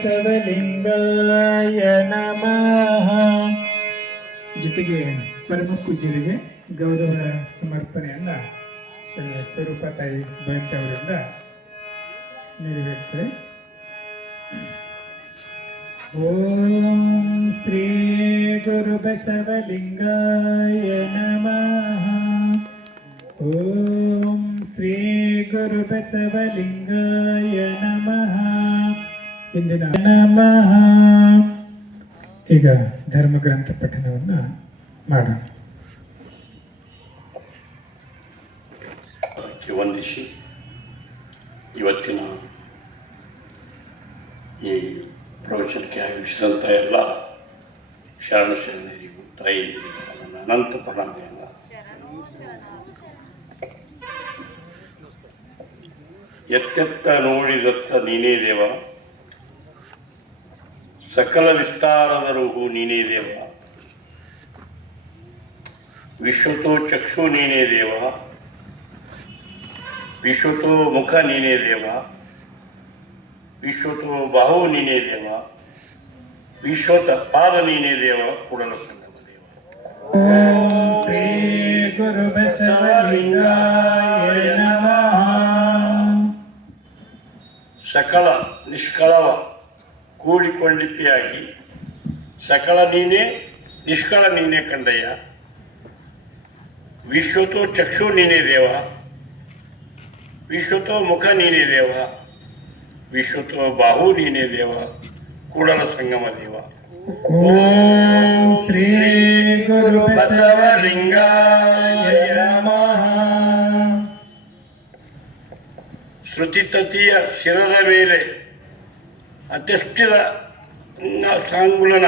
ಬಸವಲಿಂಗಾಯ ನಮಃ. ಜೊತೆಗೆ ಪರಮ ಪೂಜ್ಯರಿಗೆ ಗೌರವ ಸಮರ್ಪಣೆಯನ್ನ ಸ್ವರೂಪ ತಾಯಿ ಭಂತ ಅವರಿಂದ ನೆರವೇರ್ತದೆ. ಓಂ ಶ್ರೀ ಗುರು ಬಸವಲಿಂಗಾಯ ನಮಃ. ಓಂ ಶ್ರೀ ಗುರು ಬಸವಲಿಂಗಾಯ ನಮಃ. ಇಂದಿನ ನಮಃ. ಈಗ ಧರ್ಮಗ್ರಂಥ ಪಠಣವನ್ನ ಮಾಡೋಣ. ವಂದಿಸಿ ಇವತ್ತಿನ ಈ ಪ್ರವಚನಕ್ಕೆ ಆಗಮಿಸಿದಂಥ ಎಲ್ಲ ಶರಣ ಶರಣರಿಗೂ ತಾಯಿಯರಿಗೂ ನನ್ನ ಅನಂತ ಪ್ರಣಾಮಗಳನ್ನು. ಎತ್ತೆತ್ತ ನೋಡಿದತ್ತ ನೀನೇ ದೇವ, ಸಕಲ ವಿಸ್ತಾರದ ರೂಹು ನೀನೇ ದೇವ, ವಿಶ್ವತೋ ಚಕ್ಷು ನೀನೇ ದೇವ, ವಿಶ್ವತೋ ಮುಖ ನೀನೇ ದೇವ, ವಿಶ್ವತೋ ಬಾಹು ನೀನೇ ದೇವ, ವಿಶ್ವತ ಪಾದ ನೀನೇ ದೇವ, ಕೂಡಲ ಸಂಗಮ ದೇವ. ಓಂ ಶ್ರೀ ಗುರು ಬಸವಲಿಂಗಾಯ ನಮಃ. ಸಕಲ ನಿಷ್ಕಳವ ಕೂಡಿಕೊಂಡಿದ್ದೆಯಾಗಿ ಸಕಲ ನೀನೇ ನಿಷ್ಕಳ ನೀನೇ ಕಂಡಯ್ಯ, ವಿಶ್ವತೋ ಚಕ್ಷು ನೀನೇ ದೇವ, ವಿಶ್ವತೋ ಮುಖ ನೀನೇ ದೇವ, ವಿಶ್ವತೋ ಬಾಹು ನೀನೇ ದೇವ, ಕೂಡಲ ಸಂಗಮ ದೇವ. ಓಂ ಶ್ರೀ ಗುರು ಬಸವಲಿಂಗಾಯ ನಮಃ. ಶ್ರುತಿತತಿಯ ಶಿರದ ಮೇಲೆ ಅತಿಷ್ಠಿತ ಸಾಂಗುಲನ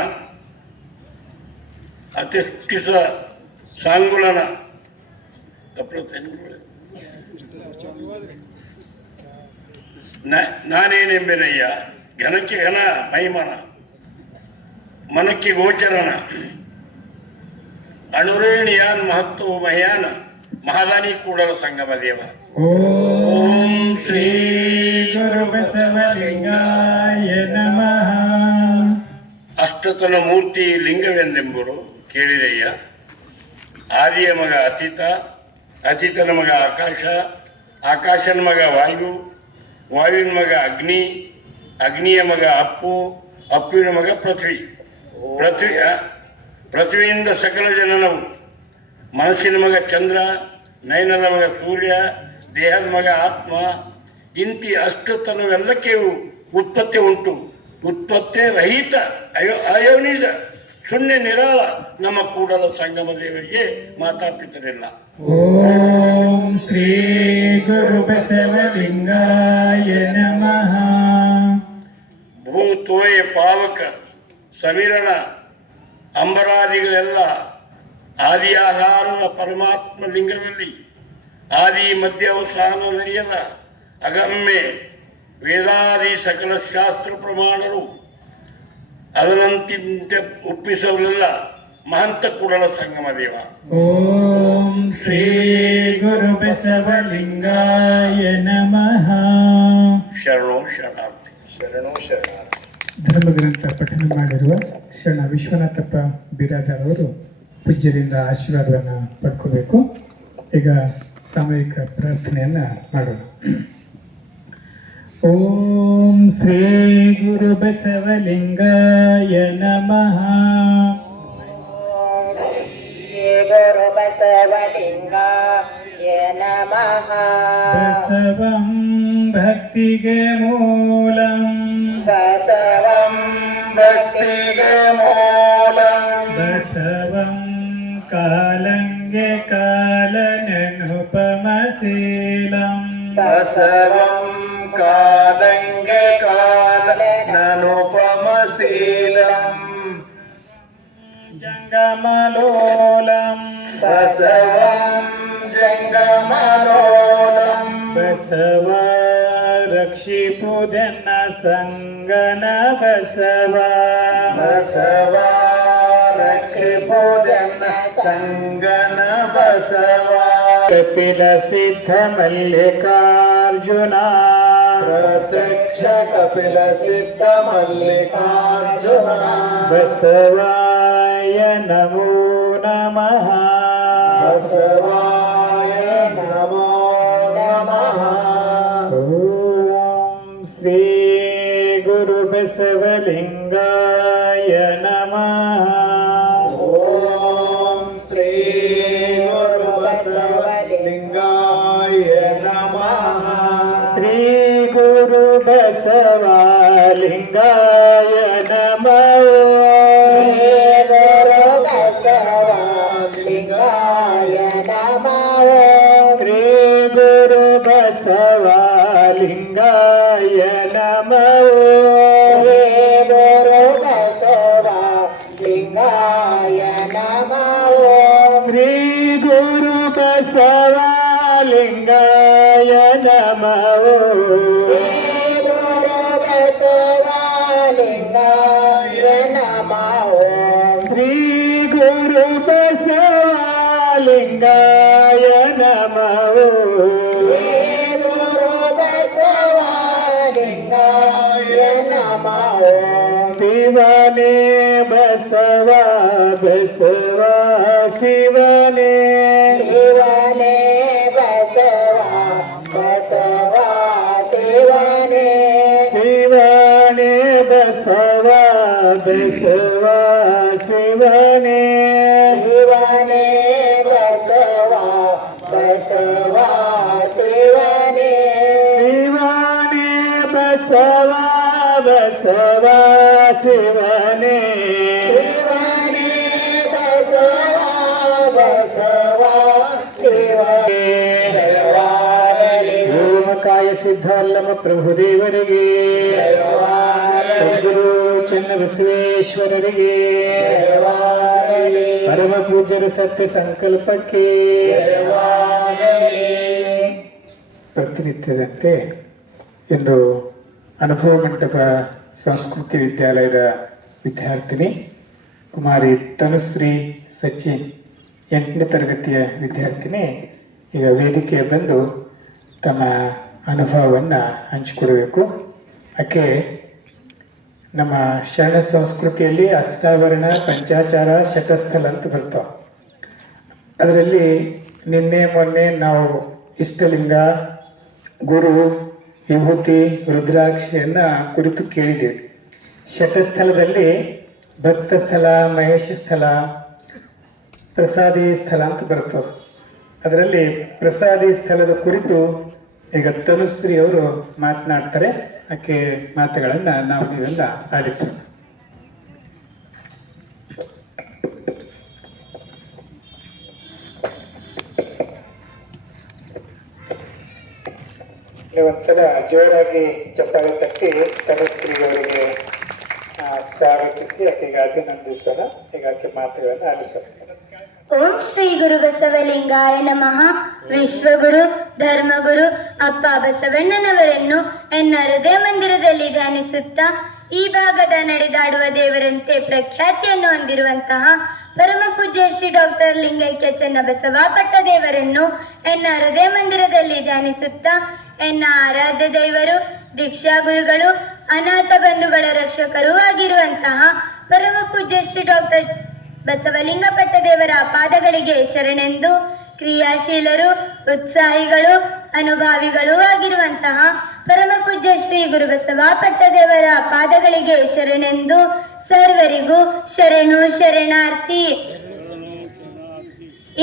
ಅತಿಷ್ಠಿತ ಸಾಂಗುಲನ ನಾನೇನೆಂಬೆನಯ್ಯ, ಘನಕ್ಕೆ ಘನ ಮಹಿಮನ, ಮನಕ್ಕೆ ಗೋಚರನ, ಅಣುರೇಣಿಯಾನ್ ಮಹತ್ವ ಮಹಯಾನ, ಮಹಾದಾನಿ ಕೂಡಲ ಸಂಗಮ ದೇವ. ಓಂ ಶ್ರೀ ಗುರು ಬಸವಲಿಂಗಾಯ ನಮಃ. ಅಷ್ಟತನ ಮೂರ್ತಿ ಲಿಂಗವೆಂದೆಂಬರು ಕೇಳಿದಯ್ಯ. ಆದಿಯ ಮಗ ಅತೀತ, ಅತೀತನ ಮಗ ಆಕಾಶ, ಆಕಾಶನ ಮಗ ವಾಯು, ವಾಯುವಿನ ಮಗ ಅಗ್ನಿ, ಅಗ್ನಿಯ ಮಗ ಅಪ್ಪು, ಅಪ್ಪುವಿನ ಮಗ ಪೃಥ್ವಿ, ಪೃಥ್ವಿಯಿಂದ ಸಕಲ ಜನನವು. ಮನಸ್ಸಿನ ಮಗ ಚಂದ್ರ, ನಯನದ ಮಗ ಸೂರ್ಯ, ದೇಹದ ಮಗ ಆತ್ಮ. ಇಂತಿ ಅಷ್ಟುತನವೆಲ್ಲಕ್ಕೆ ಉತ್ಪತ್ತಿ ಉಂಟು. ಉತ್ಪತ್ತಿ ರಹಿತ ಅಯೋನಿಜ ಶೂನ್ಯ ನಿರಾಳ ನಮ್ಮ ಕೂಡಲ ಸಂಗಮ ದೇವರಿಗೆ ಮಾತಾಪಿತರಿಲ್ಲ. ಓಂ ಶ್ರೀ ಗುರು ಬಸವಲಿಂಗಾಯ ನಮಃ. ಭೂತೋಯ ಪಾವಕ ಸಮೀರಣ ಅಂಬರಾದಿಗಳೆಲ್ಲ ಆದಿಯಾಧಾರದ ಪರಮಾತ್ಮ ಲಿಂಗದಲ್ಲಿ ಆದಿ ಮಧ್ಯ ಅವಸಾನ ನಡೆಯದ ಅಗಮ್ಯ ವೇದಾದಿ ಸಕಲ ಶಾಸ್ತ್ರ ಪ್ರಮಾಣರು ಅದರಂತೆ ಒಪ್ಪಿಸಬಲ್ಲ ಮಹಂತ ಕೂಡಲ ಸಂಗಮ ದೇವ. ಓಂ ಶ್ರೀ ಗುರು ಬಸವಲಿಂಗಾಯ ನಮಃ. ಶರಣೋ ಶರಣಾರ್ಥಿ. ಶರಣೋ ಶರಣಾರ್ಥಿ. ಧರ್ಮಗ್ರಂಥ ಪಠಣ ಮಾಡಿರುವ ಶರಣ ವಿಶ್ವನಾಥಪ್ಪ ಬಿರಾದಾರ್ ಅವರು ಪೂಜ್ಯರಿಂದ ಆಶೀರ್ವಾದವನ್ನು ಪಡ್ಕೋಬೇಕು. ಈಗ ಸಾಮೂಹಿಕ ಪ್ರಾರ್ಥನೆಯನ್ನ ಮಾಡೋಣ. ಓಂ ಶ್ರೀ ಗುರು ಬಸವಲಿಂಗಾಯ ನಮಃ. ಗುರು ಬಸವಲಿಂಗಾಯ ನಮಃ. ಬಸವಂ ಭಕ್ತಿಗೆ ಮೂಲಂ, ಬಸವಂ ಭಕ್ತಿಗೆ ಮೂಲಂ, ಬಸವಂ ಕಾಲಂಗೆ ಕಾಲನನುಪಮಶೀಲಂ, ಬಸವಂ ಕಾಲಂಗೆ ಕಾಲನನುಪಮಶೀಲಂ, ಜಂಗಮಲೋಲಂ, ಬಸವಂ ಜಂಗಮಲೋಲಂ, ಬಸವ ರಕ್ಷಿಪುದನ್ನ ಸಂಗನ ಬಸವ, ಬಸವ ರಕ್ಷಿಪುದನ್ನ ಸಂಗನ ಬಸವ, ಕಪಿಲ ಸಿದ್ಧ ಮಲ್ಲಿಕಾರ್ಜುನ ಪ್ರತ್ಯಕ್ಷ ಯಕ್ಷ ಕಪಿಲ ಸಿದ್ಧ ಮಲ್ಲಿಕಾರ್ಜುನ ಬಸವಾಯ ನಮೋ ನಮಃ. ಬಸವಾಯ ನಮೋ ನಮಃ. ಓಂ ಶ್ರೀ ಗುರು ಬಸವಲಿಂಗಾಯ ನಮಃ. ಓಂ ಶ್ರೀ ಗುರು ಬಸವಲಿಂಗಾಯ ನಮಃ. ಶ್ರೀ ಗುರು ಬಸವಲಿಂಗಾಯ ನಮಃ. ಬಸವಲಿಂಗಾಯ ನಮಃ. ಶ್ರೀ ಗುರು ಬಸವಲಿಂಗಾಯ ನಮಃ. ಗುರು ಬಸವಲಿಂಗಾಯ ನಮಃ. ಶ್ರೀ ಗುರು ಬಸವಲಿಂಗಾಯ ನಮಃ. ಗುರು ಬಸವಲಿಂಗಾಯ ನಮಃ. ಶ್ರೀ ಗುರು ಬಸವಲಿಂಗಾಯ ನಮಃ. ಗುರು ಬಸವಲಿಂಗಾಯ ನಮಃ. ಶಿವನೇ ಬಸವ ಬಸವ ಶಿವನೇ. ಶಿವನೇ ಬಸವ ಬಸವ ಶಿವನೇ. ಶಿವನೇ ಬಸವ ಬಸವ ಶಿವನೇ. ಶಿವನೇ ಬಸವ ಬಸವ ಶಿವನೇ. ಶಿವನೇ ಬಸವ ಬಸವ ಶಿವನೇ. ಶಿವನೇ ಬಸವ ಬಸವ ಶಿವನೇ. ಜಯವಾಗಲಿ ಓಮಕಾಯ ಸಿದ್ಧಾಲ್ಲಮ ಪ್ರಭುದೇವರಿಗೆ. ಸದ್ಗುರು ಚನ್ನಬಸವೇಶ್ವರರಿಗೆ. ಜಯವಾಗಲಿ ಪರಮ ಪೂಜ್ಯರ ಸತ್ಯ ಸಂಕಲ್ಪಕ್ಕೆ. ಜಯವಾಗಲಿ. ಪ್ರತಿನಿತ್ಯದಂತೆ ಇಂದು ಅನುಭವ ಮಂಟಪ ಸಂಸ್ಕೃತಿ ವಿದ್ಯಾಲಯದ ವಿದ್ಯಾರ್ಥಿನಿ ಕುಮಾರಿ ತನುಶ್ರೀ ಸಚಿನ್ 8ನೇ ತರಗತಿಯ ವಿದ್ಯಾರ್ಥಿನಿ ಈಗ ವೇದಿಕೆಗೆ ಬಂದು ತಮ್ಮ ಅನುಭವವನ್ನು ಹಂಚಿಕೊಡಬೇಕು. ಆಕೆ ನಮ್ಮ ಶರಣ ಸಂಸ್ಕೃತಿಯಲ್ಲಿ ಅಷ್ಟಾವರಣ ಪಂಚಾಚಾರ ಶಟಸ್ಥಲ ಅಂತ ಬರ್ತಾವೆ. ಅದರಲ್ಲಿ ನಿನ್ನೆ ಮೊನ್ನೆ ನಾವು ಇಷ್ಟಲಿಂಗ ಗುರು ವಿಭೂತಿ ರುದ್ರಾಕ್ಷಿಯನ್ನು ಕುರಿತು ಕೇಳಿದ್ದೇವೆ. ಶಟಸ್ಥಲದಲ್ಲಿ ಭಕ್ತ ಸ್ಥಳ, ಮಹೇಶ ಸ್ಥಳ, ಪ್ರಸಾದಿ ಸ್ಥಳ ಅಂತ ಬರ್ತದೆ. ಅದರಲ್ಲಿ ಪ್ರಸಾದಿ ಸ್ಥಳದ ಕುರಿತು ಈಗ ತನುಶ್ರೀ ಅವರು ಮಾತನಾಡ್ತಾರೆ. ಆಕೆ ಮಾತುಗಳನ್ನು ನಾವು ನೀವೆಲ್ಲ ಆಲಿಸೋಣ. ಒಂದ್ಸಲ ಜೋರಾಗಿ ಚಪ್ಪಾಳೆ ತಟ್ಟಿ ತನುಶ್ರೀ ಅವರಿಗೆ ಸ್ವಾಗತಿಸಿ ಆಕೆಗೆ ಅಭಿನಂದಿಸೋಣ. ಈಗ ಆಕೆ ಮಾತುಗಳನ್ನು ಆಲಿಸೋಣ. ಓಂ ಶ್ರೀ ಗುರು ಬಸವಲಿಂಗಾಯ ನಮಃ. ವಿಶ್ವಗುರು ಧರ್ಮಗುರು ಅಪ್ಪ ಬಸವಣ್ಣನವರನ್ನು ಎನ್ನ ಹೃದಯ ಮಂದಿರದಲ್ಲಿ ಧ್ಯಾನಿಸುತ್ತಾ ಈ ಭಾಗದ ನಡೆದಾಡುವ ದೇವರಂತೆ ಪ್ರಖ್ಯಾತಿಯನ್ನು ಹೊಂದಿರುವಂತಹ ಪರಮ ಪೂಜ್ಯ ಶ್ರೀ ಡಾಕ್ಟರ್ ಲಿಂಗೈಕ್ಯ ಚನ್ನಬಸವ ಪಟ್ಟದೇವರನ್ನು ಎನ್ನ ಹೃದಯ ಮಂದಿರದಲ್ಲಿ ಧ್ಯಾನಿಸುತ್ತಾ ಎನ್ನ ಆರಾಧ್ಯ ದೈವರು, ದೀಕ್ಷಾ ಗುರುಗಳು, ಅನಾಥ ಬಂಧುಗಳ ರಕ್ಷಕರೂ ಆಗಿರುವಂತಹ ಪರಮ ಪೂಜ್ಯ ಶ್ರೀ ಡಾಕ್ಟರ್ ಬಸವಲಿಂಗ ಪಟ್ಟದೇವರ ಪಾದಗಳಿಗೆ ಶರಣೆಂದು ಕ್ರಿಯಾಶೀಲರು, ಉತ್ಸಾಹಿಗಳು, ಅನುಭಾವಿಗಳೂ ಆಗಿರುವಂತಹ ಪರಮ ಪೂಜ್ಯ ಶ್ರೀ ಗುರು ಬಸವ ಪಟ್ಟದೇವರ ಪಾದಗಳಿಗೆ ಶರಣೆಂದು ಸರ್ವರಿಗೂ ಶರಣು ಶರಣಾರ್ಥಿ.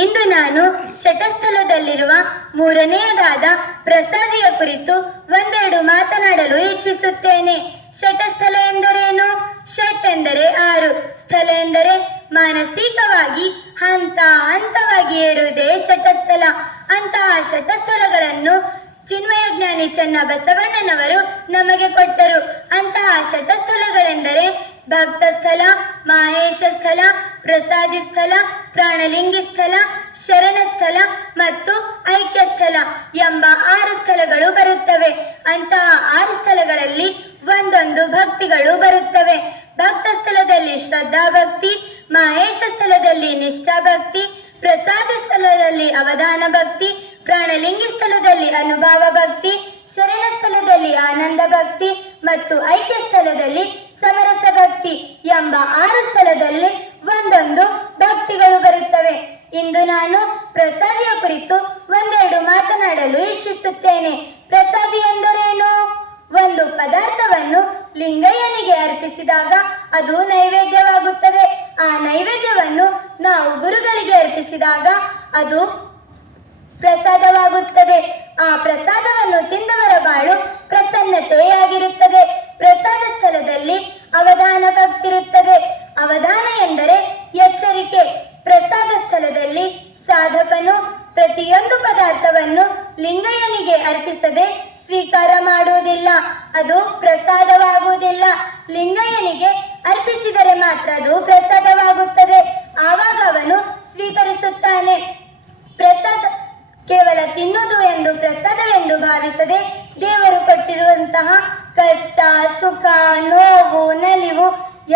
ಇಂದು ನಾನು ಶಟಸ್ಥಲದಲ್ಲಿರುವ ಮೂರನೆಯದಾದ ಪ್ರಸಾದಿಯ ಕುರಿತು ಒಂದೆರಡು ಮಾತನಾಡಲು ಇಚ್ಛಿಸುತ್ತೇನೆ. ಶಟಸ್ಥಲ ಎಂದರೇನು? ಷಟ್ ಎಂದರೆ 6, ಸ್ಥಳ ಎಂದರೆ ಮಾನಸಿಕವಾಗಿ ಹಂತ ಹಂತವಾಗಿ ಏರುವುದೇ ಶಟಸ್ಥಲ. ಅಂತಹ ಶಟಸ್ಥಲಗಳನ್ನು ಚಿನ್ಮಯ ಜ್ಞಾನಿ ಚನ್ನ ಬಸವಣ್ಣನವರು ನಮಗೆ ಕೊಟ್ಟರು. ಅಂತಹ ಶಟಸ್ಥಲಗಳೆಂದರೆ ಭಕ್ತ ಸ್ಥಳ, ಮಾಹೇಶ ಸ್ಥಳ, ಪ್ರಸಾದಿ ಸ್ಥಳ, ಪ್ರಾಣಲಿಂಗಿ ಸ್ಥಳ, ಶರಣ ಸ್ಥಳ ಮತ್ತು ಐಕ್ಯ ಸ್ಥಳ ಎಂಬ 6 ಸ್ಥಳಗಳು ಬರುತ್ತವೆ. ಅಂತಹ 6 ಸ್ಥಳಗಳಲ್ಲಿ ಒಂದೊಂದು ಭಕ್ತಿಗಳು ಬರುತ್ತವೆ. ಭಕ್ತ ಸ್ಥಳದಲ್ಲಿ ಶ್ರದ್ಧಾ ಭಕ್ತಿ, ಮಾಹೇಶ ಸ್ಥಳದಲ್ಲಿ ನಿಷ್ಠಾ ಭಕ್ತಿ, ಪ್ರಸಾದ ಸ್ಥಳದಲ್ಲಿ ಅವಧಾನ ಭಕ್ತಿ, ಪ್ರಾಣಲಿಂಗಿ ಸ್ಥಳದಲ್ಲಿ ಅನುಭವ ಭಕ್ತಿ, ಶರಣ ಸ್ಥಳದಲ್ಲಿ ಆನಂದ ಭಕ್ತಿ ಮತ್ತು ಐಕ್ಯ ಸ್ಥಳದಲ್ಲಿ ಸಮರಸ ಭಕ್ತಿ ಎಂಬ 6 ಸ್ಥಳದಲ್ಲಿ ಒಂದೊಂದು ಭಕ್ತಿಗಳು ಬರುತ್ತವೆ. ಇಂದು ನಾನು ಪ್ರಸಾದಿಯ ಕುರಿತು ಒಂದೆರಡು ಮಾತನಾಡಲು ಇಚ್ಛಿಸುತ್ತೇನೆ. ಪ್ರಸಾದಿ ಎಂದರೇನು? ಒಂದು ಪದಾರ್ಥವನ್ನು ಲಿಂಗಯ್ಯನಿಗೆ ಅರ್ಪಿಸಿದಾಗ ಅದು ನೈವೇದ್ಯವಾಗುತ್ತದೆ. ಆ ನೈವೇದ್ಯವನ್ನು ನಾವು ಗುರುಗಳಿಗೆ ಅರ್ಪಿಸಿದಾಗ ಅದು ಪ್ರಸಾದವಾಗುತ್ತದೆ. ಆ ಪ್ರಸಾದವನ್ನು ತಿಂದವರ ಬಾಳು ಪ್ರಸನ್ನತೆಯಾಗಿರುತ್ತದೆ. ಪ್ರಸಾದ ಸ್ಥಳದಲ್ಲಿ ಅವಧಾನ ಭಕ್ತಿರುತ್ತದೆ. ಅವಧಾನ ಎಂದರೆ ಎಚ್ಚರಿಕೆ. ಪ್ರಸಾದ ಸ್ಥಳದಲ್ಲಿ ಸಾಧಕನು ಪ್ರತಿಯೊಂದು ಪದಾರ್ಥವನ್ನು ಲಿಂಗಯ್ಯನಿಗೆ ಅರ್ಪಿಸದೆ ಸ್ವೀಕಾರ ಮಾಡುವುದಿಲ್ಲ, ಅದು ಪ್ರಸಾದವಾಗುವುದಿಲ್ಲ. ಲಿಂಗಯ್ಯನಿಗೆ ಅರ್ಪಿಸಿದರೆ ಮಾತ್ರ ಅದು ಪ್ರಸಾದವಾಗುತ್ತದೆ. ಆವಾಗ ಅವನು ಸ್ವೀಕರಿಸುತ್ತಾನೆ. ಪ್ರಸಾದ ಕೇವಲ ತಿನ್ನುವುದು ಎಂದು ಪ್ರಸಾದವೆಂದು ಭಾವಿಸದೆ ದೇವರು ಕೊಟ್ಟಿರುವಂತಹ ಕಷ್ಟ, ಸುಖ, ನೋವು, ನಲಿವು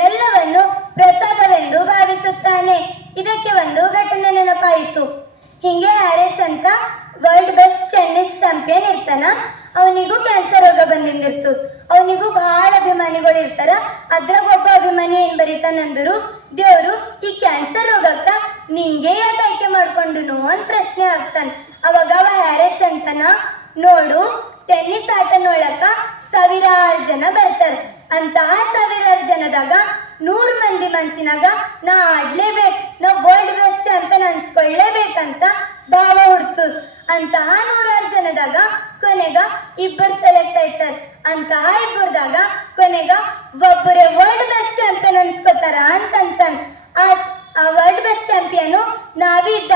ಎಲ್ಲವನ್ನು ಪ್ರಸಾದವೆಂದು ಭಾವಿಸುತ್ತಾನೆ. ಇದಕ್ಕೆ ಒಂದು ಘಟನೆ ನೆನಪಾಯಿತು. ಹಿಂಗೆ ಹ್ಯಾರಿಸ್ ಅಂತ ವರ್ಲ್ಡ್ ಬೆಸ್ಟ್ ಟೆನ್ನಿಸ್ ಚಾಂಪಿಯನ್ ಇರ್ತಾನ. ಅವನಿಗೂ ಕ್ಯಾನ್ಸರ್ ರೋಗ ಬಂದಿರ್ತು. ಅವನಿಗೂ ಬಹಳ ಅಭಿಮಾನಿಗಳು ಇರ್ತಾರ. ಅದ್ರಾಗ ಒಬ್ಬ ಅಭಿಮಾನಿ ಏನ್ ಬರೀತಾನಂದ್ರು, ದೇವ್ರು ಈ ಕ್ಯಾನ್ಸರ್ ರೋಗಕ್ಕ ನಿಂಗೆ ಯಾಕೆ ಆಯ್ಕೆ ಮಾಡ್ಕೊಂಡುನು ಅಂತ ಪ್ರಶ್ನೆ ಆಗ್ತಾನ. ಅವಾಗ ಅವ ಹ್ಯಾರಿಸ್ ಅಂತನ, ನೋಡು ಟೆನ್ನಿಸ್ ಆಟ ನೋಡಕ 1000 ಜನ ಬರ್ತಾರ. ಅಂತಹ 1000 ಜನದಾಗ 100 ಮಂದಿ ಮನ್ಸಿನಾಗ ನಾ ಆಡ್ಲೇಬೇಕು, ನಾ ವರ್ಲ್ಡ್ ಬೆಸ್ಟ್ ಚಾಂಪಿಯನ್ ಅನ್ಸ್ಕೊಳ್ಳೇಬೇಕಂತ ಭಾವ ಹುಡ್ತು. ಅಂತಹ 100 ಜನದಾಗ ಕೊನೆಗ 2 ಸೆಲೆಕ್ಟ್ ಆಯ್ತಾರ. ಅಂತಹ 2ದಾಗ ಕೊನೆಗ ಒಬ್ಬರೇ ವರ್ಲ್ಡ್ ಬೆಸ್ಟ್ ಚಾಂಪಿಯನ್ ಅನ್ಸ್ಕೊತಾರ ಅಂತಂತಾನ. ಆ ವರ್ಲ್ಡ್ ಬೆಸ್ಟ್ ಚಾಂಪಿಯನ್ ನಾವಿದ್ದ.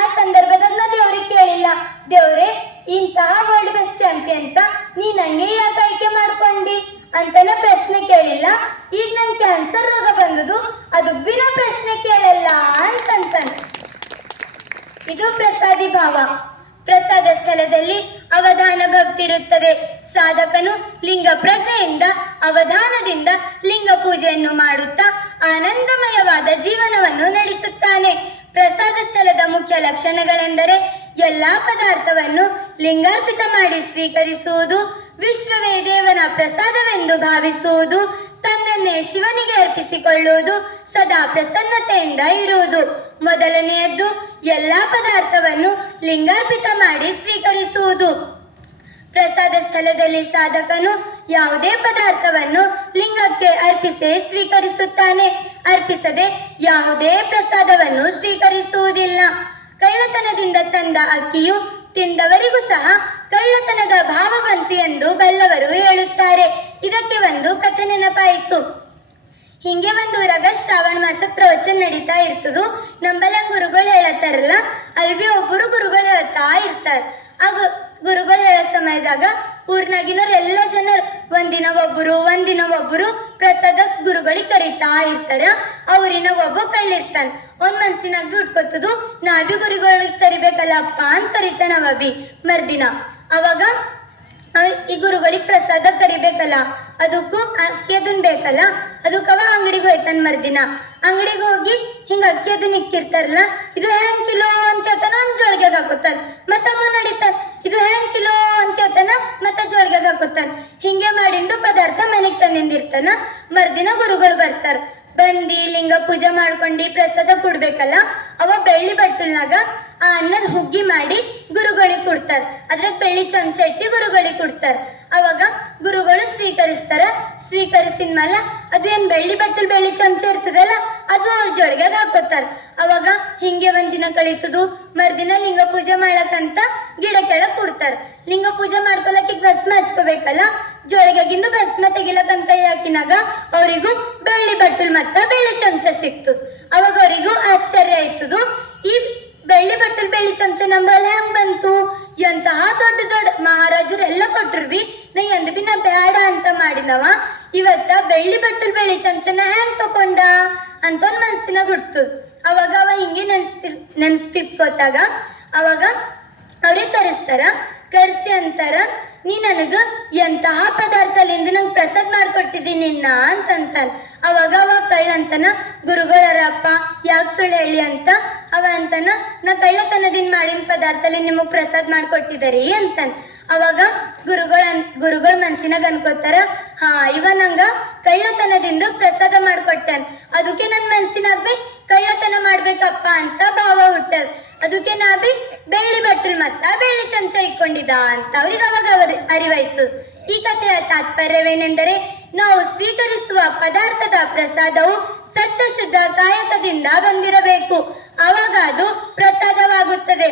ಆ ಸಂದರ್ಭದಾಗ ನಾ ದೇವ್ರಿಗೆ ಕೇಳಿಲ್ಲ, ದೇವ್ರೆ ಇಂತಹ ವರ್ಲ್ಡ್ ಬೆಸ್ಟ್ ಚಾಂಪಿಯನ್ ನೀ ನಂಗೆ ಯಾಕೆ ಆಯ್ಕೆ ಮಾಡ್ಕೊಂಡಿ ಅಂತನ ಪ್ರಶ್ನೆ ಕೇಳಿಲ್ಲ. ಈಗ ನನ್ ಕ್ಯಾನ್ಸರ್ ರೋಗ ಬಂದುದು, ಅದು ಬಿನ ಪ್ರಶ್ನೆ ಕೇಳಲ್ಲ ಅಂತಂತಾನೆ. ಇದು ಪ್ರಸಾದಿ ಭಾವ. ಪ್ರಸಾದ ಸ್ಥಳದಲ್ಲಿ ಅವಧಾನ ಭಕ್ತಿ ಇರುತ್ತದೆ. ಸಾಧಕನು ಲಿಂಗ ಪ್ರಜ್ಞೆಯಿಂದ ಅವಧಾನದಿಂದ ಲಿಂಗ ಪೂಜೆಯನ್ನು ಮಾಡುತ್ತಾ ಆನಂದಮಯವಾದ ಜೀವನವನ್ನು ನಡೆಸುತ್ತಾನೆ. ಪ್ರಸಾದ ಸ್ಥಳದ ಮುಖ್ಯ ಲಕ್ಷಣಗಳೆಂದರೆ ಎಲ್ಲಾ ಪದಾರ್ಥವನ್ನು ಲಿಂಗಾರ್ಪಿತ ಮಾಡಿ ಸ್ವೀಕರಿಸುವುದು, ವಿಶ್ವವೇ ದೇವನ ಪ್ರಸಾದವೆಂದು ಭಾವಿಸುವುದು, ತನ್ನನ್ನೇ ಶಿವನಿಗೆ ಅರ್ಪಿಸಿಕೊಳ್ಳುವುದು, ಸದಾ ಪ್ರಸನ್ನತೆಯಿಂದ ಇರುವುದು. ಮೊದಲನೆಯದ್ದು ಎಲ್ಲಾ ಪದಾರ್ಥವನ್ನು ಲಿಂಗಾರ್ಪಿತ ಮಾಡಿ ಸ್ವೀಕರಿಸುವುದು. ಪ್ರಸಾದ ಸ್ಥಳದಲ್ಲಿ ಸಾಧಕನು ಯಾವುದೇ ಪದಾರ್ಥವನ್ನು ಲಿಂಗಕ್ಕೆ ಅರ್ಪಿಸೇ ಸ್ವೀಕರಿಸುತ್ತಾನೆ. ಅರ್ಪಿಸದೆ ಯಾವುದೇ ಪ್ರಸಾದವನ್ನು ಸ್ವೀಕರಿಸುವುದಿಲ್ಲ. ಕಳ್ಳತನದಿಂದ ತಂದ ಅಕ್ಕಿಯು ತಿಂದವರಿಗೂ ಸಹ ಕಳ್ಳತನದ ಭಾವ ಬಂತು ಎಂದು ಬಲ್ಲವರು ಹೇಳುತ್ತಾರೆ. ಇದಕ್ಕೆ ಒಂದು ಕಥೆ ನೆನಪಾಯಿತು. ಹಿಂಗೆ ಒಂದು ಊರಾಗ ಶ್ರಾವಣ ಮಾಸದ ಪ್ರವಚನ ನಡೀತಾ ಇರ್ತದು. ನಂಬಲ್ಲ ಗುರುಗಳು ಹೇಳತ್ತಾರಲ್ಲ, ಅಲ್ಲಿ ಒಬ್ಬರು ಗುರುಗಳು ಹೇಳ್ತಾ ಇರ್ತಾರ. ಆ ಗುರುಗಳು ಹೇಳೋ ಸಮಯದಾಗ ಊರ್ನಾಗಿನವ್ರು ಎಲ್ಲ ಜನರು ಒಂದಿನ ಒಬ್ಬರು ಪ್ರಸಾದ ಗುರುಗಳಿಗೆ ಕರೀತಾ ಇರ್ತಾರ. ಅವ್ರಿನ ಒಬ್ಬ ಕಳ್ಳಿರ್ತಾನ. ಅವ್ನ ಮನ್ಸಿನಾಗ ದುಡ್ಕೊತದು, ನಾವಿ ಗುರುಗಳಿಗೆ ಕರಿಬೇಕಲ್ಲಪ್ಪ ಅಂತ ಕರಿತಾನ. ಅವ ಮರ್ದಿನ ಅವಾಗ ಈ ಗುರುಗಳಿಗೆ ಪ್ರಸಾದ ಕರಿಬೇಕಲ್ಲ, ಅದಕ್ಕೂ ಅಕ್ಕಿ ಅದನ್ ಬೇಕಲ್ಲ, ಅದಕ್ಕವ ಅಂಗಡಿಗೆ ಹೋಯ್ತಾನ. ಮರ್ದಿನ ಅಂಗಡಿಗೆ ಹೋಗಿ ಹಿಂಗ ಅಕ್ಕಿ ಅದನ್ನ ಇಕ್ಕಿರ್ತಾರಲ್ಲ, ಇದು ಹೆಂಗ್ ಕಿಲೋ ಅಂತ ಕೇಳ್ತಾನ, ಒಂದ್ ಜೋಳಿಗೆಗೆ ಹಾಕೋತಾನ. ಮತ್ತಮ್ಮ ನಡೀತಾನ, ಇದು ಹೆಂಗ್ ಕಿಲೋ ಅಂತ ಕೇಳ್ತಾನ, ಮತ್ತ ಜೋಳಿಗೆಗೆ ಹಾಕೋತಾನ. ಹಿಂಗೆ ಮಾಡಿಂದು ಪದಾರ್ಥ ಮನೆಗೆ ತಂದಿರ್ತಾನ. ಮರ್ದಿನ ಗುರುಗಳು ಬರ್ತಾರ. ಬಂದು ಲಿಂಗ ಪೂಜೆ ಮಾಡ್ಕೊಂಡು ಪ್ರಸಾದ ಕೊಡ್ಬೇಕಲ್ಲ, ಅವ ಬೆಳ್ಳಿ ಬಟ್ಟಲ್ನಾಗ ಆ ಅನ್ನದ ಹುಗ್ಗಿ ಮಾಡಿ ಗುರುಗಳಿಗೆ ಕೊಡ್ತಾರ. ಅದ್ರಾಗ ಬೆಳ್ಳಿ ಚಮಚ ಇಟ್ಟು ಗುರುಗಳಿಗೆ ಕೊಡ್ತಾರ. ಅವಾಗ ಗುರುಗಳು ಸ್ವೀಕರಿಸ್ತಾರ. ಸ್ವೀಕರಿಸಿದ್ಮೇಲೆ ಅದು ಏನ್ ಬೆಳ್ಳಿ ಬಟ್ಟಲ್ ಬೆಳ್ಳಿ ಚಮಚ ಇರ್ತದಲ್ಲ, ಅದು ಅವ್ರ ಜೋಳಿಗೆಗೆ ಹಾಕೋತಾರ. ಅವಾಗ ಹಿಂಗೆ ಒಂದಿನ ಕಳೀತದು. ಮರ್ದಿನ ಲಿಂಗ ಪೂಜೆ ಮಾಡಕಂತ ಗಿಡ ಕೆಳಗ್ ಕೊಡ್ತಾರ. ಲಿಂಗ ಪೂಜೆ ಮಾಡ್ಕೊಳಕ್ ಈಗ ಭಸ್ಮ ಹಚ್ಕೋಬೇಕಲ್ಲ, ಜೋಳಿಗೆಗಿಂದ ಭಸ್ಮ ತೆಗಿಲಕ್ಕಂತ ಹಾಕಿನಾಗ ಅವರಿಗೂ ಬೆಳ್ಳಿ ಬಟ್ಟಲ್ ಮತ್ತ ಬೆಳ್ಳಿ ಚಮಚ ಸಿಕ್ತದ. ಅವಾಗ ಅವರಿಗೂ ಆಶ್ಚರ್ಯ ಆಯ್ತದು, ಈ ಬೆಳ್ಳಿ ಬಟ್ಟಲ್ ಬೆಳ್ಳಿ ಚಮಚ ನಂಬಲ್ಲಿ ಹೆಂಗ್ ಬಂತು? ಎಂತಹ ದೊಡ್ಡ ದೊಡ್ಡ ಮಹಾರಾಜರು ಎಲ್ಲ ಕೊಟ್ರು ಬಿ ನಾ ಎಂದ ಬಿ ನಾ ಬೇಡ ಅಂತ ಮಾಡಿದವ, ಇವತ್ತ ಬೆಳ್ಳಿ ಬಟ್ಟಲ್ ಬೆಳ್ಳಿ ಚಮಚನ ಹೆಂಗ್ ತಕೊಂಡ ಅಂತ ಮನ್ಸಿನಾಗ ಹುಡ್ತದ. ಅವಾಗ ಅವ ಹಿಂಗೆ ನೆನ್ಸ್ಪಿತ್ಕೋತಾಗ ಅವಾಗ ಅವ್ರಿಗೆ ಕರೆಸ್ತಾರ. ಕರೆಸಿ ಅಂತಾರ, ನೀ ನನಗ ಎಂತಹ ಪದಾರ್ಥಲಿಂದ ನಂಗೆ ಪ್ರಸಾದ ಮಾಡ್ಕೊಟ್ಟಿದ್ದೀನಿ ನಿನ್ನ ಅಂತಂತಾನ. ಅವಾಗ ಕಳ್ಳಂತನ, ಗುರುಗಳರಪ್ಪ ಯಾಕೆ ಸುಳ್ಳು ಹೇಳಿ ಅಂತ ಅವ ಅಂತಾನ, ನಾ ಕಳ್ಳತನದಿಂದ ಮಾಡಿನ ಪದಾರ್ಥಲಿ ನಿಮಗೆ ಪ್ರಸಾದ ಮಾಡ್ಕೊಟ್ಟಿದ್ದಾರಿ ಅಂತಾನ. ಅವಾಗ ಗುರುಗಳ ಮನ್ಸಿನಾಗ ಅನ್ಕೋತಾರ, ಹಾ ಇವ ನಂಗ ಕಳ್ಳತನದಿಂದ ಪ್ರಸಾದ ಮಾಡ್ಕೊಟ್ಟಾನ, ಅದಕ್ಕೆ ನನ್ನ ಮನ್ಸಿನಾಗ ಬಿ ಕಳ್ಳತನ ಮಾಡ್ಬೇಕಪ್ಪ ಅಂತ ಭಾವ ಹುಟ್ಟದ. ಅದಕ್ಕೆ ನಾ ಬಿ ಬೆಳ್ಳಿ ಬಟ್ಟಲ್ ಮತ್ತ ಬೆಳ್ಳಿ ಚಮಚ ಇಟ್ಕೊಂಡಿದ್ದ ಅಂತ ಅವ್ರಿಗೆ ಅವಾಗ ಅರಿವಾಯ್ತು. ಈ ಕಥೆಯ ತಾತ್ಪರ್ಯವೇನೆಂದರೆ, ನಾವು ಸ್ವೀಕರಿಸುವ ಪದಾರ್ಥದ ಪ್ರಸಾದವು ಸತ್ಯ ಶುದ್ಧ ಕಾಯಕದಿಂದ ಬಂದಿರಬೇಕು, ಆವಾಗ ಅದು ಪ್ರಸಾದವಾಗುತ್ತದೆ.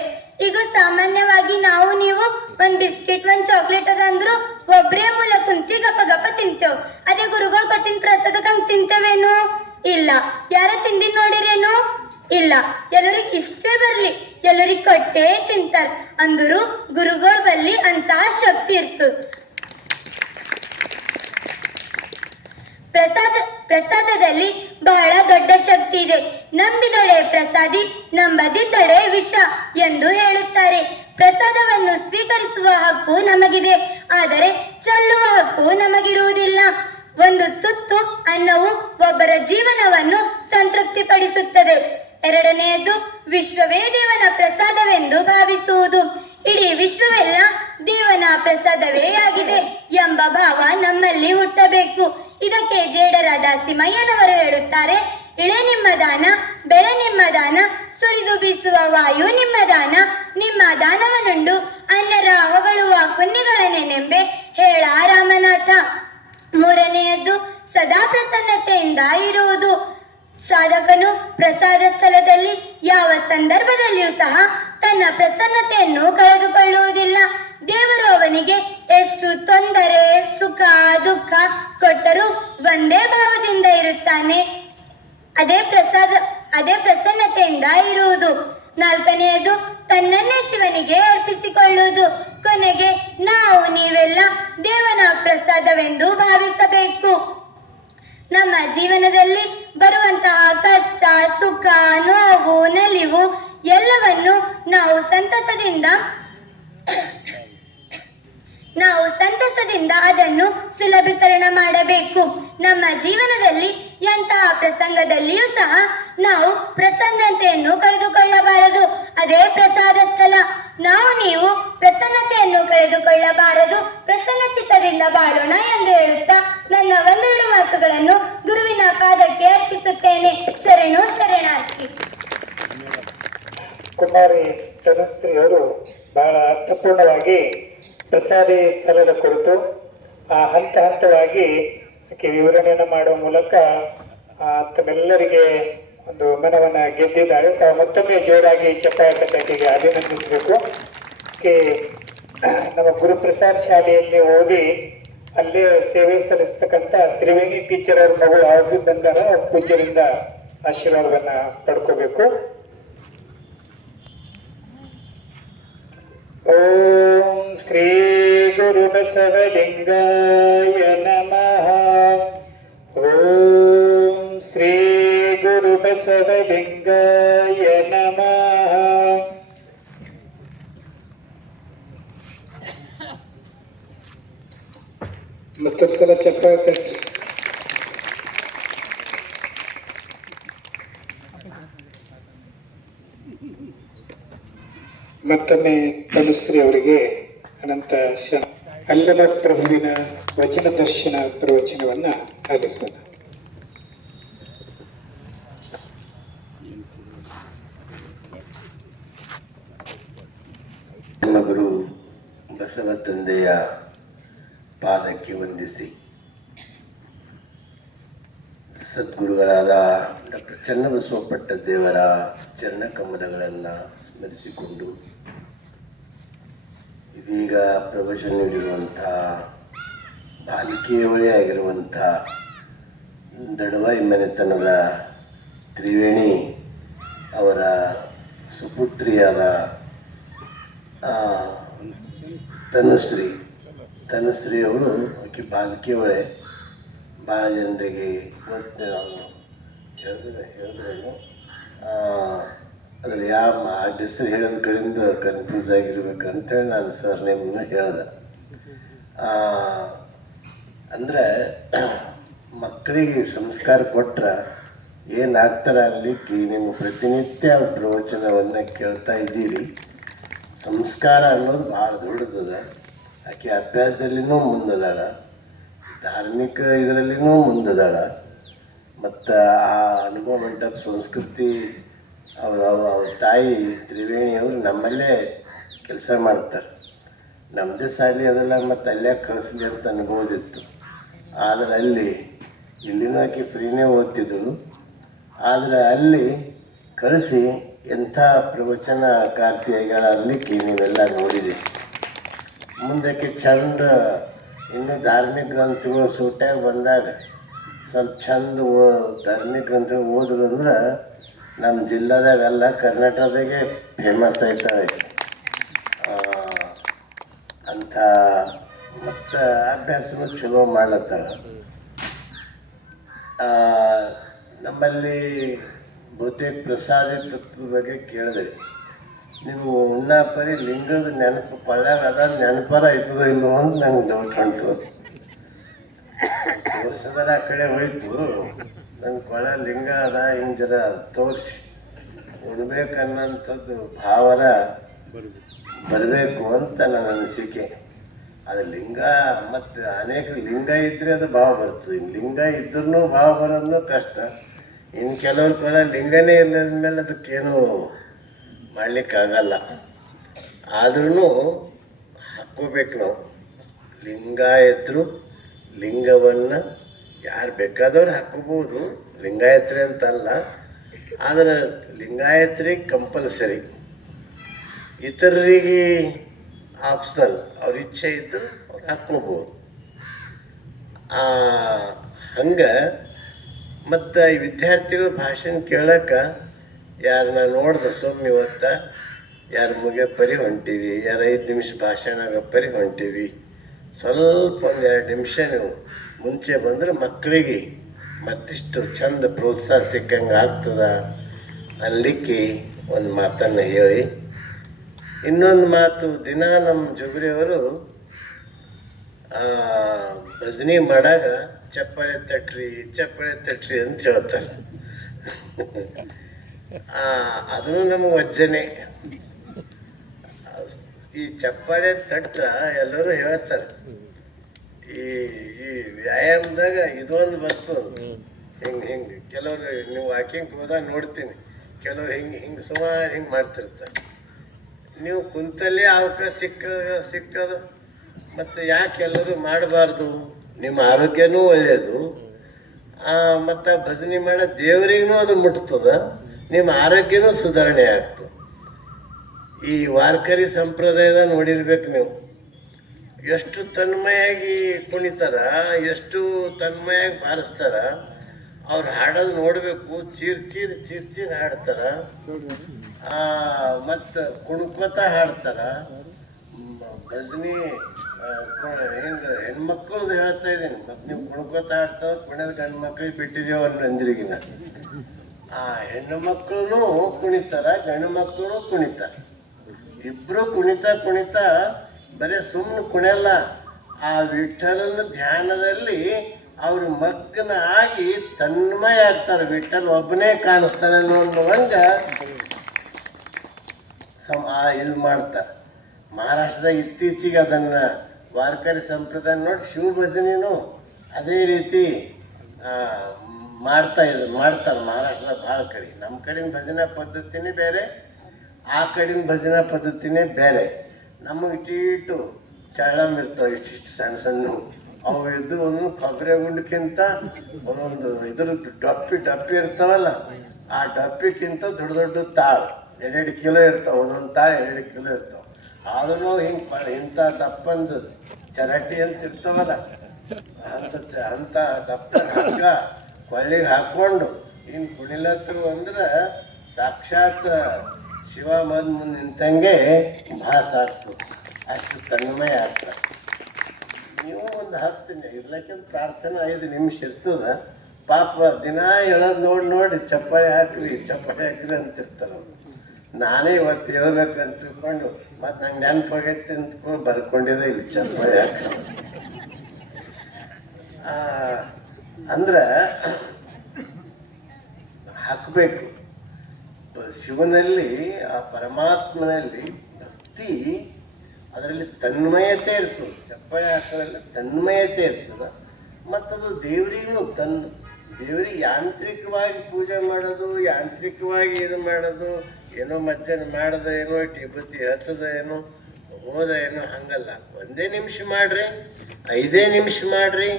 ಈಗ ಸಾಮಾನ್ಯವಾಗಿ ನೀವು ಒಂದ್ ಬಿಸ್ಕಿಟ್ ಒಂದ್ ಚಾಕ್ಲೇಟ್ ಅದಂದ್ರು ಒಬ್ರೇ ಮೂಲ ಕುಂತಿ ಗಪ್ಪ ಗಪ್ಪ ತಿಂತೇವ್. ಅದೇ ಗುರುಗಳು ಕೊಟ್ಟಿನ ಪ್ರಸಾದಕ್ಕೆ ಹಂಗ್ ತಿಂತೇವೇನು? ಇಲ್ಲ. ಯಾರ ತಿಂದಿನ್ ನೋಡಿರೇನು? ಇಲ್ಲ. ಎಲ್ಲರಿಗೆ ಇಷ್ಟೇ ಬರ್ಲಿ, ಎಲ್ಲರಿಗೆ ಕೊಟ್ಟೇ ತಿಂತಾರ. ಅಂದರು ಗುರುಗಳ ಬಲ್ಲಿ ಅಂತಹ ಶಕ್ತಿ ಇರ್ತದ. ಪ್ರಸಾದದಲ್ಲಿ ಬಹಳ ದೊಡ್ಡ ಶಕ್ತಿ ಇದೆ. ನಂಬಿದಡೆ ಪ್ರಸಾದಿ, ನಂಬದಿದ್ದಡೆ ವಿಷ ಎಂದು ಹೇಳುತ್ತಾರೆ. ಪ್ರಸಾದವನ್ನು ಸ್ವೀಕರಿಸುವ ಹಕ್ಕು ನಮಗಿದೆ, ಆದರೆ ಚೆಲ್ಲುವ ಹಕ್ಕು ನಮಗಿರುವುದಿಲ್ಲ. ಒಂದು ತುತ್ತು ಅನ್ನವು ಒಬ್ಬರ ಜೀವನವನ್ನು ಸಂತೃಪ್ತಿಪಡಿಸುತ್ತದೆ. ಎರಡನೆಯದು, ವಿಶ್ವವೇ ದೇವನ ಪ್ರಸಾದವೆಂದು ಭಾವಿಸುವುದು. ಇಡೀ ವಿಶ್ವವೆಲ್ಲ ದೇವನ ಪ್ರಸಾದವೇ ಆಗಿದೆ ಎಂಬ ಭಾವ ನಮ್ಮಲ್ಲಿ ಹುಟ್ಟಬೇಕು. ಇದಕ್ಕೆ ಜೇಡರ ದಾಸಿಮಯ್ಯನವರು ಹೇಳುತ್ತಾರೆ, ಇಳೆ ನಿಮ್ಮ ದಾನ, ಬೆಳೆ ನಿಮ್ಮ ದಾನ, ಸುಳಿದು ಬೀಸುವ ವಾಯು ನಿಮ್ಮ ದಾನ, ನಿಮ್ಮ ದಾನವನುಂಡು ಅನ್ಯರ ಹೊಗಳುವ ಪುಣ್ಯಗಳನ್ನೆಂಬೆ ಹೇಳ ರಾಮನಾಥ. ಮೂರನೆಯದ್ದು, ಸದಾ ಪ್ರಸನ್ನತೆಯಿಂದ ಇರುವುದು. ಸಾಧಕನು ಪ್ರಸಾದ ಸ್ಥಳದಲ್ಲಿ ಯಾವ ಸಂದರ್ಭದಲ್ಲಿಯೂ ಸಹ ತನ್ನ ಪ್ರಸನ್ನತೆಯನ್ನು ಕಳೆದುಕೊಳ್ಳುವುದಿಲ್ಲ. ದೇವರು ಅವನಿಗೆ ಎಷ್ಟು ತೊಂದರೆ, ಸುಖ, ದುಃಖ ಕೊಟ್ಟರೂ ಒಂದೇ ಭಾವದಿಂದ ಇರುತ್ತಾನೆ. ಅದೇ ಪ್ರಸನ್ನತೆಯಿಂದ ಇರುವುದು. ನಾಲ್ಕನೆಯದು, ತನ್ನನ್ನೇ ಶಿವನಿಗೆ ಅರ್ಪಿಸಿಕೊಳ್ಳುವುದು. ಕೊನೆಗೆ ನಾವು ನೀವೆಲ್ಲ ದೇವನ ಪ್ರಸಾದವೆಂದು ಭಾವಿಸಬೇಕು. ನಮ್ಮ ಜೀವನದಲ್ಲಿ ಬರುವಂತಹ ಕಷ್ಟ, ಸುಖ, ನೋವು, ನಲಿವು ಎಲ್ಲವನ್ನು ನಾವು ಸಂತಸದಿಂದ ಅದನ್ನು ಸುಲಭೀಕರಣ ಮಾಡಬೇಕು. ನಮ್ಮ ಜೀವನದಲ್ಲಿ ಎಂತಹ ಪ್ರಸಂಗದಲ್ಲಿಯೂ ಸಹ ನಾವು ಪ್ರಸನ್ನತೆಯನ್ನು ಕಳೆದುಕೊಳ್ಳಬಾರದು. ಅದೇ ಪ್ರಸಾದ ಸ್ಥಳ. ನೀವು ಪ್ರಸನ್ನತೆಯನ್ನು ಕಳೆದುಕೊಳ್ಳಬಾರದು, ಪ್ರಸನ್ನ ಚಿತ್ತದಿಂದ ಬಾಳೋಣ ಎಂದು ಹೇಳುತ್ತಾ ನನ್ನ ಒಂದೆರಡು ಮಾತುಗಳನ್ನು ಗುರುವಿನ ಪಾದಕ್ಕೆ ಅರ್ಪಿಸುತ್ತೇನೆ. ಶರಣು ಶರಣಾರ್ಥಿ. ಕುಮಾರಿ ತನುಶ್ರೀ ಅವರು ಬಹಳ ಅರ್ಥಪೂರ್ಣವಾಗಿ ಪ್ರಸಾದಿ ಸ್ಥಳದ ಕುರಿತು ಹಂತ ಹಂತವಾಗಿ ವಿವರಣೆಯನ್ನು ಮಾಡುವ ಮೂಲಕ ತಮ್ಮೆಲ್ಲರಿಗೆ ಒಂದು ಮನವನ್ನ ಗೆದ್ದಿದ್ದಾರೆ. ತಾವು ಮತ್ತೊಮ್ಮೆ ಜೋರಾಗಿ ಚಪ್ಪಾಳೆ ಅಭಿನಂದಿಸಬೇಕು. ನಮ್ಮ ಗುರುಪ್ರಸಾದ್ ಶಾಲೆಯಲ್ಲಿ ಓದಿ ಅಲ್ಲೇ ಸೇವೆ ಸಲ್ಲಿಸ್ತಕ್ಕಂಥ ತ್ರಿವೇಣಿ ಟೀಚರ್ ಅವ್ರ ಮಗಳು ಅವ್ರಿಗೆ ಬಂದಾರ, ಪೂಜ್ಯರಿಂದ ಆಶೀರ್ವಾದವನ್ನ ಪಡ್ಕೋಬೇಕು. ಓಂ ಶ್ರೀ ಗುರು ಬಸವಲಿಂಗಾಯ ನಮಃ. ಓಂ ಶ್ರೀ ಗುರು ಬಸವಲಿಂಗಾಯ ನಮಃ. ಮತ್ತೊಂದು ಸಲ ಚಪ್ಪಾಳೆ ತಟ್ಟಿ. ಮತ್ತೊಮ್ಮೆ ತನುಶ್ರೀ ಅವರಿಗೆ ಅನಂತ ಅಲ್ಲಮ ಪ್ರಭುವಿನ ವಚನ ದರ್ಶನ ಪ್ರವಚನವನ್ನ ಆಲಿಸೋಣ. ನಮ್ಮ ಗುರು ಬಸವ ತಂದೆಯ ಪಾದಕ್ಕೆ ವಂದಿಸಿ, ಸದ್ಗುರುಗಳಾದ ಡಾಕ್ಟರ್ ಚನ್ನಬಸವ ಪಟ್ಟದೇವರ ಚರಣ ಕಮಲಗಳನ್ನು ಸ್ಮರಿಸಿಕೊಂಡು ಇದೀಗ ಪ್ರವಚನ ನೀಡಿರುವಂಥ ಬಾಲಿಕೆಯವಳೇ ಆಗಿರುವಂಥ ದಡವಾಯಿ ಮನೆತನದ ತ್ರಿವೇಣಿ ಅವರ ಸುಪುತ್ರಿಯಾದ ತನುಶ್ರೀ ಅವರು ಆಕೆ ಬಾಲಿಕೆಯವಳೇ. ಭಾಳ ಜನರಿಗೆ ಹೇಳಿದ್ರು ಅದ್ರಲ್ಲಿ ಹೆಸರು ಹೇಳೋದ್ ಕಡೆಯಿಂದ ಕನ್ಫ್ಯೂಸ್ ಆಗಿರ್ಬೇಕಂತೇಳಿ ನಾನು ಸರ್ ನೇಮನ್ನ ಹೇಳ್ದೆ. ಅಂದರೆ ಮಕ್ಕಳಿಗೆ ಸಂಸ್ಕಾರ ಕೊಟ್ರೆ ಏನಾಗ್ತಾರೆ ಅಲ್ಲಿಕ್ಕೆ ನೀವು ಪ್ರತಿನಿತ್ಯ ಪ್ರವಚನವನ್ನು ಕೇಳ್ತಾ ಇದ್ದೀರಿ. ಸಂಸ್ಕಾರ ಅನ್ನೋದು ಭಾಳ ದೊಡ್ಡದದ. ಆಕೆ ಅಭ್ಯಾಸದಲ್ಲಿನೂ ಮುಂದದಾಳ, ಧಾರ್ಮಿಕ ಇದರಲ್ಲಿನೂ ಮುಂದದಾಳ. ಮತ್ತು ಆ ಅನುಭವ ಮಂಟಪ ಸಂಸ್ಕೃತಿ ಅವ್ರ ತಾಯಿ ತ್ರಿವೇಣಿಯವರು ನಮ್ಮಲ್ಲೇ ಕೆಲಸ ಮಾಡ್ತಾರೆ. ನಮ್ಮದೇ ಶಾಲೆ ಅದೆಲ್ಲ ಮತ್ತು ಅಲ್ಲೇ ಕಳಿಸ್ಲಿ ಅಂತ ಅನ್ಬೋದಿತ್ತು. ಆದರೆ ಅಲ್ಲಿ ಇಲ್ಲಿನೂ ಆಕೆ ಫ್ರೀನೇ ಓದ್ತಿದ್ದಳು. ಆದರೆ ಅಲ್ಲಿ ಕಳಿಸಿ ಎಂಥ ಪ್ರವಚನ ಕಾರ್ತಿಗಳ ಅಲ್ಲಿಕ್ಕೆ ನೀವೆಲ್ಲ ನೋಡಿದ್ದೀವಿ. ಮುಂದಕ್ಕೆ ಚಂದ ಇನ್ನು ಧಾರ್ಮಿಕ ಗ್ರಂಥಗಳು ಸೂಟ್ಯಾಗಿ ಬಂದಾಗ ಸ್ವಲ್ಪ ಚಂದ ಧಾರ್ಮಿಕ ಗ್ರಂಥಗಳು ಓದಿದ್ರು ಅಂದ್ರೆ ನಮ್ಮ ಜಿಲ್ಲಾದಾಗಲ್ಲ ಕರ್ನಾಟಕದಾಗೆ ಫೇಮಸ್ ಆಯ್ತಾಳೆ ಅಂಥ. ಮತ್ತು ಅಭ್ಯಾಸನೂ ಚಲೋ ಮಾಡ್ಲತ್ತಾಳೆ. ನಮ್ಮಲ್ಲಿ ಬಹುತೇಕ ಪ್ರಸಾದಿ ತತ್ವದ ಬಗ್ಗೆ ಕೇಳಿದೆ. ನೀವು ಉಣ್ಣಾಪರಿ ಲಿಂಗದ ನೆನಪು ಕೊಳ್ಳಾಗ ಅದ ನೆನಪರ ಆಯ್ತದೋ ಇಲ್ಲೋ ಅಂತ ನಂಗೆ ಡೌಟ್ ಉಂಟು. ತೋರ್ಸೋದರ ಆ ಕಡೆ ಹೋಯ್ತು, ನನ್ನ ಕೊಳ್ಳ ಲಿಂಗ ಅದ ಹಿಂಗೆ ಜರ ತೋರಿಸಿ ಉಣ್ಬೇಕನ್ನೋಂಥದ್ದು ಭಾವರ ಬರಬೇಕು ಅಂತ ನನ್ನ ಅನಿಸಿಕೆ. ಅದು ಲಿಂಗ ಮತ್ತು ಅನೇಕ ಲಿಂಗ ಇದ್ದರೆ ಅದು ಭಾವ ಬರ್ತದೆ. ಲಿಂಗ ಇದ್ರೂ ಭಾವ ಬರೋದು ಕಷ್ಟ. ಇನ್ನು ಕೆಲವ್ರ ಕೂಡ ಲಿಂಗನೇ ಇಲ್ಲದ ಮೇಲೆ ಅದಕ್ಕೇನು ಮಾಡಲಿಕ್ಕಾಗಲ್ಲ. ಆದ್ರೂ ಹಾಕ್ಕೋಬೇಕು ನಾವು. ಲಿಂಗಾಯತರು ಲಿಂಗವನ್ನು ಯಾರು ಬೇಕಾದವ್ರು ಹಾಕ್ಕೋಬೋದು, ಲಿಂಗಾಯತ್ರಿ ಅಂತಲ್ಲ. ಆದರೆ ಲಿಂಗಾಯತ್ರಿಗೆ ಕಂಪಲ್ಸರಿ, ಇತರರಿಗೆ ಆಪ್ಷನಲ್. ಅವ್ರ ಇಚ್ಛೆ ಇದ್ದರೂ ಅವ್ರು ಹಾಕ್ಕೋಬೋದು. ಹಂಗೆ ಮತ್ತು ಈ ವಿದ್ಯಾರ್ಥಿಗಳು ಭಾಷಣ ಕೇಳೋಕೆ ಯಾರನ್ನ ನೋಡ್ದೆ ಸೊಮ್ಮೆ ಇವತ್ತು ಯಾರು ಮುಗಿಯೋ ಪರಿ ಹೊಂಟೀವಿ, ಯಾರು 5 ನಿಮಿಷ ಭಾಷಣ ಆಗೋ ಪರಿ ಹೊಂಟೀವಿ. ಸ್ವಲ್ಪ 1-2 ನಿಮಿಷ ನೀವು ಮುಂಚೆ ಬಂದರೆ ಮಕ್ಕಳಿಗೆ ಮತ್ತಿಷ್ಟು ಚಂದ ಪ್ರೋತ್ಸಾಹ ಸಿಕ್ಕಂಗೆ ಆಗ್ತದ ಅನ್ಲಿಕ್ಕೆ ಒಂದು ಮಾತನ್ನು ಹೇಳಿ. ಇನ್ನೊಂದು ಮಾತು, ದಿನ ನಮ್ಮ ಜುಬ್ರಿಯವರು ಭಜನೆ ಮಾಡಾಗ ಚಪ್ಪಾಳೆ ತಟ್ರಿ ಅಂತ ಹೇಳ್ತಾರೆ. ಅದನ್ನು ನಮಗೆ ವಜ್ಜನೆ. ಈ ಚಪ್ಪಾಳೆ ತಟ್ರ ಎಲ್ಲರೂ ಹೇಳ್ತಾರೆ. ಈ ವ್ಯಾಯಾಮದಾಗ ಇದೊಂದು ಬರ್ತದೆ. ಹಿಂಗೆ ಕೆಲವ್ರು ನೀವು ವಾಕಿಂಗ್ ಹೋದಾಗ ನೋಡ್ತೀನಿ, ಕೆಲವ್ರು ಹಿಂಗೆ ಸುಮಾರು ಹಿಂಗೆ ಮಾಡ್ತಿರ್ತಾರೆ. ನೀವು ಕುಂತಲ್ಲೇ ಅವಕಾಶ ಸಿಕ್ಕದ ಮತ್ತು ಯಾಕೆ ಎಲ್ಲರೂ ಮಾಡಬಾರ್ದು? ನಿಮ್ಮ ಆರೋಗ್ಯನೂ ಒಳ್ಳೆಯದು, ಮತ್ತು ಭಜನೆ ಮಾಡೋ ದೇವರಿಗೂ ಅದು ಮುಟ್ತದ, ನಿಮ್ಮ ಆರೋಗ್ಯನೂ ಸುಧಾರಣೆ ಆಗ್ತದೆ. ಈ ವಾರ್ಕರಿ ಸಂಪ್ರದಾಯದ ನೋಡಿರ್ಬೇಕು ನೀವು, ಎಷ್ಟು ತನ್ಮಯಾಗಿ ಕುಣಿತಾರ, ಎಷ್ಟು ತನ್ಮಯಾಗಿ ಬಾರಿಸ್ತಾರ. ಅವ್ರು ಹಾಡೋದು ನೋಡಬೇಕು, ಚೀರ್ ಹಾಡ್ತಾರ, ಮತ್ತು ಕುಣ್ಕೋತ ಹಾಡ್ತಾರ. ಭಜನೆ ಹಿಂಗೆ ಹೆಣ್ಮಕ್ಳದ್ದು ಹೇಳ್ತಾ ಇದ್ದೀನಿ. ಮತ್ತು ನೀವು ಕುಣ್ಕೋತ ಹಾಡ್ತಾವ, ಕುಣಿಯೋದು ಗಂಡು ಮಕ್ಳಿಗೆ ಬಿಟ್ಟಿದ್ದೇವೆ ಅಂದ್ರಿಗಿನ. ಹೆಣ್ಣು ಮಕ್ಕಳು ಕುಣಿತಾರ, ಗಂಡು ಮಕ್ಕಳು ಕುಣಿತಾರ. ಇಬ್ಬರು ಕುಣಿತಾ ಬರೀ ಸುಮ್ಮನೆ ಕುಣಿಯಲ್ಲ, ಆ ವಿಠಲನ ಧ್ಯಾನದಲ್ಲಿ ಅವ್ರ ಮಗ್ನ ಆಗಿ ತನ್ಮಯ ಆಗ್ತಾರೆ. ವಿಠಲ್ ಒಬ್ಬನೇ ಕಾಣಿಸ್ತಾನೆ ಅನ್ನುವಂಗ ಇದು ಮಾಡ್ತಾರೆ. ಮಹಾರಾಷ್ಟ್ರದಾಗ ಇತ್ತೀಚೆಗೆ ಅದನ್ನು ವಾರ್ಕರಿ ಸಂಪ್ರದಾಯ ನೋಡಿ ಶಿವ ಭಜನೆನೂ ಅದೇ ರೀತಿ ಮಾಡ್ತಾರೆ ಮಹಾರಾಷ್ಟ್ರದಾಗ ಭಾಳ ಕಡೆ. ನಮ್ಮ ಕಡೆಯಿಂದ ಭಜನಾ ಪದ್ಧತಿನೇ ಬೇರೆ, ಆ ಕಡೆಯಿಂದ ಭಜನಾ ಪದ್ಧತಿನೇ ಬೇರೆ. ನಮಗೆ ಇಟ್ಟಿಟ್ಟು ಚಳ್ಳಂ ಇರ್ತಾವೆ, ಇಷ್ಟಿಷ್ಟು ಸಣ್ಣ ಅವು ಇದ್ದು ಒಂದೊಂದು ಕೊಬ್ಬರಿ ಗುಂಡಕ್ಕಿಂತ ಒಂದೊಂದು ಇದ್ರ ಡಪ್ಪಿ ಇರ್ತಾವಲ್ಲ, ಆ ಡಪ್ಪಿಕ್ಕಿಂತ ದೊಡ್ಡ ತಾಳು 2 ಕಿಲೋ ಇರ್ತಾವೆ. ಒಂದೊಂದು ತಾಳು 2 ಕಿಲೋ ಇರ್ತಾವೆ. ಆದ್ರೂ ಹಿಂಗೆ ಇಂಥ ದಪ್ಪಂದು ಚರಟಿ ಅಂತ ಇರ್ತಾವಲ್ಲ, ಅಂಥ ದಪ್ಪನ ಹಗ್ಗ ಕೊಳ್ಳಿಗೆ ಹಾಕ್ಕೊಂಡು ಹಿಂಗೆ ಕುಣಿಲತ್ತರು ಅಂದ್ರೆ ಸಾಕ್ಷಾತ್ ಶಿವ ಮುಂದೆ ನಿಂತಂಗೆ ಭಾಸ ಆಗ್ತದೆ. ಅಷ್ಟು ತನ್ಮಯ ಆಗ್ತದೆ. ನೀವು ಒಂದು 10 ಇರ್ಲಕ್ಕಿಂತ ಪ್ರಾರ್ಥನೆ 5 ನಿಮಿಷ ಇರ್ತದ. ಪಾಪ ದಿನ ಹೇಳೋದು ನೋಡಿ ಚಪ್ಪಾಳೆ ಹಾಕ್ರಿ ಅಂತಿರ್ತಾರೆ. ನಾನೇ ಇವತ್ತು ಹೇಳ್ಬೇಕಂತ ತಿಳ್ಕೊಂಡು ಮತ್ತು ನಂಗೆ ನೆನಪಾಗೈತೆ ಅಂತ ಬರ್ಕೊಂಡಿದೆ ಇಲ್ಲಿ ಚಪ್ಪಾಳೆ ಹಾಕೋದು. ಅಂದ್ರೆ ಹಾಕಬೇಕು ಶಿವನಲ್ಲಿ, ಆ ಪರಮಾತ್ಮನಲ್ಲಿ ಭಕ್ತಿ, ಅದರಲ್ಲಿ ತನ್ಮಯತೆ ಇರ್ತದೆ. ಚಪ್ಪಾಳೆ ಹಾಕೋದ್ರಲ್ಲಿ ತನ್ಮಯತೆ ಇರ್ತದೆ. ಮತ್ತದು ದೇವರಿಗೂ ದೇವರಿಗೆ ಯಾಂತ್ರಿಕವಾಗಿ ಪೂಜೆ ಮಾಡೋದು, ಯಾಂತ್ರಿಕವಾಗಿ ಇದು ಮಾಡೋದು, ಏನೋ ಮಜ್ಜನ ಮಾಡೋದು, ಏನೋ ಟಿಬತಿ ಹಚ್ಚದ, ಏನೋ ಹೋದ, ಏನೋ ಹಂಗಲ್ಲ. 1 ನಿಮಿಷ ಮಾಡ್ರಿ, 5 ನಿಮಿಷ ಮಾಡ್ರಿ,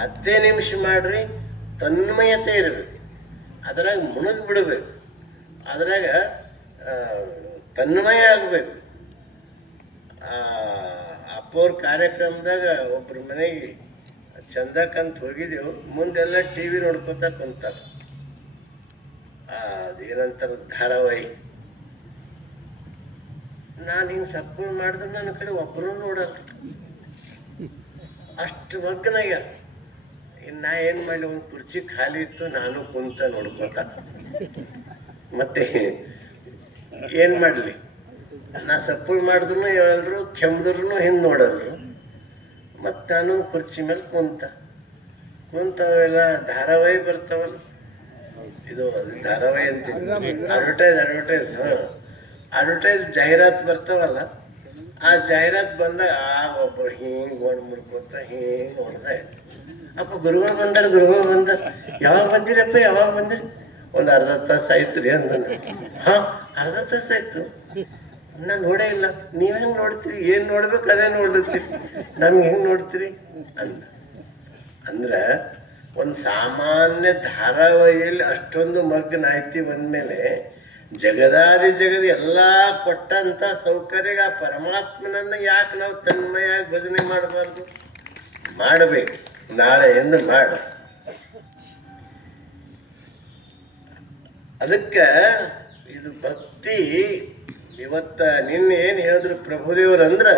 10 ನಿಮಿಷ ಮಾಡ್ರಿ, ತನ್ಮಯತೆ ಇರಬೇಕು. ಅದ್ರಾಗ ಮುಳುಗಿ ಬಿಡಬೇಕು, ಅದ್ರಾಗ ತನ್ಮಯ ಆಗಬೇಕು. ಅಪ್ಪವ್ರ ಕಾರ್ಯಕ್ರಮದಾಗ ಒಬ್ಬರ ಮನೆಗೆ ಚಂದಕ್ಕಂತ ಹೋಗಿದ್ದೆವು. ಮುಂದೆಲ್ಲ ಟಿ ವಿ ನೋಡ್ಕೊತ ಕುಂತಾರ. ಅದೇನಂತಾರ ಧಾರಾವಾಹಿ. ನಾನು ಹಿಂಗೆ ಸಪೋರ್ಟ್ ಮಾಡಿದ್ರೆ ನನ್ನ ಕಡೆ ಒಬ್ಬರೂ ನೋಡಲ್ಲ, ಅಷ್ಟು ಮಗ್ನಾಗ. ನಾ ಏನು ಮಾಡಲಿ, ಒಂದು ಕುರ್ಚಿ ಖಾಲಿ ಇತ್ತು, ನಾನು ಕುಂತ ನೋಡ್ಕೊತ. ಮತ್ತೆ ಏನು ಮಾಡಲಿ, ನಾ ಸಪೋರ್ಟ್ ಮಾಡಿದ್ರು ಎಲ್ಲರೂ ಕೆಮ್ದ್ರು ಹಿಂದೆ ನೋಡಲ್ರು. ಮತ್ತು ನಾನು ಕುರ್ಚಿ ಮೇಲೆ ಕುಂತವೆಲ್ಲ ಧಾರಾವಾಹಿ ಬರ್ತಾವಲ್ಲ, ಇದು ಧಾರಾವಾಹಿ ಅಂತೀವಿ, ಅಡ್ವರ್ಟೈಸ್ ಅಡ್ವರ್ಟೈಸ್ ಜಾಹೀರಾತು ಬರ್ತಾವಲ್ಲ. ಆ ಜಾಹೀರಾತು ಬಂದಾಗ ಒಬ್ಬ ಹಿಂಗೆ ಹೊಂಡು ಮುಡ್ಕೊತ ಹಿಂಗೆ ನೋಡ್ದೆ. ಅಪ್ಪ ಗುರುಗಳು ಬಂದಾರ, ಯಾವಾಗ ಬಂದಿರಿ? ಒಂದು ಅರ್ಧ ತಾಸು ಆಯ್ತು ರೀ ಅಂದ. ಹಾಂ, ಅರ್ಧ ತಾಸು ಆಯ್ತು, ನಾನು ನೋಡೇ ಇಲ್ಲ. ನೀವು ಹೆಂಗೆ ನೋಡ್ತೀರಿ? ಏನು ನೋಡ್ಬೇಕು ಅದೇ ನೋಡ್ತೀರಿ, ನಮ್ಗೆ ಹೆಂಗೆ ನೋಡ್ತೀರಿ ಅಂದ್ರೆ ಒಂದು ಸಾಮಾನ್ಯ ಧಾರಾವಾಹಿಯಲ್ಲಿ ಅಷ್ಟೊಂದು ಮಗ್ನ ಆಯ್ತಿ ಬಂದಮೇಲೆ ಜಗದ ಎಲ್ಲ ಕೊಟ್ಟಂಥ ಸೌಕರ್ಯ ಆ ಪರಮಾತ್ಮನನ್ನು ಯಾಕೆ ನಾವು ತನ್ಮಯಾಗಿ ಭಜನೆ ಮಾಡಬಾರ್ದು? ಮಾಡಬೇಕು, ನಾಳೆಯಿಂದ ಮಾಡು. ಅದಕ್ಕೆ ಇದು ಭಕ್ತಿ. ನಿನ್ನೆ ಏನು ಹೇಳಿದ್ರು ಪ್ರಭುದೇವರಂದ್ರೆ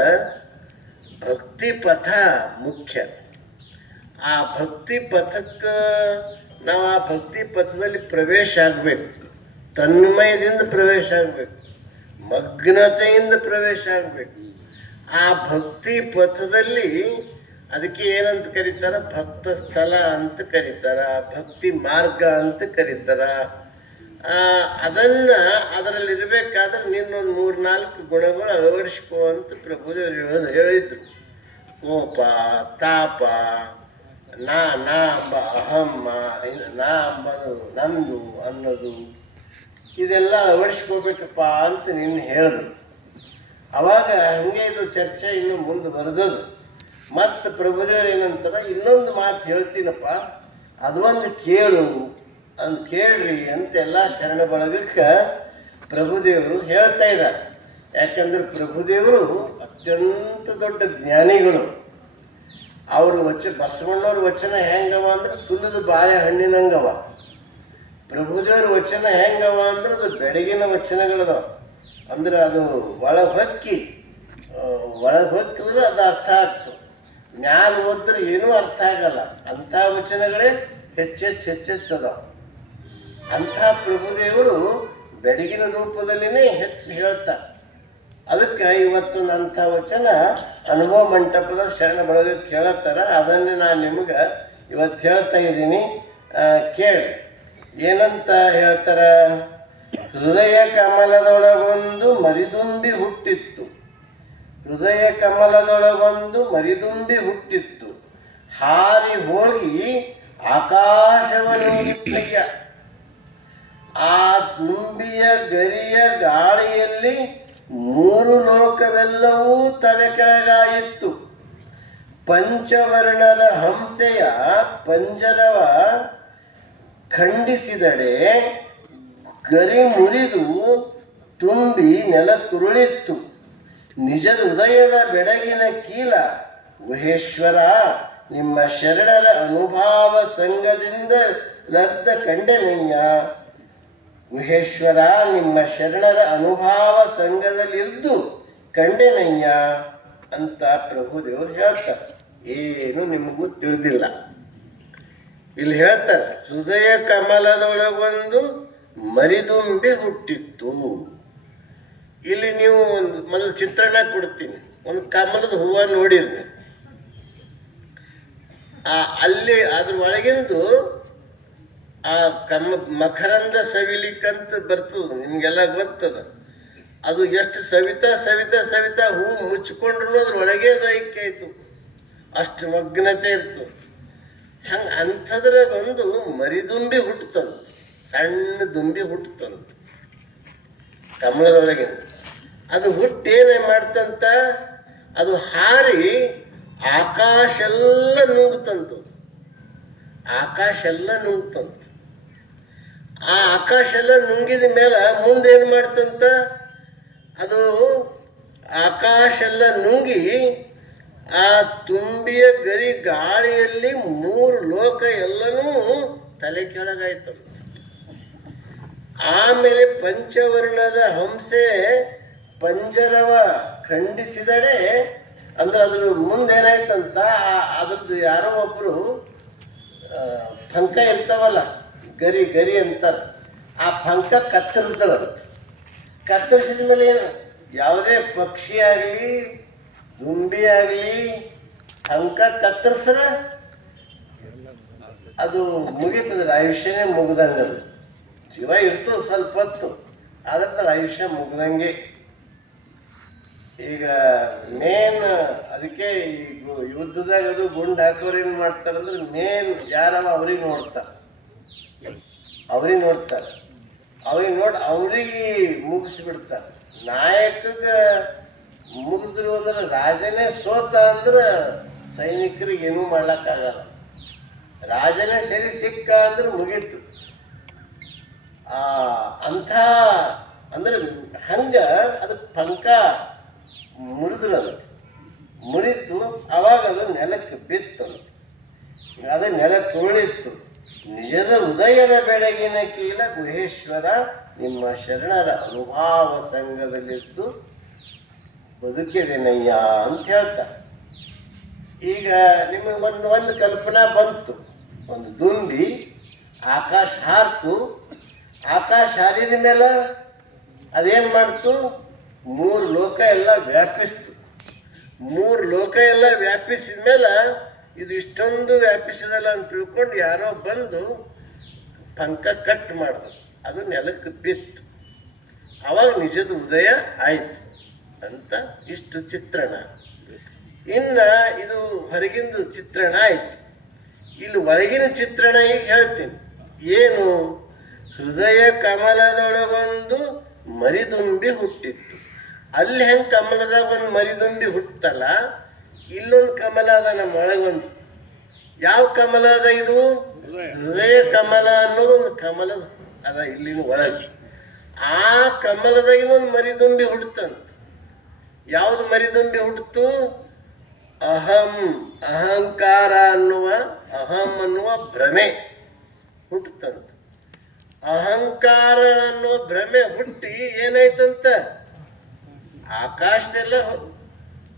ಭಕ್ತಿ ಪಥ ಮುಖ್ಯ. ಆ ಭಕ್ತಿ ಪಥಕ್ಕೆ ನಾವು ಆ ಭಕ್ತಿ ಪಥದಲ್ಲಿ ಪ್ರವೇಶ ಆಗಬೇಕು, ತನ್ಮಯದಿಂದ ಪ್ರವೇಶ ಆಗಬೇಕು, ಮಗ್ನತೆಯಿಂದ ಪ್ರವೇಶ ಆಗಬೇಕು. ಆ ಭಕ್ತಿ ಪಥದಲ್ಲಿ ಅದಕ್ಕೆ ಏನಂತ ಕರೀತಾರ? ಭಕ್ತ ಸ್ಥಳ ಅಂತ ಕರೀತಾರ, ಭಕ್ತಿ ಮಾರ್ಗ ಅಂತ ಕರೀತಾರ. ಅದರಲ್ಲಿರಬೇಕಾದ್ರೆ ನಿನ್ನೊಂದು 3-4 ಗುಣಗಳು ಅಳವಡಿಸ್ಕೋ ಅಂತ ಪ್ರಭುದೇವರು ಹೇಳಿದ್ರು. ಕೋಪ, ತಾಪ, ನಾ ಅಂಬ ಅಹಮ್ಮ, ನಾ ಅಂಬದು ನಂದು ಅನ್ನೋದು, ಇದೆಲ್ಲ ಅಳವಡಿಸ್ಕೋಬೇಕಪ್ಪ ಅಂತ ನಿನ್ನ ಹೇಳಿದ್ರು. ಅವಾಗ ಹಂಗೆ ಇದು ಚರ್ಚೆ ಇನ್ನು ಮುಂದೆ ಬರೆದದು. ಮತ್ತು ಪ್ರಭುದೇವರು ಏನಂತಾರ, ಇನ್ನೊಂದು ಮಾತು ಹೇಳ್ತೀನಪ್ಪ, ಅದೊಂದು ಕೇಳು ಅಂದ್ ಕೇಳ್ರಿ ಅಂತೆಲ್ಲ ಶರಣ ಬಳಗಕ್ಕೆ ಪ್ರಭುದೇವರು ಹೇಳ್ತಾ ಇದ್ದಾರೆ. ಯಾಕಂದ್ರೆ ಪ್ರಭುದೇವರು ಅತ್ಯಂತ ದೊಡ್ಡ ಜ್ಞಾನಿಗಳು. ಅವರು ಬಸವಣ್ಣವ್ರ ವಚನ ಹೆಂಗವ ಅಂದ್ರೆ ಸುಲಿದ ಬಾಳೆಹಣ್ಣಿನಂಗವ. ಪ್ರಭುದೇವ್ರ ವಚನ ಹೆಂಗವ ಅಂದ್ರೆ ಅದು ಬೆಳಗಿನ ವಚನಗಳದವ. ಅಂದ್ರೆ ಅದು ಒಳಗೊಕ್ಕಿದ್ರೆ ಅದು ಅರ್ಥ ಆಗ್ತದೆ. ಮ್ಯಾಲ ಓದಿದ್ರೆ ಏನೂ ಅರ್ಥ ಆಗಲ್ಲ. ಅಂಥ ವಚನಗಳೇ ಹೆಚ್ಚೆಚ್ಚದವ. ಅಂಥ ಪ್ರಭುದೇವರು ಬೆಳಗಿನ ರೂಪದಲ್ಲಿನೇ ಹೆಚ್ಚು ಹೇಳ್ತಾರೆ. ಅದಕ್ಕೆ ಇವತ್ತೊಂದು ಅಂಥ ವಚನ ಅನುಭವ ಮಂಟಪದ ಶರಣ ಬಳಗಕ್ಕೆ ಹೇಳತ್ತಾರ. ಅದನ್ನೇ ನಾನು ನಿಮ್ಗೆ ಇವತ್ತು ಹೇಳ್ತಾ ಇದ್ದೀನಿ, ಕೇಳಿ. ಏನಂತ ಹೇಳ್ತಾರ? ಹೃದಯ ಕಮಲದೊಳಗೊಂದು ಮರಿದುಂಬಿ ಹುಟ್ಟಿತ್ತು, ಹೃದಯ ಕಮಲದೊಳಗೊಂದು ಮರಿದುಂಬಿ ಹುಟ್ಟಿತ್ತು, ಹಾರಿ ಹೋಗಿ ಆಕಾಶವನ್ನುಗಿತ್ತಯ್ಯ. ಆ ದುಂಬಿಯ ಗರಿಯ ಗಾಳಿಯಲ್ಲಿ 3 ಲೋಕವೆಲ್ಲವೂ ತಲೆ ಕೆಳಗಾಯಿತ್ತು. ಪಂಚವರ್ಣದ ಹಂಸೆಯ ಪಂಜರವ ಖಂಡಿಸಿದಡೆ ಗರಿ ಮುರಿದು ತುಂಬಿ ನೆಲಕ್ಕುರುಳಿತ್ತು. ನಿಜದ ಉದಯದ ಬೆಳಗಿನ ಕೀಲ ಗುಹೇಶ್ವರ ನಿಮ್ಮ ಶರಣರ ಅನುಭಾವ ಸಂಘದಿಂದ ಲರ್ಧ ಕಂಡೆನಯ್ಯ. ಗುಹೇಶ್ವರ ನಿಮ್ಮ ಶರಣರ ಅನುಭಾವ ಸಂಘದಲ್ಲಿರ್ದು ಕಂಡೆನಯ್ಯ ಅಂತ ಪ್ರಭುದೇವರು ಹೇಳ್ತಾರೆ. ಏನು ನಿಮಗೂ ತಿಳಿದಿಲ್ಲ. ಇಲ್ಲಿ ಹೇಳ್ತಾರೆ, ಹೃದಯ ಕಮಲದೊಳಗೊಂದು ಮರಿದುಂಬಿ ಹುಟ್ಟಿತ್ತು. ಇಲ್ಲಿ ನೀವು ಒಂದು ಮೊದಲು ಚಿತ್ರಣ ಕೊಡ್ತೀನಿ. ಒಂದು ಕಮಲದ ಹೂವು ನೋಡಿರಿ, ಅಲ್ಲಿ ಅದ್ರ ಒಳಗಿಂದು ಆ ಮಕರಂದ ಸವಿಲಿಕ್ಕಂತ ಬರ್ತದ, ನಿಮ್ಗೆಲ್ಲ ಗೊತ್ತದ. ಅದು ಎಷ್ಟು ಸವಿತಾ ಸವಿತಾ ಸವಿತಾ ಹೂ ಮುಚ್ಚಿಕೊಂಡ್ರು ಅದ್ರ ಒಳಗೆ ಅದು ಐಕ್ಯ ಆಯ್ತು, ಅಷ್ಟು ಮಗ್ನತೆ ಇರ್ತದೆ. ಹಂಗೆ ಅಂಥದ್ರಾಗ ಒಂದು ಮರಿದುಂಬಿ ಹುಟ್ಟುತ್ತಂತ, ಸಣ್ಣ ದುಂಬಿ ಹುಟ್ಟುತ್ತಂತ ಕಮಲದೊಳಗಿಂದ. ಅದು ಹುಟ್ಟು ಏನೇ ಮಾಡ್ತಂತ, ಅದು ಹಾರಿ ಆಕಾಶ ಎಲ್ಲ ನುಂಗುತ್ತಂತ, ಆಕಾಶ ಎಲ್ಲ ನುಂಗ್ತಂತ. ಆ ಆಕಾಶ ಎಲ್ಲ ನುಂಗಿದ ಮೇಲೆ ಮುಂದೇನು ಮಾಡ್ತಂತ, ಅದು ಆಕಾಶ ಎಲ್ಲ ನುಂಗಿ ಆ ತುಂಬಿಯ ಗರಿ ಗಾಳಿಯಲ್ಲಿ 3 ಲೋಕ ಎಲ್ಲನೂ ತಲೆ ಕೆಳಗಾಯ್ತಂತ. ಆಮೇಲೆ ಪಂಚವರ್ಣದ ಹಂಸೆ ಪಂಜರವ ಖಂಡಿಸಿದಡೆ, ಅಂದ್ರೆ ಅದ್ರ ಮುಂದೇನಾಯ್ತಂತ, ಅದ್ರದ್ದು ಯಾರೋ ಒಬ್ರು ಪಂಕ ಇರ್ತಾವಲ್ಲ, ಗರಿ ಗರಿ ಅಂತಾರೆ, ಆ ಪಂಕ ಕತ್ತರಿಸ್ತಾರಂತ. ಕತ್ತರಿಸಿದ ಮೇಲೆ ಏನು, ಯಾವುದೇ ಪಕ್ಷಿ ಆಗಲಿ ದುಂಬಿ ಆಗಲಿ ಪಂಕ ಕತ್ತರಿಸ್ರ ಅದು ಮುಗೀತದ್ರ, ಆಯುಷ್ಯನೇ ಮುಗ್ದಂಗದು. ಜೀವ ಇರ್ತದೆ ಸ್ವಲ್ಪ ಹೊತ್ತು, ಆದ್ರೆ ಆಯುಷ್ಯ ಮುಗ್ದಂಗೆ. ಈಗ ಮೇನ್ ಅದಕ್ಕೆ ಈಗ ಯುದ್ಧದಾಗ ಅದು ಗುಂಡು ಹಾಕೋರು ಏನು ಮಾಡ್ತಾರಂದ್ರೆ, ಮೇನ್ ಯಾರವ ಅವ್ರಿಗೆ ನೋಡ್ತಾರೆ, ಅವ್ರಿಗೆ ನೋಡ್ತಾರೆ, ಅವ್ರಿಗೆ ನೋಡಿ ಅವ್ರಿಗೆ ಮುಗಿಸ್ಬಿಡ್ತಾರೆ. ನಾಯಕಗೆ ಮುಗಿಸಿದ್ರು ಅಂದ್ರೆ, ರಾಜನೇ ಸೋತ ಅಂದ್ರೆ ಸೈನಿಕರಿಗೆ ಏನೂ ಮಾಡ್ಲಿಕ್ಕಾಗಲ್ಲ. ರಾಜನೇ ಸರಿ ಸಿಕ್ಕ ಅಂದ್ರೆ ಮುಗೀತು. ಅಂಥ ಅಂದ್ರೆ ಹಂಗ ಅದಕ್ಕೆ ಪಂಕ ಮುರಿದ್ರಂತ, ಮುರಿತು ಅವಾಗ ಅದು ನೆಲಕ್ಕೆ ಬಿತ್ತಂತ. ಅದು ನೆಲ ತುಳಿತ್ತು. ನಿಜದ ಹೃದಯದ ಬೆಳಗಿನ ಕೀಲ ಗುಹೇಶ್ವರ ನಿಮ್ಮ ಶರಣರ ಅನುಭಾವ ಸಂಘದಲ್ಲಿದ್ದು ಬದುಕಿದೆನಯ್ಯ ಅಂತ ಹೇಳ್ತಾರೆ. ಈಗ ನಿಮಗೆ ಒಂದು ಕಲ್ಪನಾ ಬಂತು, ಒಂದು ದುಂಬಿ ಆಕಾಶ ಹಾರ್ತು, ಆಕಾಶ ಹಾರಿದ ಮೇಲೆ ಅದೇನು ಮಾಡ್ತು, 3 ಲೋಕ ಎಲ್ಲ ವ್ಯಾಪಿಸ್ತು. 3 ಲೋಕ ಎಲ್ಲ ವ್ಯಾಪಿಸಿದ ಮೇಲೆ ಇದು ಇಷ್ಟೊಂದು ವ್ಯಾಪಿಸಿದಲ್ಲ ಅಂತ ತಿಳ್ಕೊಂಡು ಯಾರೋ ಬಂದು ಪಂಕ ಕಟ್ ಮಾಡಿದ್ರು, ಅದು ನೆಲಕ್ಕೆ ಬಿತ್ತು. ಅವಾಗ ನಿಜದ ಉದಯ ಆಯಿತು ಅಂತ ಇಷ್ಟು ಚಿತ್ರಣ. ಇನ್ನು ಇದು ಹೊರಗಿಂದು ಚಿತ್ರಣ ಆಯಿತು. ಇಲ್ಲಿ ಒಳಗಿನ ಚಿತ್ರಣ ಈಗ ಹೇಳ್ತೀನಿ. ಏನು, ಹೃದಯ ಕಮಲದೊಳಗೊಂದು ಮರಿದುಂಬಿ ಹುಟ್ಟಿತ್ತು. ಅಲ್ಲಿ ಹೆಂಗೆ ಕಮಲದಾಗ ಒಂದು ಮರಿದುಂಬಿ ಹುಟ್ಟಲ್ಲ, ಇಲ್ಲೊಂದು ಕಮಲ ಅದ ನಮ್ಮ ಒಳಗೊಂದು. ಯಾವ ಕಮಲ ಅದ ಇದು? ಹೃದಯ ಕಮಲ ಅನ್ನೋದೊಂದು ಕಮಲದ ಅದ ಇಲ್ಲಿನ ಒಳಗೆ. ಆ ಕಮಲದಾಗಿನೊಂದು ಮರಿದುಂಬಿ ಹುಟ್ಟುತ್ತಂತ. ಯಾವುದು ಮರಿದುಂಬಿ ಹುಟ್ಟಿತು? ಅಹಂಕಾರ ಅನ್ನುವ ಅನ್ನುವ ಭ್ರಮೆ ಹುಟ್ಟುತ್ತಂತ. ಅಹಂಕಾರ ಅನ್ನುವ ಭ್ರಮೆ ಹುಟ್ಟಿ ಏನಾಯ್ತಂತ, ಆಕಾಶದೆಲ್ಲ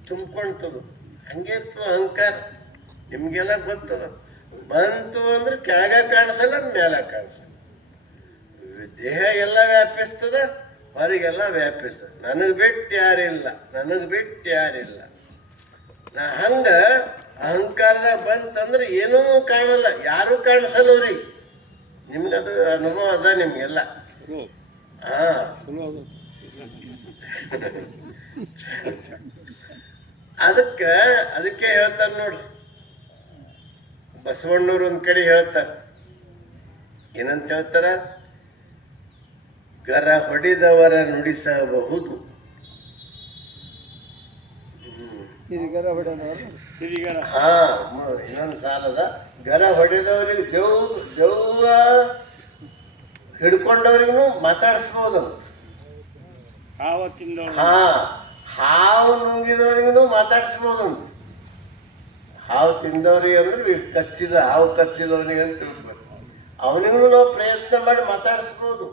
ತುಂಬ್ಕೊಳ್ತದ. ಹಂಗೆ ಇರ್ತದ ಅಹಂಕಾರ, ನಿಮಗೆಲ್ಲ ಗೊತ್ತದ. ಬಂತು ಅಂದ್ರೆ ಕೆಳಗ ಕಾಣಿಸಲ್ಲ, ಮೇಲ ಕಾಣಿಸಲ್ಲ. ದೇಹ ಎಲ್ಲ ವ್ಯಾಪಿಸ್ತದ, ಹೊರಗೆಲ್ಲ ವ್ಯಾಪಿಸ್ತದ. ನನಗೆ ಬಿಟ್ಟು ಯಾರಿಲ್ಲ, ನನಗೆ ಬಿಟ್ಟು ಯಾರಿಲ್ಲ. ನಾ ಹಂಗ ಅಹಂಕಾರದಾಗ ಬಂತಂದ್ರೆ ಏನೂ ಕಾಣಲ್ಲ, ಯಾರೂ ಕಾಣಿಸಲ್ಲ ಅವ್ರಿಗೆ. ನಿಮ್ಗದು ಅನುಭವ ಅದ ನಿಮ್ಗೆಲ್ಲ. ಅದಕ್ಕೆ ಹೇಳ್ತಾರೆ ನೋಡ್ರಿ, ಬಸವಣ್ಣವ್ರು ಒಂದ್ ಕಡೆ ಹೇಳ್ತಾರೆ, ಏನಂತ ಹೇಳ್ತಾರ, ಗರ ಹೊಡೆದವರ ನುಡಿಸಬಹುದು. ಇನ್ನೊಂದು ಸಾಲದ, ಗರ ಹೊಡೆದವ್ರಿಗೆ ದೆವ್ವ ಹಿಡ್ಕೊಂಡವ್ರಿಗೂ ಮಾತಾಡಿಸ್ಬೋದಂತ. ಹಾವು ನುಂಗಿದವ್ರಿಗೂ ಮಾತಾಡಿಸ್ಬೋದಂತ. ಹಾವು ತಿಂದವ್ರಿಗೆ ಅಂದ್ರೆ ಹಾವು ಕಚ್ಚಿದವನಿಗೆ ಅಂತ ತಿಳ್ಬೇಕು. ಅವನಿಗೂ ನಾವು ಪ್ರಯತ್ನ ಮಾಡಿ ಮಾತಾಡಿಸ್ಬೋದು.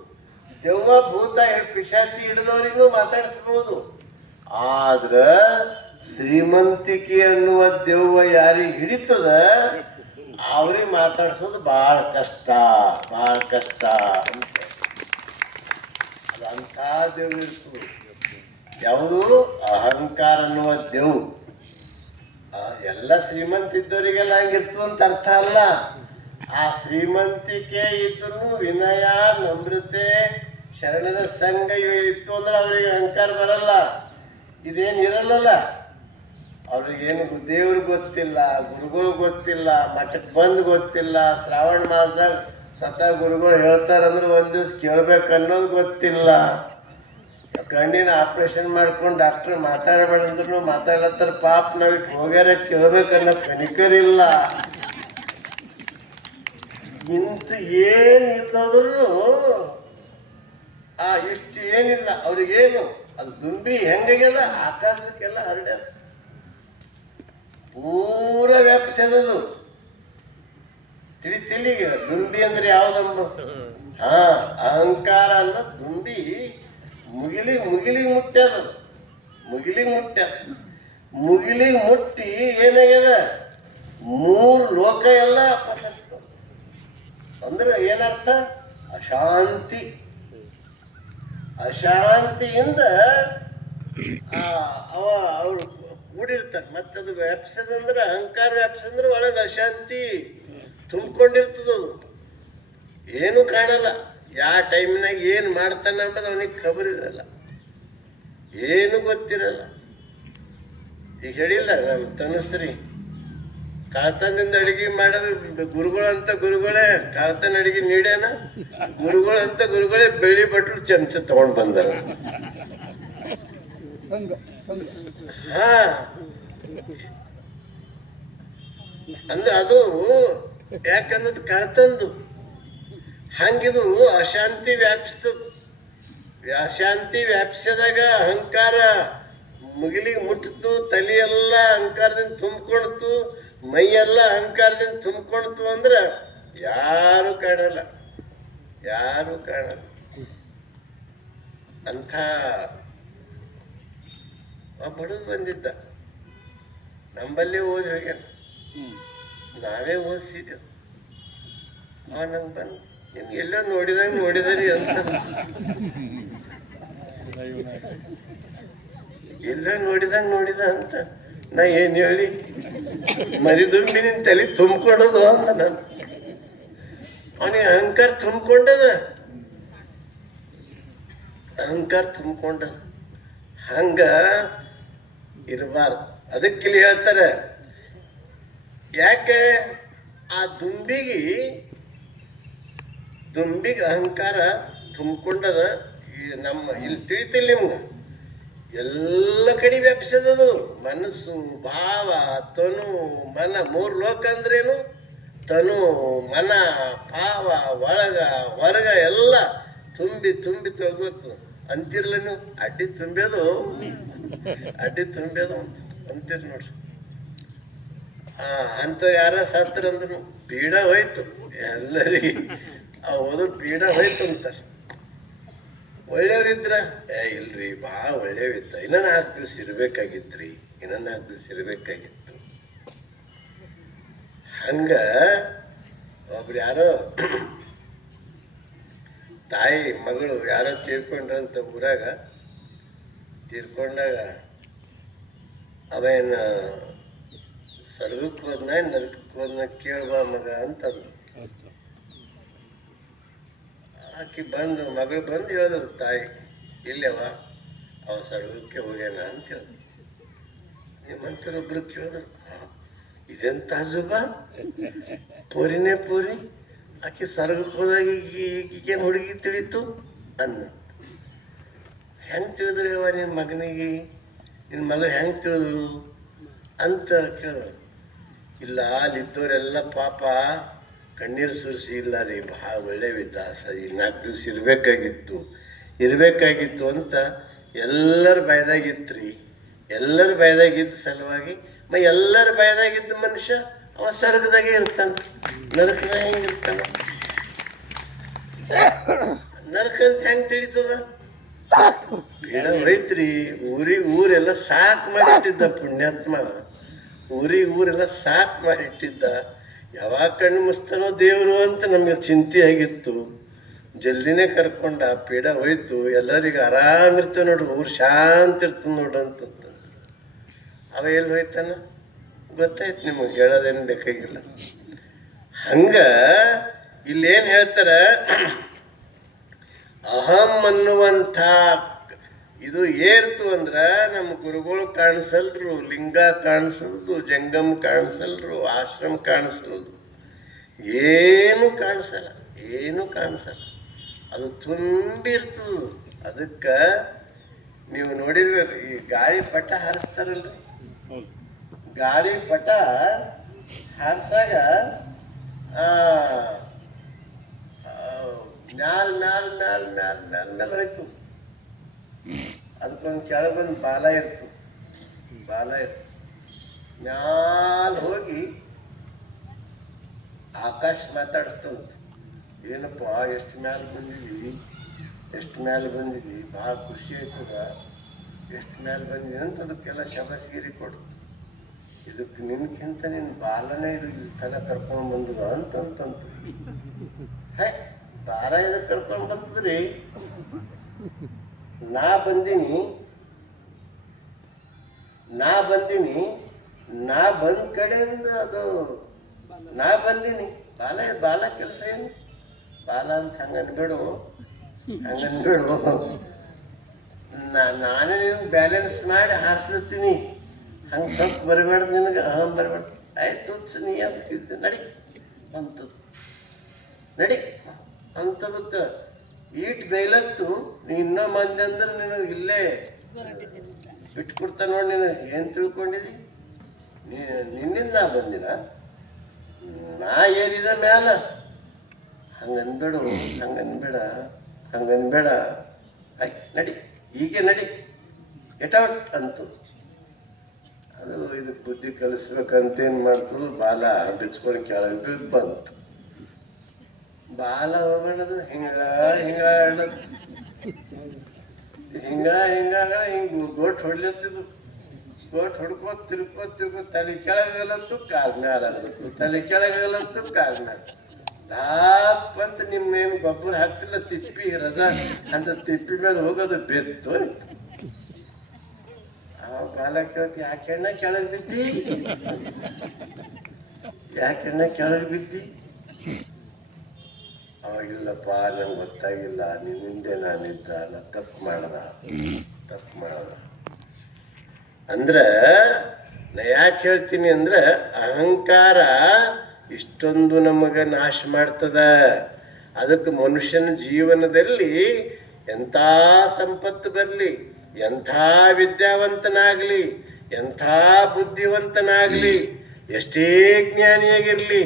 ದೆವ್ವ ಭೂತ ಪಿಶಾಚಿ ಹಿಡಿದವ್ರಿಗೂ ಮಾತಾಡಿಸ್ಬೋದು. ಆದ್ರ ಶ್ರೀಮಂತಿಕೆ ಅನ್ನುವ ದೆವ್ವ ಯಾರಿಗೆ ಹಿಡಿತದ ಅವ್ರಿಗೆ ಮಾತಾಡ್ಸೋದು ಭಾಳ ಕಷ್ಟ ಅಂತ. ಅದು ಅಂಥ ದೆವ್ವ ಇರ್ತದೆ. ಯಾವುದು ಅಹಂಕಾರ ಅನ್ನುವ ದೇವು. ಎಲ್ಲ ಶ್ರೀಮಂತ ಇದ್ದವರಿಗೆಲ್ಲ ಹಂಗಿರ್ತದಂತ ಅರ್ಥ ಅಲ್ಲ. ಆ ಶ್ರೀಮಂತಿಕೆ ಇದ್ರು ವಿನಯ, ನಮ್ರತೆ, ಶರಣರ ಸಂಘ ಇತ್ತು ಅಂದ್ರೆ ಅವ್ರಿಗೆ ಅಹಂಕಾರ ಬರಲ್ಲ. ಇದೇನು ಇರಲ್ಲ. ಅವ್ರಿಗೇನು ದೇವ್ರು ಗೊತ್ತಿಲ್ಲ, ಗುರುಗಳು ಗೊತ್ತಿಲ್ಲ, ಮಠಕ್ಕೆ ಬಂದು ಗೊತ್ತಿಲ್ಲ, ಶ್ರಾವಣ ಮಾಸದಾಗ ಸ್ವತಃ ಗುರುಗಳು ಹೇಳ್ತಾರಂದ್ರೆ ಒಂದು ದಿವ್ಸ ಕೇಳ್ಬೇಕು ಅನ್ನೋದು ಗೊತ್ತಿಲ್ಲ. ಕಣ್ಣಿನ ಆಪ್ರೇಷನ್ ಮಾಡ್ಕೊಂಡು ಡಾಕ್ಟ್ರ್ ಮಾತಾಡಬೇಡಂದ್ರೂ ಮಾತಾಡ್ಲತ್ತಾರ. ಪಾಪ ನಾವು ಹೋಗ್ಯಾರ ಕೇಳ್ಬೇಕನ್ನೋ ಕನಿಕರಿಲ್ಲ. ಇಂಥ ಏನಿಲ್ಲದ್ರೂ ಇಷ್ಟು ಏನಿಲ್ಲ ಅವ್ರಿಗೇನು. ಅದು ದುಂಬಿ ಹೆಂಗಾಗ್ಯದ, ಆಕಾಶಕ್ಕೆಲ್ಲ ಹರಡ್ಯದ, ಪೂರ ವ್ಯಾಪಿಸ್ಯದದು. ತಿಳಿಗೆ ದುಂಬಿ ಅಂದ್ರೆ ಯಾವ್ದಂಬುದು. ಅಹಂಕಾರ ಅನ್ನೋ ದುಂಬಿ ಮುಗಿಲಿಗೆ ಮುಟ್ಟ್ಯದ. ಮುಗಿಲಿಗೆ ಮುಟ್ಟಿ ಏನಾಗ್ಯದ, 3 ಲೋಕ ಎಲ್ಲ ಪಸರಿಸ್ತದ. ಅಂದ್ರೆ ಏನರ್ಥ? ಅಶಾಂತಿಯಿಂದ ಅವ್ರು ಕೂಡಿರ್ತಾರೆ. ಮತ್ತದು ವ್ಯಾಪಿಸದಂದ್ರೆ ಅಹಂಕಾರ ವ್ಯಾಪಿಸಂದ್ರೆ ಒಳಗೆ ಅಶಾಂತಿ ತುಂಬಿಕೊಂಡಿರ್ತದದು. ಏನು ಕಾಣಲ್ಲ. ಯಾವ ಟೈಮ್ನಾಗ ಏನು ಮಾಡ್ತಾನೆ ಅಂಬದು ಅವನಿಗೆ ಖಬರ್ ಇರಲ್ಲ, ಏನು ಗೊತ್ತಿರಲ್ಲ. ಈಗ ಹೇಳಿಲ್ಲ ನಮ್ಮ ತನುಶ್ರೀ, ಕಾಳ್ತನದಿಂದ ಅಡಿಗೆ ಮಾಡೋದು ಗುರುಗಳೇ ಕಾಳ್ತನ ಅಡಿಗೆ ನೀಡ್ಯಾನ. ಗುರುಗಳೇ ಬೆಳ್ಳಿ ಬಟ್ಲು ಚಮಚ ತಗೊಂಡು ಬಂದಾರ. ಅಂದ್ರೆ ಅದು ಯಾಕಂದ್ರೆ ಕಳ್ತಂದು ಹಂಗಿದು ಅಶಾಂತಿ ವ್ಯಾಪಿಸ್ತದ. ಅಶಾಂತಿ ವ್ಯಾಪಿಸಿದಾಗ ಅಹಂಕಾರ ಮುಗಿಲಿಗೆ ಮುಟ್ಟಿತು, ತಲೆಯೆಲ್ಲ ಅಹಂಕಾರದಿಂದ ತುಂಬಿಕೊಳ್ತು, ಮೈಯೆಲ್ಲ ಅಹಂಕಾರದಿಂದ ತುಂಬಿಕೊಳ್ತು ಅಂದ್ರೆ ಯಾರು ಕಾಣಲ್ಲ. ಅಂಥ ಬಡದು ಬಂದಿದ್ದ, ನಂಬಲ್ಲೇ ಓದಿ ಹೋಗ್ಯಾನ, ನಾವೇ ಓದಿಸಿದೆವು. ನಂಗೆ ಬಂದು ನಿಮ್ಗೆ ಎಲ್ಲ ನೋಡಿದರಿ ಅಂತ, ಎಲ್ಲ ನೋಡಿದ ಅಂತ ನಾ ಏನು ಹೇಳಿ, ಮರಿದುಂಬಿ ನಿನ್ನ ತಲೆ ತುಂಬಿಕೊಡೋದು ಅಂತ ನಾನು. ಅವನಿಗೆ ಅಹಂಕಾರ ತುಂಬಿಕೊಂಡದ. ಹಂಗ ಇರಬಾರ್ದು. ಅದಕ್ಕೆ ಇಲ್ಲಿ ಹೇಳ್ತಾರೆ, ಯಾಕೆ ಆ ದುಂಬಿಗೆ ಅಹಂಕಾರ ತುಂಬಿಕೊಂಡದ. ನಮ್ಮ ಇಲ್ಲಿ ತಿಳಿತಿಲ್ಲ ನಿಮ್ಗೆ, ಎಲ್ಲ ಕಡೆ ವ್ಯಾಪಿಸದದು. ಮನಸ್ಸು, ಭಾವ, ತನು, ಮನ, 3 ಲೋಕ ಅಂದ್ರೇನು? ತನು, ಮನ, ಭಾವ, ಒಳಗ ಹೊರಗ ಎಲ್ಲ ತುಂಬಿ ತೊಗೊಳ್ತದ. ಅಂತಿರ್ಲ ನೀವು ಅಡ್ಡಿ ತುಂಬ್ಯದು ಅಂತೀರಿ ನೋಡ್ರಿ. ಅಂತ ಯಾರ ಸತ್ರ ಅಂದ್ರು ಪೀಡ ಹೋಯ್ತು ಎಲ್ಲರಿಗೆ. ಓದೋ ಪೀಡ ಹೋಯ್ತು ಅಂತಾರೆ. ಒಳ್ಳೆಯವ್ರಿದ್ರ ಇಲ್ರಿ, ಭಾಳ ಒಳ್ಳೆಯವಿತ್ತ, ಇನ್ನೂ 4 ದಿವಸ ಇರ್ಬೇಕಾಗಿತ್ರಿ, ಇನ್ನೂ 4 ದಿವಸ ಇರ್ಬೇಕಾಗಿತ್ತು. ಹಂಗ ಒಬ್ರು ಯಾರೋ ತಾಯಿ ಮಗಳು ಯಾರೋ ತೀರ್ಕೊಂಡ್ರಂತ ಊರಾಗ. ತೀರ್ಕೊಂಡಾಗ ಅವೇನು ಸ್ವರ್ಗಕ್ಕೆ ಹೋದ್ನ ನರಕಕ್ಕೆ ಹೋದ್ನ ಕೇಳ್ಬಾ ಮಗ ಅಂತಂದು. ಆಕಿ ಮಗಳು ಬಂದು ಹೇಳಿದ್ರು ತಾಯಿ, ಇಲ್ಲವ ಅವ ಸ್ವರ್ಗಕ್ಕೆ ಹೋಗ್ಯಾನ ಅಂತ ಹೇಳಿದ್ರು. ನಿಮ್ಮಂತರೊಬ್ರು ಕೇಳಿದ್ರು, ಇದೆಂತ ತಾಜುಬಾ, ಪೋರಿನೇ ಪೋರಿ, ಆಕೆ ಸ್ವರ್ಗಕ್ಕೆ ಹೋದಾಗ ಈಗೇನು ಹುಡುಗಿ ತಿಳಿತು ಅಂದ. ಹೆಂಗೆ ತಿಳಿದ್ರು ಯವ್ವ ನಿನ್ನ ಮಗನಿಗೆ, ನಿನ್ನ ಮಗಳು ಹೆಂಗೆ ತಿಳಿದ್ರು ಅಂತ ಕೇಳಿದ್ರು. ಇಲ್ಲ, ಅಲ್ಲಿದ್ದವರೆಲ್ಲ ಪಾಪ ಕಣ್ಣೀರು ಸುರಿಸಿ, ಇಲ್ಲ ರೀ ಭಾಳ ಒಳ್ಳೆವಿದ್ದ, 4 ದಿವಸ ಇರಬೇಕಾಗಿತ್ತು ಅಂತ ಎಲ್ಲರ ಬಾಯ್ದಾಗಿತ್ತು ರೀ. ಎಲ್ಲರ ಬಾಯ್ದಾಗಿದ್ದ ಸಲುವಾಗಿ ಎಲ್ಲರ ಬಾಯ್ದಾಗಿದ್ದ ಮನುಷ್ಯ ಅವ ಸ್ವರ್ಗದಾಗೆ ಇರ್ತಾನೆ, ನರಕದಾಗ ಹೆಂಗಿರ್ತಾನ? ನರಕ ಅಂತ ಹೆಂಗೆ ತಿಳಿತದ? ಬೇಡ ಹೋಯ್ತ್ರಿ. ಊರೆಲ್ಲ ಸಾಕು ಮಾಡಿಟ್ಟಿದ್ದ ಪುಣ್ಯಾತ್ಮ, ಊರೆಲ್ಲ ಸಾಕು ಮಾಡಿಟ್ಟಿದ್ದ. ಯಾವಾಗ ಕಣ್ಣು ಮುಸ್ತಾನೋ ದೇವರು ಅಂತ ನಮಗೆ ಚಿಂತೆ ಆಗಿತ್ತು. ಜಲ್ದಿನೇ ಕರ್ಕೊಂಡ ಪೀಡ ಹೋಯ್ತು, ಎಲ್ಲರಿಗೆ ಆರಾಮಿರ್ತೇವೆ ನೋಡು, ಊರು ಶಾಂತ ಇರ್ತದೆ ನೋಡು ಅಂತಂತ. ಅವ ಎಲ್ಲಿ ಹೋಯ್ತಾನ ಗೊತ್ತಾಯ್ತು ನಿಮಗೆ, ಹೇಳೋದೇನು ಬೇಕಾಗಿಲ್ಲ. ಹಂಗ ಇಲ್ಲೇನು ಹೇಳ್ತಾರ, ಅಹಂ ಅನ್ನುವಂಥ ಇದು ಏರ್ತು ಅಂದ್ರ ನಮ್ಮ ಗುರುಗಳು ಕಾಣಿಸಲ್ರು, ಲಿಂಗ ಕಾಣಿಸಲ್ದು, ಜಂಗಮ್ ಕಾಣಿಸಲ್ರು, ಆಶ್ರಮ ಕಾಣಿಸಲ್ದು, ಏನು ಕಾಣಿಸಲ್ಲ, ಏನು ಕಾಣಿಸಲ್ಲ. ಅದು ತುಂಬಿರ್ತದ. ಅದಕ್ಕೆ ನೀವು ನೋಡಿರ್ಬೇಕು, ಈ ಗಾಳಿ ಪಟ ಹಾರಿಸ್ತಾರಲ್ರಿ, ಗಾಳಿ ಪಟ ಹಾರಿಸಾಗ ಮ್ಯಾಲ್ ಮ್ಯಾಲ್ ಮ್ಯಾಲ್ ಮ್ಯಾಲ್ ಮ್ಯಾಲ್ ಮ್ಯಾಲ ಹೋಯ್ತು. ಅದಕ್ಕೊಂದು ಕೆಳಗೊಂದು ಬಾಲ ಇರ್ತದೆ, ಬಾಲ ಇರ್ತದೆ. ಮ್ಯಾಲ ಹೋಗಿ ಆಕಾಶ ಮಾತಾಡಿಸ್ತಂತ, ಏನಪ್ಪ ಎಷ್ಟು ಮ್ಯಾಲೆ ಬಂದಿದ್ವಿ, ಎಷ್ಟು ಮ್ಯಾಲೆ ಬಂದಿದ್ವಿ, ಭಾಳ ಖುಷಿ ಆಯ್ತದ, ಎಷ್ಟು ಮ್ಯಾಲೆ ಬಂದಿದೆ ಅಂತ ಅದಕ್ಕೆಲ್ಲ ಶಬಸ್ಗಿರಿ ಕೊಡ್ತು. ಇದಕ್ಕೆ ನಿನ್ಕಿಂತ ನಿನ್ನ ಬಾಲನೇ ಇದು ತನ ಕರ್ಕೊಂಡು ಬಂದದ ಅಂತಂತಂತು. ಹೇ ಬಾಲ ಇದಕ್ಕೆ ಕರ್ಕೊಂಡು ಬರ್ತದ್ರಿ, ನಾ ಬಂದೀನಿ, ನಾ ಬಂದ ಕಡೆಯಿಂದ ಅದು ನಾ ಬಂದೀನಿ. ಬಾಲ ಕೆಲಸ ಏನು, ಬಾಲ ಅಂತ ಹಂಗನ್ಬೇಡು, ನಾನೇ ನಿಮ್ಗೆ ಬ್ಯಾಲೆನ್ಸ್ ಮಾಡಿ ಹಾರಿಸ್ಲತ್ತೀನಿ, ಹಂಗೆ ಸ್ವಲ್ಪ ಬರಬೇಡ್ದು ನಿನಗೆ, ಅಹಂ ಬರಬೇಡ್ದು. ಆಯ್ತು ನೀ ಅಂತಿದ್ದೆ, ನಡಿ ಅಂತದ್ದು, ನಡಿ ಅಂಥದಕ್ಕೆ ಈಟ್ ಬೈಲತ್ತು. ನೀ ಇನ್ನೂ ಮಂದಿ ಅಂದ್ರೆ ನಿನಗೆ ಇಲ್ಲೇ ಬಿಟ್ಕೊಡ್ತಾ ನೋಡಿ. ನಿನಗೆ ಏನು ತಿಳ್ಕೊಂಡಿದಿ, ನಿನ್ನಿಂದ ಬಂದಿನ, ನಾ ಏರಿದ ಮ್ಯಾಲ, ಹಂಗನ್ಬೇಡ ಆಯ್ತು ನಡಿ, ಹೀಗೆ ನಡಿ, ಗೆಟೌಟ್ ಅಂತದ್ದು. ಅದು ಇದಕ್ಕೆ ಬುದ್ಧಿ ಕಲಿಸ್ಬೇಕಂತೇನು ಮಾಡ್ತದೆ, ಬಾಲ ಬಿಚ್ಕೊಂಡು ಕೆಳಗೆ ಬಿದ್ದು ಬಂತು. ಬಾಲ ಹೋಗೋಣದು ಹಿಂಗಾಡತ್, ಹಿಂಗೆ ಗೋಟ್ ಹೊಡ್ಲತ್ತಿದ್ದು. ಗೋಟ್ ಹೊಡ್ಕೋತ ತಿರ್ಕೋತ ತಲೆ ಕೆಳಗಲತ್ತು, ಕಾಲ್ ಮ್ಯಾಲ ಆಗಲತ್ತು, ತಲೆ ಕೆಳಗಲತ್ತು, ಕಾಲ್ ಮ್ಯಾಲ. ದಾಪ್ ಅಂತ ನಿಮ್ಮೇನು ಗೊಬ್ಬರ ಹಾಕ್ತಿಲ್ಲ, ತಿಪ್ಪಿ ರಜಾ ಅಂತ ತಿಪ್ಪಿ ಮೇಲೆ ಹೋಗೋದು ಬೆತ್ತು ಆಯ್ತು. ಅವ ಬಾಲ ಕೇಳ್ತಿ, ಯಾಕೆಣ್ಣ ಕೆಳಗೆ ಬಿದ್ದಿ, ಯಾಕೆಣ್ಣ ಕೆಳಗೆ ಬಿದ್ದಿ? ಅವಾಗಿಲ್ಲಪ್ಪ, ನಂಗೆ ಗೊತ್ತಾಗಿಲ್ಲ, ನಿನ್ನಿಂದೆ ನಾನಿದ್ದ, ನಾ ತಪ್ಪು ಮಾಡ್ದ ಅಂದ್ರೆ. ನಾ ಯಾಕೆ ಹೇಳ್ತೀನಿ ಅಂದ್ರೆ, ಅಹಂಕಾರ ಇಷ್ಟೊಂದು ನಮಗೆ ನಾಶ ಮಾಡ್ತದ. ಅದಕ್ಕೆ ಮನುಷ್ಯನ ಜೀವನದಲ್ಲಿ ಎಂಥ ಸಂಪತ್ತು ಬರಲಿ, ಎಂಥ ವಿದ್ಯಾವಂತನಾಗಲಿ, ಎಂಥ ಬುದ್ಧಿವಂತನಾಗಲಿ, ಎಷ್ಟೇ ಜ್ಞಾನಿಯಾಗಿರಲಿ,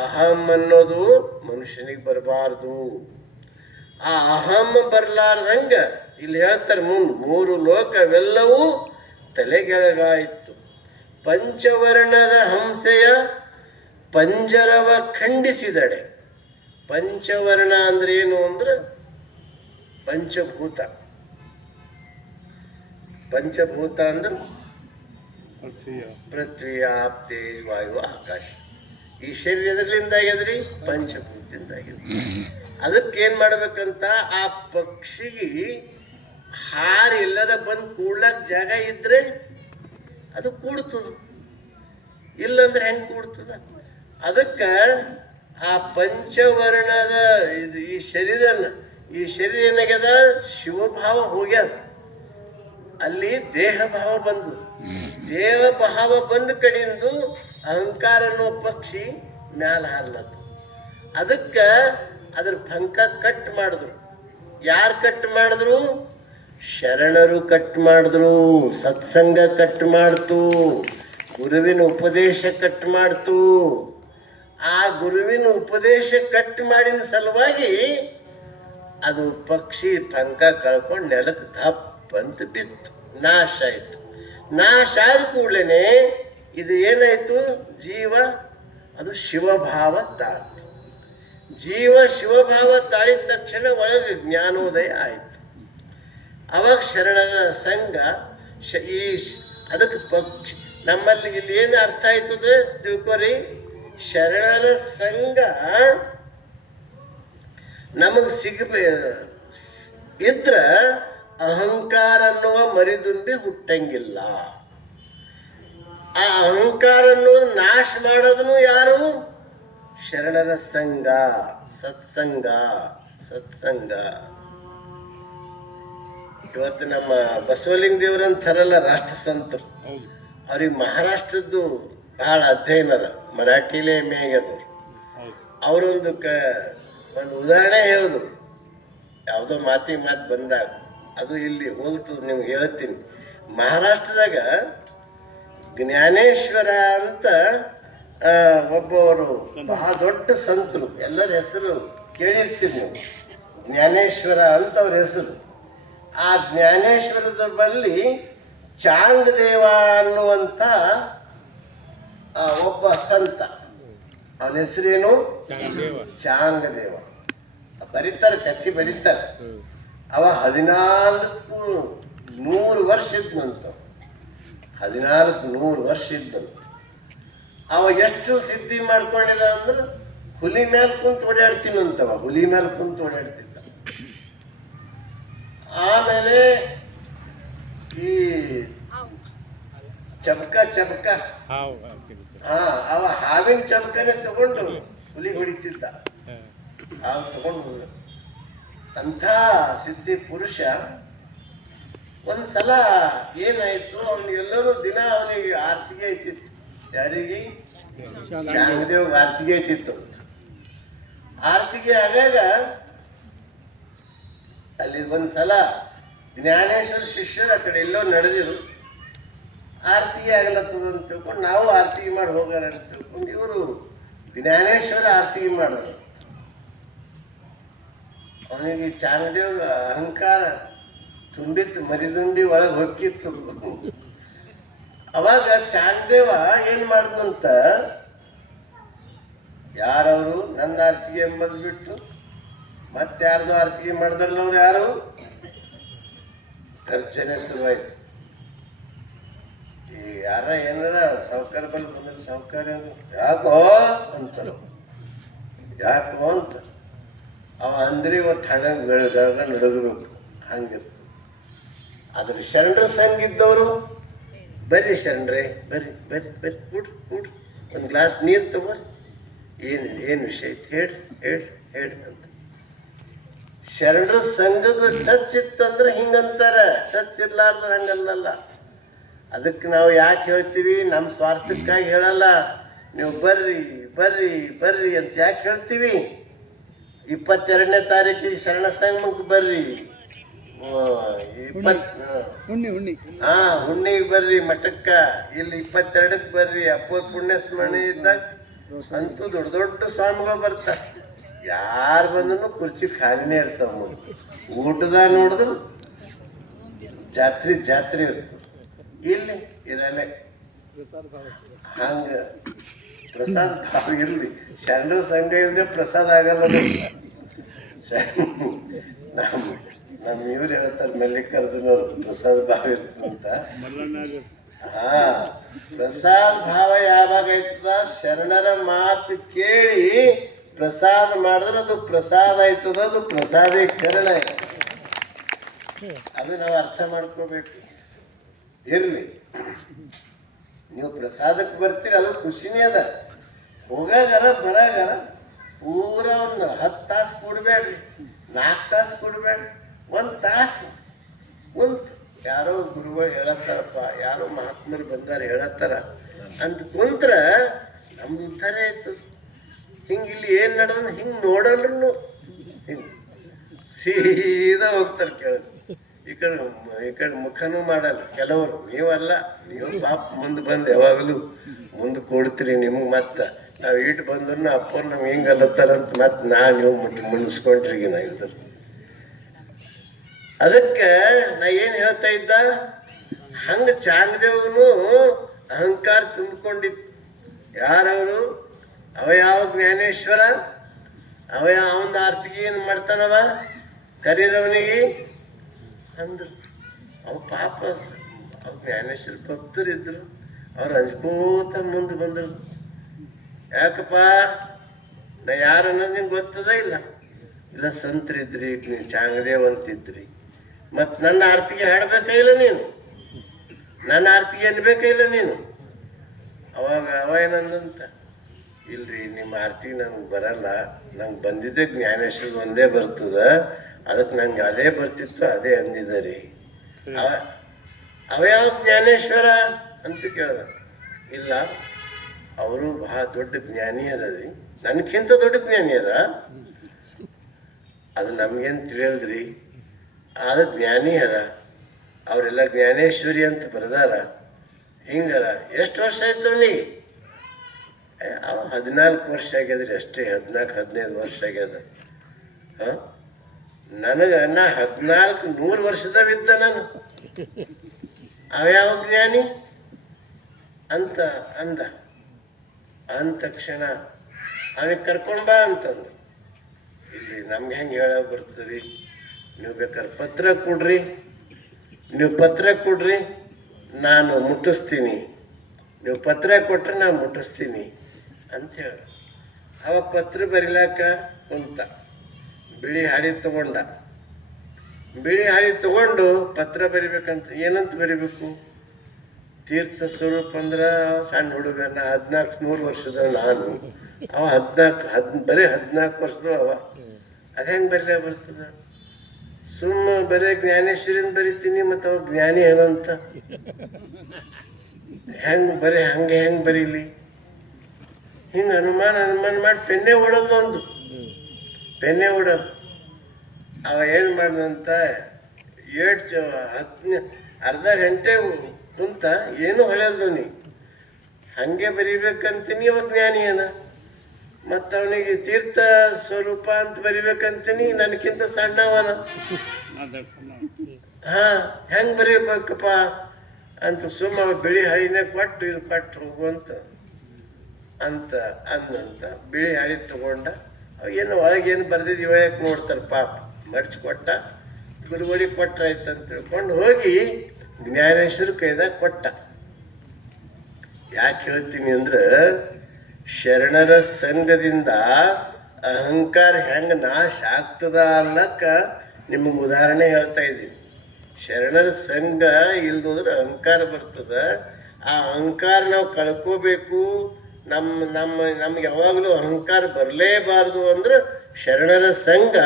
ಅಹಂ ಅನ್ನೋದು ಮನುಷ್ಯನಿಗೆ ಬರಬಾರ್ದು. ಆ ಅಹಂ ಬರಲಾರ್ದಂಗ ಇಲ್ಲಿ ಹೇಳ್ತಾರೆ ಮುಂದೆ, 3 ಲೋಕವೆಲ್ಲವೂ ತಲೆಗೆಳಗಾಯಿತು. ಪಂಚವರ್ಣದ ಹಂಸೆಯ ಪಂಜರವ ಖಂಡಿಸಿದಡೆ. ಪಂಚವರ್ಣ ಅಂದ್ರೆ ಏನು ಅಂದ್ರೆ ಪಂಚಭೂತ. ಪಂಚಭೂತ ಅಂದ್ರೆ ಪೃಥ್ವಿ, ಆಪ್, ತೇಜ್, ವಾಯು, ಆಕಾಶ. ಈ ಶರೀರದಿಂದಾಗ್ಯದ್ರಿ, ಪಂಚಭೂತದಿಂದಾಗ್ಯದ್ರಿ. ಅದಕ್ಕೇನು ಮಾಡ್ಬೇಕಂತ, ಆ ಪಕ್ಷಿಗೆ ಹಾರಿ ಇಲ್ಲದ ಬಂದು ಕೂಡ್ಲಕ್ ಜಾಗ ಇದ್ರೆ ಅದು ಕೂಡ್ತದ, ಇಲ್ಲಂದ್ರೆ ಹೆಂಗೆ ಕೂಡ್ತದ? ಅದಕ್ಕೆ ಆ ಪಂಚವರ್ಣದ ಇದು ಈ ಶರೀರ ಏನಾಗ್ಯದ, ಶಿವಭಾವ ಹೋಗ್ಯದ, ಅಲ್ಲಿ ದೇಹ ಭಾವ ಬಂದದು. ದೇಹ ಭಾವ ಬಂದ ಕಡೆಯಿಂದ ಅಹಂಕಾರ ಅನ್ನೋ ಪಕ್ಷಿ ಮ್ಯಾಲ ಹಾರ್ಲತ್ತ. ಅದಕ್ಕೆ ಅದ್ರ ಪಂಕ ಕಟ್ ಮಾಡಿದ್ರು. ಯಾರು ಕಟ್ ಮಾಡಿದ್ರು? ಶರಣರು ಕಟ್ ಮಾಡಿದ್ರು. ಸತ್ಸಂಗ ಕಟ್ ಮಾಡ್ತು, ಗುರುವಿನ ಉಪದೇಶ ಕಟ್ ಮಾಡ್ತು. ಆ ಗುರುವಿನ ಉಪದೇಶ ಕಟ್ ಮಾಡಿದ ಸಲುವಾಗಿ ಅದು ಪಕ್ಷಿ ಪಂಕ ಕಳ್ಕೊಂಡು ನೆಲಕ್ಕೆ ದಪ್ಪಂತ ಬಿತ್ತು, ನಾಶ ಆಯಿತು. ನಾಶ ಆದ ಕೂಡಲೇ ಇದು ಏನಾಯಿತು, ಜೀವ ಅದು ಶಿವಭಾವ ತಾಳ್ತು. ಜೀವ ಶಿವಭಾವ ತಾಳಿದ ತಕ್ಷಣ ಒಳಗೆ ಜ್ಞಾನೋದಯ ಆಯಿತು. ಅವಾಗ ಶರಣರ ಸಂಘ ಅದಕ್ಕೆ ಪಕ್ಷಿ ನಮ್ಮಲ್ಲಿ ಇಲ್ಲಿ ಏನು ಅರ್ಥ ಆಯ್ತದೆ ತಿಳ್ಕೊರಿ. ಶರಣರ ಸಂಘ ನಮಗೆ ಇದ್ರ ಅಹಂಕಾರ ಅನ್ನುವ ಮರಿದುಂಬಿ ಹುಟ್ಟಂಗಿಲ್ಲ. ಆ ಅಹಂಕಾರ ಅನ್ನುವುದು ನಾಶ ಮಾಡೋದನ್ನು ಯಾರು? ಶರಣರ ಸಂಘ, ಸತ್ಸಂಗ. ಇವತ್ತು ನಮ್ಮ ಬಸವಲಿಂಗ ದೇವರಂತಾರಲ್ಲ ರಾಷ್ಟ್ರ ಸಂತರು, ಅವ್ರಿಗೆ ಮಹಾರಾಷ್ಟ್ರದ್ದು ಬಹಳ ಅಧ್ಯಯನ ಅದ, ಮರಾಠಿಲೇ ಮೇಗದವ್ರು. ಅವರೊಂದು ಒಂದು ಉದಾಹರಣೆ ಹೇಳಿದ್ರು, ಯಾವುದೋ ಮಾತು ಬಂದಾಗ ಅದು ಇಲ್ಲಿ ಹೋಲ್ತದ, ನಿಮ್ಗೆ ಹೇಳ್ತೀನಿ. ಮಹಾರಾಷ್ಟ್ರದಾಗ ಜ್ಞಾನೇಶ್ವರ ಅಂತ ಒಬ್ಬವರು ಬಹಳ ದೊಡ್ಡ ಸಂತರು, ಎಲ್ಲರ ಹೆಸರು ಕೇಳಿರ್ತೀವಿ ನೀವು, ಜ್ಞಾನೇಶ್ವರ ಅಂತ ಅವ್ರ ಹೆಸರು. ಆ ಜ್ಞಾನೇಶ್ವರದ ಬಳಿ ಚಾಂಗದೇವ ಅನ್ನುವಂಥ ಒಬ್ಬ ಸಂತ, ಅವನ ಹೆಸರೇನು? ಚಾಂಗದೇವ. ಬರೀತಾರೆ, ಕಥೆ ಬರೀತಾರೆ. ಅವ 1400 ವರ್ಷ ಇದ್ನಂತ. 1400 ವರ್ಷ ಇದ್ದಂತ. ಅವ ಎಷ್ಟು ಸಿದ್ಧಿ ಮಾಡ್ಕೊಂಡಿದ ಅಂದ್ರೆ ಹುಲಿ ಮೇಲೆ ಕುಂತು ಓಡಾಡ್ತೀನಂತವ, ಹುಲಿ ಮೇಲೆ ಕುಂತು ಓಡಾಡ್ತಿದ್ದ. ಆಮೇಲೆ ಈ ಚಮಕ ಅವ ಹಾವಿನ ಚಮಕನೆ ತಗೊಂಡು ಹುಲಿ ಹೊಡಿತಿದ್ದ. ಹಾವು ತಗೊಂಡು ಅಂಥ ಸಿದ್ಧಿ ಪುರುಷ ಒಂದ್ಸಲ ಏನಾಯ್ತು, ಅವನಿಗೆಲ್ಲರೂ ದಿನ ಅವನಿಗೆ ಆರ್ತಿಗೆ ಐತಿತ್ತು. ಯಾರಿಗೆ? ಚಾಂಗದೇವ್ ಆರ್ತಿಗೆ ಐತಿತ್ತು. ಆರ್ತಿಗೆ ಆಗಾಗ ಅಲ್ಲಿ ಒಂದ್ಸಲ ಜ್ಞಾನೇಶ್ವರ ಶಿಷ್ಯರು ಆ ಕಡೆ ಎಲ್ಲೋ ನಡೆದಿರು, ಆರ್ತಿಗೆ ಆಗ್ಲತ್ತದ ಅಂತ ತಿಳ್ಕೊಂಡು ನಾವು ಆರ್ತಿಗೆ ಮಾಡಿ ಹೋಗಾರ ಅಂತ ತಿಳ್ಕೊಂಡು ಇವರು ಜ್ಞಾನೇಶ್ವರ ಆರ್ತಿಗೆ ಮಾಡಿದ್ರು. ಅವನಿಗೆ ಚಾಂಗದೇವ್ ಅಹಂಕಾರ ತುಂಬಿತ್ತು, ಮರಿದುಂಬಿ ಒಳಗೆ ಹೊಕ್ಕಿತ್ತು. ಅವಾಗ ಚಾಂಗದೇವ ಏನ್ ಮಾಡ್ದಂತ, ಯಾರವರು ನನ್ನ ಆರ್ತಿಗೆ ಎಂಬುದು ಬಿಟ್ಟು ಮತ್ತಾರ್ದು ಆರ್ತಿಗೆ ಮಾಡಿದ್ರಲ್ಲ ಅವ್ರು ಯಾರು? ಗರ್ಜನೆ ಶುರುವಾಯ್ತು. ಈ ಯಾರ ಏನಾರ ಸಾವುಕಾರ ಬಲ್ ಬಂದ್ರೆ ಸಾವುಕಾರ ಯಾಕೋ ಅಂತಾರ, ಯಾಕೋ ಅಂತ ಅವ ಅಂದ್ರೆ ಇವತ್ತು ಹಣ ನಡಗಬೇಕು, ಹಂಗಿರ್ತದೆ. ಆದ್ರೆ ಶರಣರ ಸಂಘಿದ್ದವರು ಬರ್ರಿ ಶರಣರೇ, ಬರ್ರಿ ಬರ್ರಿ ಬರ್ರಿ, ಕೂಡ್ರಿ ಒಂದು ಗ್ಲಾಸ್ ನೀರು ತಗೋರಿ, ಏನು ವಿಷಯ ಐತಿ ಹೇಳ್ರಿ ಅಂತ. ಶರಣರ ಸಂಘದ ಟಚ್ ಇತ್ತಂದ್ರೆ ಹಿಂಗಂತಾರ, ಟಚ್ ಇರ್ಲಾರ್ದ್ರೆ ಹಂಗನ್ನಲ್ಲ. ಅದಕ್ಕೆ ನಾವು ಯಾಕೆ ಹೇಳ್ತೀವಿ? ನಮ್ಮ ಸ್ವಾರ್ಥಕ್ಕಾಗಿ ಹೇಳಲ್ಲ. ನೀವು ಬರ್ರಿ ಬರ್ರಿ ಬರ್ರಿ ಅಂತ ಯಾಕೆ ಹೇಳ್ತೀವಿ? 22ನೇ ತಾರೀಕಿಗೆ ಶರಣ ಸಂಗಮಕ್ಕೆ ಬರ್ರಿ, ಹುಣ್ಣಿಗೆ ಬರ್ರಿ ಮಠಕ್ಕ, ಇಲ್ಲಿ 22ಕ್ಕೆ ಬರ್ರಿ. ಅಪ್ಪೋರ್ ಪುಣ್ಯ ಸ್ಮರಣೆ ಇದ್ದಾಗ ಅಂತೂ ದೊಡ್ಡ ದೊಡ್ಡ ಸ್ವಾಮಿಗಳು ಬರ್ತಾರೆ. ಯಾರು ಬಂದ್ರು ಕುರ್ಚಿ ಖಾಲಿನೇ ಇರ್ತಾವ. ಊಟದಾಗ ನೋಡಿದ್ರು ಜಾತ್ರೆ ಇರ್ತದೆ, ಇಲ್ಲಿ ಇರಲ್ಲ. ಹಂಗ ಪ್ರಸಾದ ಭಾವ ಇರ್ಲಿ. ಶರಣರ ಸಂಘ ಇಲ್ಲದೆ ಪ್ರಸಾದ ಆಗಲ್ಲ. ನಮ್ಮ ಇವ್ರು ಹೇಳ್ತಾರೆ, ಮಲ್ಲಿಕಾರ್ಜುನ ಅವರು, ಪ್ರಸಾದ ಭಾವ ಇರ್ತದಂತ. ಪ್ರಸಾದ ಭಾವ ಯಾವಾಗ ಆಯ್ತದ? ಶರಣರ ಮಾತು ಕೇಳಿ ಪ್ರಸಾದ ಮಾಡಿದ್ರೆ ಅದು ಪ್ರಸಾದ ಆಯ್ತದ, ಅದು ಪ್ರಸಾದೀಕರಣ ಆಯ್ತದ. ಅದು ನಾವು ಅರ್ಥ ಮಾಡ್ಕೋಬೇಕು. ಇರ್ಲಿ, ನೀವು ಪ್ರಸಾದಕ್ಕೆ ಬರ್ತೀರಿ, ಅದು ಖುಷಿನೇ ಅದ. ಹೋಗಾಗಾರ ಬರಾಗಾರ ಪೂರ ಒಂದು 10 ತಾಸು ಕೊಡ್ಬೇಡ್ರಿ, 4 ತಾಸು ಕೊಡ್ಬೇಡ್ರಿ, 1 ತಾಸು ಕುಂತ ಯಾರೋ ಗುರುಗಳು ಹೇಳತ್ತಾರಪ್ಪ, ಯಾರೋ ಮಹಾತ್ಮರು ಬಂದಾರ ಹೇಳತ್ತಾರ ಅಂತ ಕುಂತ್ರ ನಮ್ದು ಉದ್ಧಾರ ಆಯ್ತದ. ಹಿಂಗೆ ಇಲ್ಲಿ ಏನು ನಡೆದ ಹಿಂಗೆ ನೋಡಲ್ರು, ಹಿಂಗೆ ಸೀದಾ ಹೋಗ್ತಾರೆ ಕೆಳಗೆ. ಈ ಕಡೆ ಮುಖನೂ ಮಾಡಲ್ಲ ಕೆಲವರು. ನೀವಲ್ಲ, ನೀವು ಪಾಪ ಮುಂದೆ ಬಂದು ಯಾವಾಗಲೂ ಮುಂದೆ ಕೊಡ್ತೀರಿ. ನಿಮಗೆ ಮತ್ತೆ ನಾವು ಇಟ್ಟು ಬಂದ್ರು ಅಪ್ಪರು ನಮ್ಗೆ ಹಿಂಗೆ ಅಲ್ಲತ್ತಾರಂತ ಮತ್ತೆ ನೀವು ಮುನ್ನಿಸ್ಕೊಂಡ್ರಿಗೆ ನಾ ಇದ್ರ. ಅದಕ್ಕೆ ನಾ ಏನು ಹೇಳ್ತಾ ಇದ್ದ, ಹಂಗೆ ಚಾಂಗದೇವನು ಅಹಂಕಾರ ತುಂಬಿಕೊಂಡಿತ್ತು. ಯಾರವರು? ಅವ ಯಾವ ಜ್ಞಾನೇಶ್ವರ, ಅವ ಯಾವಂದು ಆರ್ತಿಗೆ ಏನು ಮಾಡ್ತಾನವ, ಕರೀರವನಿಗೆ ಅಂದ್ರು. ಅವು ಪಾಪ ಅವು ಜ್ಞಾನೇಶ್ವರ ಭಕ್ತರಿದ್ರು. ಅವ್ರು ಹಂಚ್ಕೋತ ಮುಂದೆ ಬಂದರು. ಯಾಕಪ್ಪ, ನಾ ಯಾರು ಅನ್ನೋದು ನಿಂಗೆ ಗೊತ್ತದ ಇಲ್ಲ? ಇಲ್ಲ ಸಂತ್ರಿದ್ರಿ ನೀವು ಚಾಂಗದೇವ್ ಅಂತಿದ್ರಿ. ಮತ್ತು ನನ್ನ ಆರ್ತಿಗೆ ಹಾಡ್ಬೇಕ ಇಲ್ಲ ನೀನು, ನನ್ನ ಆರ್ತಿಗೆ ಅನ್ಬೇಕ ಇಲ್ಲ ನೀನು. ಅವಾಗ ಅವ ಏನಂದಂತ, ಇಲ್ರಿ ನಿಮ್ಮ ಆರ್ತಿಗೆ ನನಗೆ ಬರಲ್ಲ, ನಂಗೆ ಬಂದಿದ್ದೆ ಜ್ಞಾನೇಶ್ವರ ಒಂದೇ ಬರ್ತದ, ಅದಕ್ಕೆ ನಂಗೆ ಅದೇ ಬರ್ತಿತ್ತು ಅದೇ ಅಂದಿದ್ದ ರೀ. ಅವ ಯಾವ ಜ್ಞಾನೇಶ್ವರ ಅಂತ ಕೇಳ್ದ. ಇಲ್ಲ ಅವರು ಬಹಳ ದೊಡ್ಡ ಜ್ಞಾನಿ ಅದ ರೀ, ನನಗಿಂತ ದೊಡ್ಡ ಜ್ಞಾನಿ ಅದ, ಅದು ನಮ್ಗೇನು ತಿಳಿಯಲ್ರಿ, ಆದ್ರೆ ಜ್ಞಾನಿ ಅದ, ಅವರೆಲ್ಲ ಜ್ಞಾನೇಶ್ವರಿ ಅಂತ ಬರೆದಾರ. ಹಿಂಗರ ಎಷ್ಟು ವರ್ಷ ಆಯ್ತು ಅವನಿಗೆ? ಅವ 14 ವರ್ಷ ಆಗ್ಯದ್ರಿ ಅಷ್ಟೇ, 14-15 ವರ್ಷ ಆಗ್ಯದ. ಹಾಂ, ನನಗೆ ನಾ 14-100 ವರ್ಷದವಿದ್ದ ನಾನು. ಅವ್ಯಾವ ಜ್ಞಾನಿ ಅಂತ ಅಂದ. ಅಂದ ತಕ್ಷಣ ಅವನಿಗೆ ಕರ್ಕೊಂಡು ಬಾ ಅಂತಂದು. ಇಲ್ಲಿ ನಮ್ಗೆ ಹೆಂಗೆ ಹೇಳ ಬರ್ತದ್ರಿ, ನೀವು ಬೇಕಾದ್ರೆ ಪತ್ರ ಕೊಡ್ರಿ, ನೀವು ಪತ್ರ ಕೊಡ್ರಿ ನಾನು ಮುಟ್ಟಿಸ್ತೀನಿ, ನೀವು ಪತ್ರ ಕೊಟ್ರೆ ನಾನು ಮುಟ್ಟಿಸ್ತೀನಿ ಅಂತ ಹೇಳ. ಅವ ಪತ್ರ ಬರಿಲಾಕ ಕುಂತ, ಬಿಳಿ ಹಾಡಿ ತಗೊಂಡ. ಬಿಳಿ ಹಾಡಿ ತಗೊಂಡು ಪತ್ರ ಬರಿಬೇಕಂತ. ಏನಂತ ಬರಿಬೇಕು? ತೀರ್ಥ ಸ್ವರೂಪ ಅಂದ್ರೆ ಸಣ್ಣ ಹುಡುಗ, ನಾ 14-100 ವರ್ಷದ ನಾನು, ಅವ 14 ವರ್ಷದ ಅವ. ಅದು ಹೆಂಗೆ ಬರೀಲ ಬರ್ತದ? ಸುಮ್ಮ ಬರೀ ಜ್ಞಾನೇಶ್ವರಿನ ಬರಿತೀನಿ, ಮತ್ತು ಅವ ಜ್ಞಾನಿ ಏನಂತ ಹೆಂಗೆ ಬರೀಲಿ? ಹಿಂಗೆ ಅನುಮಾನ ಮಾಡಿ ಪೆನ್ನೆ ಹೊಡೋದು, ಒಂದು ಪೆನ್ನೆ ಹೊಡೋದು. ಅವ ಏನು ಮಾಡ್ದಂತ, ಅರ್ಧ ಗಂಟೆ ಕುಂತ ಏನು ಹೊಳೆಯಲ್ದು ನೀ ಹಂಗೆ ಬರಿಬೇಕಂತೀನಿ. ಅವ ಜ್ಞಾನಿ ಏನ, ಮತ್ತು ಅವನಿಗೆ ತೀರ್ಥ ಸ್ವರೂಪ ಅಂತ ಬರಿಬೇಕಂತೀನಿ, ನನಗಿಂತ ಸಣ್ಣವನ. ಹಾಂ, ಹೆಂಗೆ ಬರೀಬೇಕಪ್ಪ ಅಂತ ಸುಮ್ಮ ಬಿಳಿ ಹಳಿನೇ ಕೊಟ್ಟು ಇದು ಕೊಟ್ಟು ಹೋಗುವಂತ ಅಂತ ಅಂದಂತ. ಬಿಳಿ ಹಳಿ ತಗೊಂಡ. ಏನು ಒಳಗೇನು ಬರ್ದಿದ್ದು ಇವ ಯಾಕೆ ನೋಡ್ತಾರೆ ಪಾಪ, ಮಡ್ಚಿ ಕೊಟ್ಟ, ಗುರುವಡಿ ಕೊಟ್ರಾಯ್ತು ಅಂತ ತಿಳ್ಕೊಂಡು ಹೋಗಿ ಜ್ಞಾನೇಶ್ವರ ಕೈದಾಗ ಕೊಟ್ಟ. ಯಾಕೆ ಹೇಳ್ತೀನಿ ಅಂದ್ರೆ, ಶರಣರ ಸಂಘದಿಂದ ಅಹಂಕಾರ ಹೆಂಗೆ ನಾಶ ಆಗ್ತದ ಅನ್ನಕ್ಕ ನಿಮಗೆ ಉದಾಹರಣೆ ಹೇಳ್ತಾ ಇದ್ದೀನಿ. ಶರಣರ ಸಂಘ ಇಲ್ದೋದ್ರೆ ಅಹಂಕಾರ ಬರ್ತದ. ಆ ಅಹಂಕಾರ ನಾವು ಕಳ್ಕೋಬೇಕು. ನಮ್ಗೆ ಯಾವಾಗಲೂ ಅಹಂಕಾರ ಬರಲೇಬಾರ್ದು ಅಂದ್ರೆ ಶರಣರ ಸಂಘ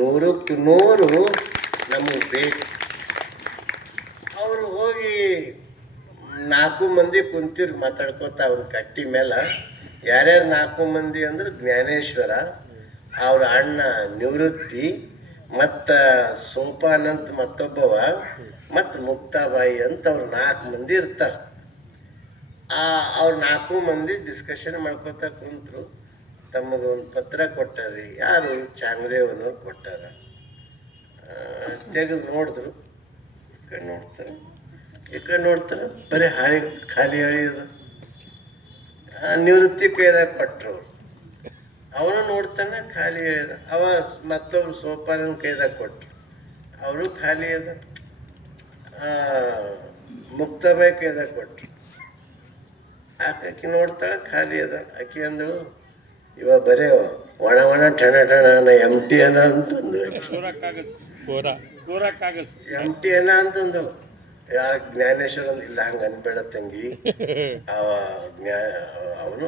100ಕ್ಕೆ 100 ನಮಗೆ ಬೇಕು. ಅವರು ಹೋಗಿ 4 ಮಂದಿ ಕುಂತಿರು ಮಾತಾಡ್ಕೋತ ಅವ್ರ ಕಟ್ಟಿ ಮೇಲೆ. ಯಾರ್ಯಾರು 4 ಮಂದಿ ಅಂದ್ರೆ ಜ್ಞಾನೇಶ್ವರ, ಅವ್ರ ಅಣ್ಣ ನಿವೃತ್ತಿ, ಮತ್ತು ಸೋಪಾನ್ ಅಂತ ಮತ್ತೊಬ್ಬವ, ಮತ್ತು ಮುಕ್ತಾಬಾಯಿ ಅಂತ ಅವ್ರು 4 ಮಂದಿ ಇರ್ತಾರೆ. ಅವ್ರು 4 ಮಂದಿ ಡಿಸ್ಕಷನ್ ಮಾಡ್ಕೋತಾ ಕುಂತರು. ತಮಗೊಂದು ಪತ್ರ ಕೊಟ್ಟಾರ್ರಿ. ಯಾರು? ಚಾಂಗದೇವನವ್ರು ಕೊಟ್ಟಾರ. ತೆಗೆದು ನೋಡಿದ್ರು. ಈ ಕಡೆ ನೋಡ್ತಾರೆ ಬರೀ ಖಾಲಿ ಹಳಿಯೋದು. ನಿವೃತ್ತಿ ಕೈದಾಗ ಕೊಟ್ಟರು. ಅವನು ನೋಡ್ತಾನೆ ಖಾಲಿ ಹೇಳಿದ. ಅವ ಮತ್ತೊಬ್ರು ಸೋಪಾನ ಕೈದಾಗ ಕೊಟ್ಟರು, ಅವರು ಖಾಲಿ ಅದ. ಮುಕ್ತಾಬಾಯಿ ಕೈದಾಗ ಕೊಟ್ಟರು. ಆಕಿ ನೋಡ್ತಾಳೆ ಖಾಲಿ ಅದ. ಆಕಿ ಅಂದಳು, ಇವ ಬರೇ ಒಣ ಟಣ ಎಂಟಿ ಅನ ಅಂತಂದು, ಎಂಟಿ ಅನ ಅಂತಂದಳು. ಜ್ಞಾನೇಶ್ವರ ಇಲ್ಲ, ಹಂಗೆ ಅನ್ಬೇಡ ತಂಗಿ, ಅವನು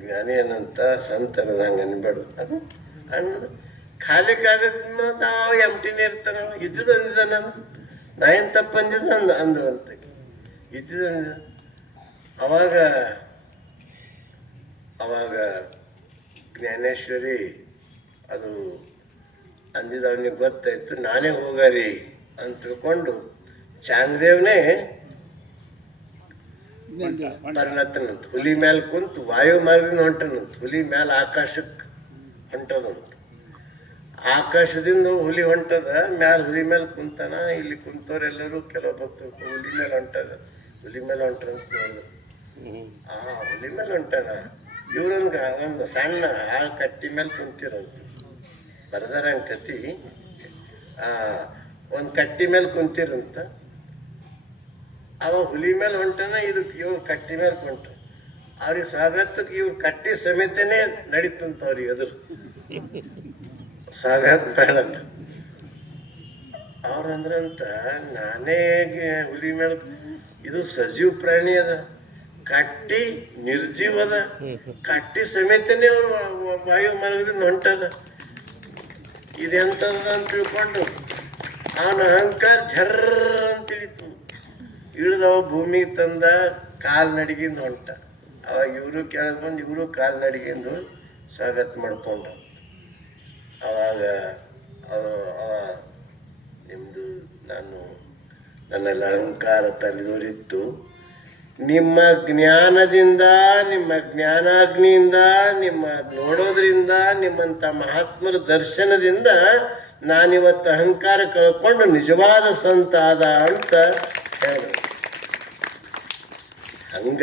ಜ್ಞಾನಿ ಏನಂತ ಸಂತ ಅನ್ನೋದು, ಹಂಗೆ ಅನ್ಬೇಡ್ದು ಅನ್ನೋದು. ಖಾಲಿ ಕಾಗದಿಂದ ಅವ ಎಂಟಿನೇ ಇರ್ತಾನ. ಇದ್ದಿದ್ದು ಅಂದಿದ್ದ ನಾನು, ನಾ ಏನು ತಪ್ಪು ಅಂದಿದ್ದ ಅಂದ್ರು ಅಂತ. ಇದ್ದಿದ್ದು ಅಂದಿದ್ದ. ಅವಾಗ ಜ್ಞಾನೇಶ್ವರಿ ಅದು ಅಂದಿದ್ದು ಅವನಿಗೆ ಗೊತ್ತಾಯ್ತು. ನಾನೇ ಹೋಗಾರಿ ಅಂತ ತಿಳ್ಕೊಂಡು ಚಾಂಗದೇವ್ನೇ ಬರ್ಲತ್ತನಂತ. ಹುಲಿ ಮ್ಯಾಲ ಕುಂತು ವಾಯು ಮಾರ್ಗದಿಂದ ಹೊಂಟನಂತ. ಹುಲಿ ಮ್ಯಾಲ ಆಕಾಶಕ್ಕೆ ಹೊಂಟದಂತ. ಆಕಾಶದಿಂದ ಹುಲಿ ಹೊಂಟದ, ಮ್ಯಾಲ ಹುಲಿ ಮೇಲೆ ಕುಂತಾನ. ಇಲ್ಲಿ ಕುಂತವ್ರೆಲ್ಲರೂ ಕೆಲವು ಭಕ್ತರು ಹುಲಿ ಮೇಲೆ ಹೊಂಟದ, ಹುಲಿ ಮೇಲೆ ಹೊಂಟಂತ ನೋಡಿದ್ರು. ಹುಲಿ ಮೇಲೆ ಹೊಂಟಾನ. ಒಂದು ಸಣ್ಣ ಹಾಳು ಕಟ್ಟಿ ಮೇಲೆ ಕುಂತಿರಂತ. ಬರ್ದಾರ ಕತಿ. ಒಂದು ಕಟ್ಟಿ ಮೇಲೆ ಕುಂತಿರಂತ. ಅವ ಹುಲಿ ಮೇಲೆ ಹೊಂಟಾನ, ಇವ್ರು ಕಟ್ಟಿ ಮೇಲೆ ಹೊಂಟ. ಅವ್ರಿಗೆ ಸ್ವಾಗತಕ್ಕೆ ಇವ್ರು ಕಟ್ಟಿ ಸಮೇತನೇ ನಡೀತಂತ ಅವ್ರಿಗೆ ಎದುರು. ಸ್ವಾಗತ ಮಾಡಕ್ ಅವ್ರಂದ್ರಂತ ನಾನೇ ಹುಲಿ ಮೇಲೆ ಇದು ಸಜೀವ ಪ್ರಾಣಿ ಅದ, ಕಟ್ಟಿ ನಿರ್ಜೀವ ಅದ, ಕಟ್ಟಿ ಸಮೇತನೇ ಅವ್ರು ವಾಯು ಮಾರ್ಗದಿಂದ ಹೊಂಟದ. ಇದೆಂತದ ಅಂತ ತಿಳ್ಕೊಂಡು ಅವನ ಅಹಂಕಾರ ಜರ್ರ ಅಂತ ತಿಳಿತು. ಇಳಿದವ ಭೂಮಿಗೆ ತಂದ ಕಾಲ್ನಡಿಗೆಯಿಂದ ಹೊಂಟ. ಅವಾಗ ಇವರು ಕೆಳಗೆ ಬಂದು ಇವರು ಕಾಲ್ನಡಿಗೆಂದು ಸ್ವಾಗತ ಮಾಡ್ಕೊಂಡ್ರು. ಅವಾಗ ನಿಮ್ಮದು ನನ್ನೆಲ್ಲ ಅಹಂಕಾರ ತಲೆದೋರಿತ್ತು. ನಿಮ್ಮ ಜ್ಞಾನದಿಂದ, ನಿಮ್ಮ ಜ್ಞಾನಾಗ್ನಿಯಿಂದ, ನಿಮ್ಮ ನೋಡೋದ್ರಿಂದ, ನಿಮ್ಮಂಥ ಮಹಾತ್ಮರ ದರ್ಶನದಿಂದ ನಾನಿವತ್ತು ಅಹಂಕಾರ ಕಳ್ಕೊಂಡು ನಿಜವಾದ ಸಂತ ಆದ ಅಂತ ಹೇಳಿದ್ರು. ಹಂಗ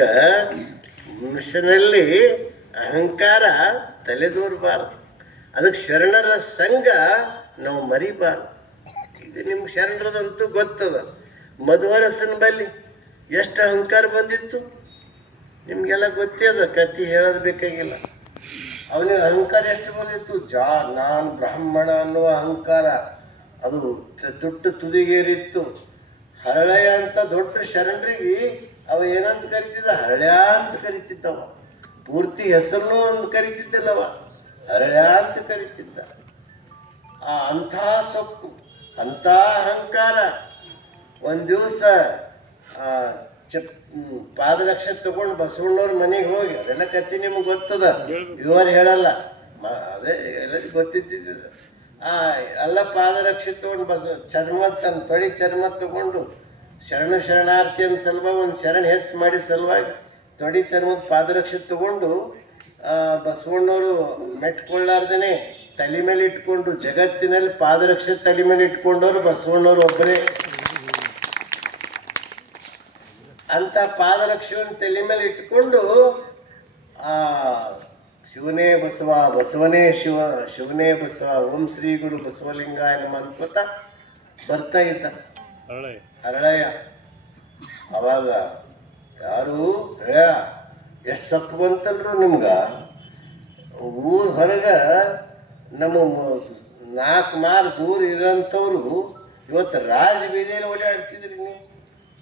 ಮನುಷ್ಯನಲ್ಲಿ ಅಹಂಕಾರ ತಲೆದೋರಬಾರ್ದು. ಅದಕ್ಕೆ ಶರಣರ ಸಂಘ ನಾವು ಮರಿಬಾರ್ದು. ಈಗ ನಿಮ್ಗೆ ಶರಣರದಂತೂ ಗೊತ್ತದ. ಮಧ್ವರಸನ ಬಲ್ಲಿ ಎಷ್ಟು ಅಹಂಕಾರ ಬಂದಿತ್ತು ನಿಮಗೆಲ್ಲ ಗೊತ್ತೇ ಅದ, ಕತಿ ಹೇಳೋದು ಬೇಕಾಗಿಲ್ಲ. ಅವನಿಗೆ ಅಹಂಕಾರ ಎಷ್ಟು ಬಂದಿತ್ತು? ನಾನು ಬ್ರಾಹ್ಮಣ ಅನ್ನುವ ಅಹಂಕಾರ ಅದು ದೊಡ್ಡ ತುದಿಗೇರಿತ್ತು. ಹರಳಯ ಅಂತ ದೊಡ್ಡ ಶರಣರಿಗೆ ಅವ ಏನಂತ ಕರಿತಿದ್ದ? ಹರಳ್ಯ ಅಂತ ಕರಿತಿದ್ದವ. ಪೂರ್ತಿ ಹೆಸರನ್ನು ಒಂದು ಕರಿತಿದ್ದಲ್ಲವ, ಹರಳ್ಯ ಅಂತ ಕರಿತಿದ್ದ. ಅಂಥ ಸೊಕ್ಕು, ಅಂಥ ಅಹಂಕಾರ. ಒಂದು ದಿವಸ ಪಾದರಕ್ಷೆ ತಗೊಂಡು ಬಸವಣ್ಣವ್ರ ಮನೆಗೆ ಹೋಗಿ, ಅದೆಲ್ಲ ಕತ್ತಿ ನಿಮ್ಗೆ ಗೊತ್ತದ, ಇವರು ಹೇಳಲ್ಲ, ಅದೇ ಎಲ್ಲರಿಗೂ ಗೊತ್ತಿದ್ದಿದ್ದು. ಎಲ್ಲ ಪಾದರಕ್ಷೆ ತಗೊಂಡು ತನ್ನ ತೊಡಿ ಚರ್ಮ ತಗೊಂಡು ಶರಣಾರ್ಥಿ ಅಂದ ಸಲುವಾಗಿ ಒಂದು ಶರಣ ಹೆಚ್ಚು ಮಾಡಿ ಸಲುವಾಗಿ ತೊಡಿ ಚರ್ಮದ ಪಾದರಕ್ಷೆ ತಗೊಂಡು ಬಸವಣ್ಣವರು ಮೆಟ್ಕೊಳ್ಳಾರ್ದೇ ತಲೆ ಮೇಲೆ ಇಟ್ಕೊಂಡು, ಜಗತ್ತಿನಲ್ಲಿ ಪಾದರಕ್ಷೆ ತಲೆ ಮೇಲೆ ಇಟ್ಕೊಂಡವ್ರು ಬಸವಣ್ಣವ್ರು ಒಬ್ಬರೇ. ಅಂತ ಪಾದರಕ್ಷೆಯನ್ನು ತಲೆ ಮೇಲೆ ಇಟ್ಕೊಂಡು ಶಿವನೇ ಬಸವ, ಬಸವನೇ ಶಿವ, ಶಿವನೇ ಬಸವ, ಓಂ ಶ್ರೀ ಗುರು ಬಸವಲಿಂಗಾಯ ನಮಃ ಅನ್ಕೋತ ಬರ್ತಾ ಇದ್ದ ಹರಳಯ್ಯ. ಅವಾಗ ಯಾರು ಎಷ್ಟು ಸೊಪ್ಪು ಬಂತಲ್ರು ನಿಮ್ಗೆ. ಊರ್ ಹೊರಗೆ ನಮ್ಮ 4 ಮಾರು ದೂರ ಇರೋಂಥವ್ರು ಇವತ್ತು ರಾಜ ಬೀದಿಯಲ್ಲಿ ಓಡಾಡ್ತಿದ್ರಿ. ನೀವು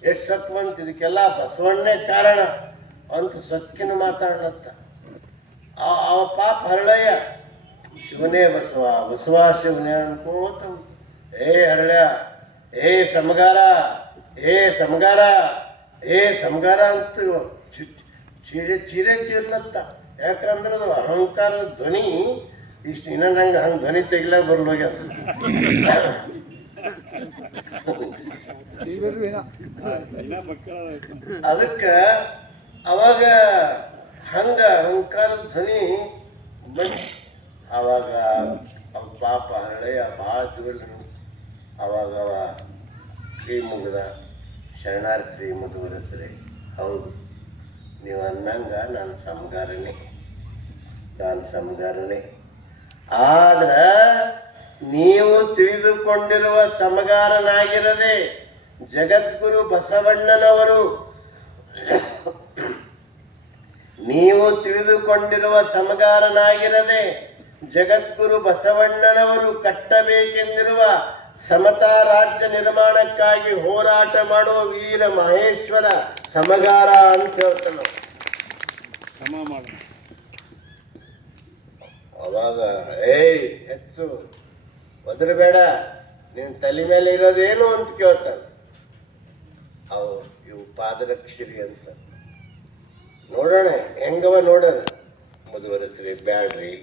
ಎಷ್ಟು ಸೊಕ್ಕು ಬಂತು. ಇದಕ್ಕೆಲ್ಲ ಬಸವಣ್ಣೇ ಕಾರಣ ಅಂತ ಸೊಕ್ಕಿನ ಮಾತಾಡತ್ತ. ಅವ ಪಾಪ ಹರಳಯ್ಯ ಶಿವನೇ ಬಸವ, ಬಸವ ಶಿವನೇ ಅನ್ಕೋತ, ಏ ಹರಳ್ಯ, ಏ ಸಮಗಾರ, ಏ ಸಮಗಾರ, ಏ ಸಮಗಾರ ಅಂತ ಚೀರ್ಲತ್ತ. ಯಾಕಂದ್ರೆ ಅದು ಅಹಂಕಾರದ ಧ್ವನಿ ಇಷ್ಟು ಇನ್ನೊಂದು ಹಂಗೆ ಧ್ವನಿ ತೆಗಿಲಾಕ ಬರ್ಲೋಗ್ಯದ. ಅದಕ್ಕೆ ಅವಾಗ ಹಂಗ ಅಹಂಕಾರದ ಧ್ವನಿ ಬಂತು. ಅವಾಗ ಅವ ಪಾಪ ಹರಳೆಯ ಭಾಳ ತಿಳಿ. ಅವಾಗ ಅವ ಕೈ ಮುಗಿದ, ಶರಣಾರ್ಥಿ ಮಧುವರಸರೇ, ಹೌದು ನೀವು ಅನ್ನಂಗ ನಾನು ಸಮಗಾರನೇ. ಆದ್ರೆ ನೀವು ತಿಳಿದುಕೊಂಡಿರುವ ಸಮಗಾರನಾಗಿರದೆ ಜಗದ್ಗುರು ಬಸವಣ್ಣನವರು, ನೀವು ತಿಳಿದುಕೊಂಡಿರುವ ಸಮಗಾರನಾಗಿರದೆ ಜಗದ್ಗುರು ಬಸವಣ್ಣನವರು ಕಟ್ಟಬೇಕೆಂದಿರುವ ಸಮತಾ ರಾಜ್ಯ ನಿರ್ಮಾಣಕ್ಕಾಗಿ ಹೋರಾಟ ಮಾಡುವ ವೀರ ಮಹೇಶ್ವರ ಸಮಗಾರ ಅಂತ ಹೇಳ್ತಾನೆ. ಅವಾಗ ಹೆಚ್ಚು ಒದರಬೇಡ, ನಿನ್ನ ತಲೆ ಮೇಲೆ ಇರೋದೇನು ಅಂತ ಕೇಳ್ತಾನೆ. ಇವು ಪಾದರಕ್ಷರಿ ಅಂತ ನೋಡೋಣ ಹೆಂಗವ ನೋಡೋಣ. ಮಧುವರಸರಿ ಬ್ಯಾಡ್ರಿ,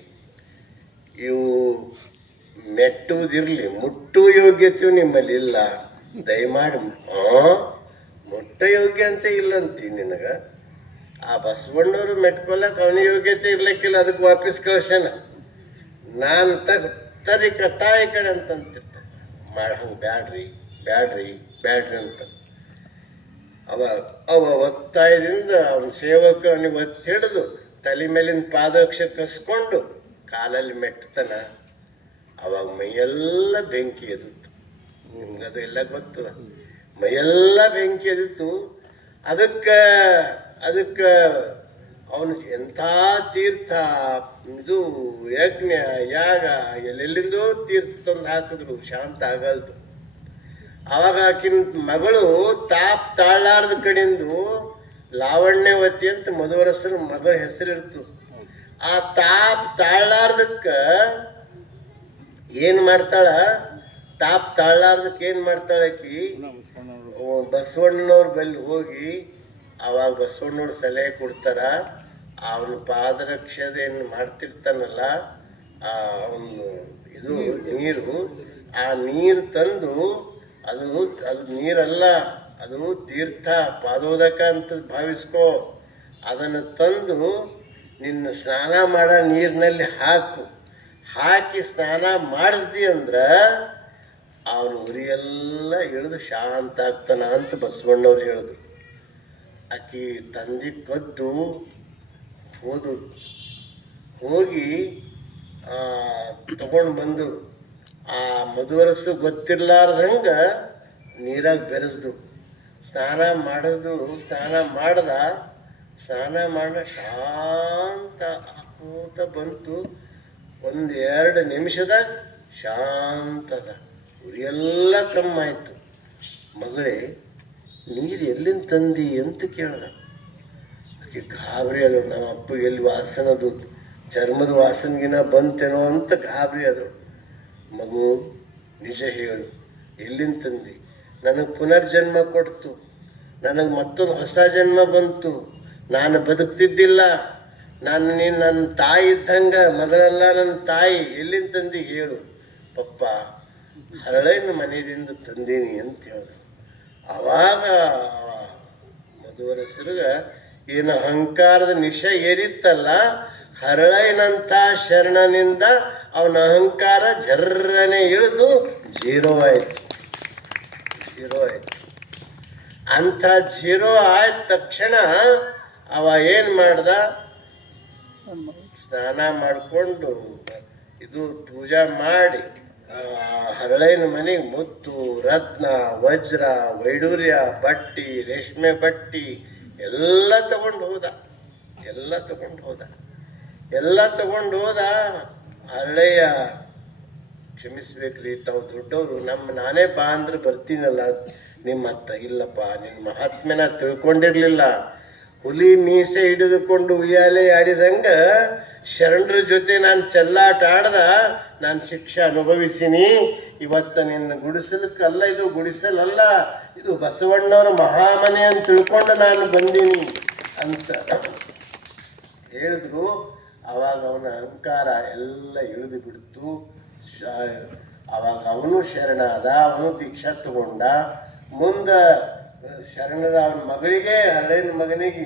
ಇವು ಮೆಟ್ಟುವುದಿರಲಿ, ಮುಟ್ಟುವ ಯೋಗ್ಯತೆಯು ನಿಮ್ಮಲ್ಲಿ ಇಲ್ಲ. ದಯಮಾಡಿ ಮುಟ್ಟ ಯೋಗ್ಯ ಅಂತ ಇಲ್ಲಂತಿ ನಿನಗೆ. ಆ ಬಸವಣ್ಣವರು ಮೆಟ್ಕೊಳಕ್ಕೆ ಅವನ ಯೋಗ್ಯತೆ ಇರ್ಲಿಕ್ಕಿಲ್ಲ, ಅದಕ್ಕೆ ವಾಪಸ್ ಕಳ್ಸ್ಯಾನ. ನಾನು ತರಿ ತಾಯಿ ಕಡೆ ಅಂತಂತಿರ್ತ ಹಂಗೆ ಬ್ಯಾಡ್ರಿ ಅಂತ. ಅವ ಒತ್ತಾಯದಿಂದ ಅವನ ಸೇವಕ ಅವನಿಗೆ ಒತ್ತಿ ಹಿಡಿದು ತಲೆ ಮೇಲಿನ ಪಾದರಕ್ಷೆ ಕಸ್ಕೊಂಡು ಕಾಲಲ್ಲಿ ಮೆಟ್ಟತನ. ಅವಾಗ ಮೈಯೆಲ್ಲ ಬೆಂಕಿ ಎದಿತ್ತು. ನಿಮ್ಗದು ಎಲ್ಲ ಗೊತ್ತದ, ಮೈಯೆಲ್ಲ ಬೆಂಕಿ ಎದಿತ್ತು. ಅದಕ್ಕೆ ಅವನು ಎಂಥ ತೀರ್ಥ ಇದು ಯಜ್ಞ ಯಾಗ ಎಲ್ಲೆಲ್ಲಿಂದೋ ತೀರ್ಥ ತಂದು ಹಾಕಿದ್ರು, ಶಾಂತ ಆಗಲ್ದು. ಆವಾಗ ಆಕಿನ ಮಗಳು ತಾಳಾರ್ದ ಕಡೆಂದು ಲಾವಣ್ಯವತಿ ಅಂತ ಮಧುವರಸರ ಮಗಳ ಹೆಸರಿರ್ತದೆ. ಆ ತಾಳಾರ್ದಕ್ಕ ಏನ್ ಮಾಡ್ತಾಳ, ತಾಳಾರ್ದಕ್ಕೆ ಏನ್ ಮಾಡ್ತಾಳ ಆಕಿ, ಬಸವಣ್ಣನವ್ರ ಬಳಿ ಹೋಗಿ ಅವಾಗ ಬಸವಣ್ಣವ್ರ ಸಲಹೆ ಕೊಡ್ತಾರ. ಅವನ ಪಾದರಕ್ಷೆದೇನು ಮಾಡ್ತಿರ್ತಾನಲ್ಲ ಅವನು ಇದು ನೀರು, ಆ ನೀರು ತಂದು ಅದು ನೀರಲ್ಲ, ಅದು ತೀರ್ಥ ಪಾದೋದಕ ಅಂತ ಭಾವಿಸ್ಕೋ. ಅದನ್ನು ತಂದು ನಿನ್ನ ಸ್ನಾನ ಮಾಡೋ ನೀರಿನಲ್ಲಿ ಹಾಕಿ ಸ್ನಾನ ಮಾಡಿಸ್ದಿ ಅಂದ್ರೆ ಅವನು ಉರಿಯೆಲ್ಲ ಇಳಿದು ಶಾಂತ ಆಗ್ತಾನ ಅಂತ ಬಸವಣ್ಣವ್ರು ಹೇಳಿದ್ರು. ಆಕಿ ತಂದಿ ಕದ್ದು ಹೋಗಿ ತಗೊಂಡು ಬಂದು ಆ ಮಧುವರಸು ಗೊತ್ತಿರ್ಲಾರ್ದಂಗ ನೀರಾಗ ಬೆರೆಸ್ದು ಸ್ನಾನ ಮಾಡ ಶಾಂತ ಆಕೋತ ಬಂತು. 1-2 ನಿಮಿಷದಾಗ ಶಾಂತದ, ಉರಿಯೆಲ್ಲ ಕಮ್ಮಾಯ್ತು. ಮಗಳೇ ನೀರು ಎಲ್ಲಿಂದ ತಂದಿ ಅಂತ ಕೇಳ್ದ. ಆಕೆ ಗಾಬರಿ ಅದು, ನಮ್ಮ ಅಪ್ಪ ಎಲ್ಲಿ ವಾಸನದು ಚರ್ಮದ ವಾಸನೆಗಿನ ಬಂತೇನೋ ಅಂತ ಗಾಬರಿ ಅದು. ಮಗು ನಿಜ ಹೇಳು, ಎಲ್ಲಿಂದ ತಂದಿ? ನನಗೆ ಪುನರ್ಜನ್ಮ ಕೊಡ್ತು, ನನಗೆ ಮತ್ತೊಂದು ಹೊಸ ಜನ್ಮ ಬಂತು, ನಾನು ಬದುಕ್ತಿದ್ದಿಲ್ಲ, ನೀನು ನನ್ನ ತಾಯಿ ಇದ್ದಂಗೆ, ಮಗಳೆಲ್ಲ ನನ್ನ ತಾಯಿ, ಎಲ್ಲಿಂದ ತಂದಿ ಹೇಳು? ಪಪ್ಪ ಹರಳಿನ ಮನೆಯಿಂದ ತಂದೀನಿ ಅಂತ ಹೇಳಿದ್ರು. ಆವಾಗ ಮಧುವರಸರ್ಗ ಏನು ಅಹಂಕಾರದ ನಿಶ ಏರಿತ್ತಲ್ಲ, ಹರಳೈನಂಥ ಶರಣನಿಂದ ಅವನ ಅಹಂಕಾರ ಜರ್ರನೆ ಇಳಿದು ಜೀರೋ ಆಯ್ತು. ಅಂಥ ಜೀರೋ ಆಯ್ತ ತಕ್ಷಣ ಅವ ಏನು ಮಾಡ್ದ, ಸ್ನಾನ ಮಾಡಿಕೊಂಡು ಇದು ಪೂಜಾ ಮಾಡಿ ಹರಳೈನ ಮನೆಗೆ ಮುತ್ತು ರತ್ನ ವಜ್ರ ವೈಡೂರ್ಯ ಬಟ್ಟಿ ರೇಷ್ಮೆ ಬಟ್ಟಿ ಎಲ್ಲ ತಗೊಂಡು ಹೋದ. ಹರಳೆಯ ಕ್ಷಮಿಸ್ಬೇಕ್ರಿ, ತಾವು ದೊಡ್ಡವರು, ನಾನೇ ಬಾ ಅಂದ್ರೆ ಬರ್ತೀನಲ್ಲ ನಿಮ್ಮ ಹತ್ತ. ಇಲ್ಲಪ್ಪ, ನಿನ್ನ ಮಹಾತ್ಮೆನ ತಿಳ್ಕೊಂಡಿರ್ಲಿಲ್ಲ. ಹುಲಿ ಮೀಸೆ ಹಿಡಿದುಕೊಂಡು ಉಯ್ಯಾಲೆ ಆಡಿದಂಗ ಶರಣರ ಜೊತೆ ನಾನು ಚೆಲ್ಲಾಟ ಆಡ್ದ, ನಾನು ಶಿಕ್ಷೆ ಅನುಭವಿಸಿನಿ. ಇವತ್ತು ನಿನ್ನ ಗುಡಿಸಲಕ್ಕಲ್ಲ, ಇದು ಗುಡಿಸಲಲ್ಲ, ಇದು ಬಸವಣ್ಣವರ ಮಹಾಮನೆ ಅಂತ ತಿಳ್ಕೊಂಡು ನಾನು ಬಂದೀನಿ ಅಂತ ಹೇಳಿದ್ರು. ಆವಾಗ ಅವನ ಅಹಂಕಾರ ಎಲ್ಲ ಇಳಿದು ಬಿಡ್ತು. ಆವಾಗ ಅವನು ಶರಣಾದ, ಅವನು ದೀಕ್ಷಾ ತಗೊಂಡ. ಮುಂದೆ ಶರಣರ ಅವನ ಮಗಳಿಗೆ, ಹಳೆಯ ಮಗನಿಗೆ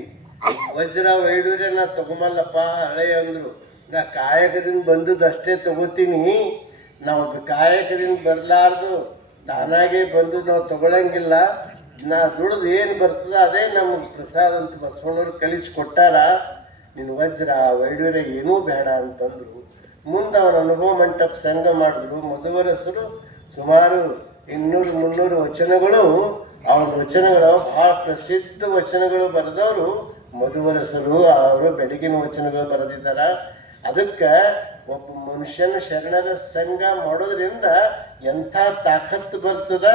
ವಜ್ರ ವೈಡೂರ್ಯ ನಾ ತಗೊಂಬಲ್ಲಪ್ಪ ಹಳೆಯ ಅಂದ್ರು. ನಾ ಕಾಯಕದಿಂದ ಬಂದದ್ದು ಅಷ್ಟೇ ತಗೋತೀನಿ, ನಾವು ಕಾಯಕದಿಂದ ಬರಲಾರ್ದು ತಾನಾಗೆ ಬಂದು ನಾವು ತಗೊಳಂಗಿಲ್ಲ. ನಾ ದುಡ್ದು ಏನು ಬರ್ತದ ಅದೇ ನಮಗೆ ಪ್ರಸಾದ ಅಂತ ಬಸವಣ್ಣವ್ರು ಕಲಿಸ್ಕೊಟ್ಟಾರ. ನಿನ್ನ ವಜ್ರ ವೈಡೂರ್ಯ ಏನೂ ಬೇಡ ಅಂತಂದ್ರು. ಮುಂದೆ ಅವನ ಅನುಭವ ಮಂಟಪ ಸಂಘ ಮಾಡಿದ್ರು. ಮಧುವರಸರು ಸುಮಾರು 200-300 ವಚನಗಳು, ಅವ್ರ ವಚನಗಳು ಭಾಳ ಪ್ರಸಿದ್ಧ ವಚನಗಳು ಬರೆದವರು ಮಧುವರಸರು. ಅವರು ಬೆಳಗಿನ ವಚನಗಳು ಬರೆದಿದ್ದಾರೆ. ಅದಕ್ಕೆ ಒಬ್ಬ ಮನುಷ್ಯನ ಶರಣರ ಸಂಘ ಮಾಡೋದ್ರಿಂದ ಎಂಥ ತಾಕತ್ತು ಬರ್ತದ,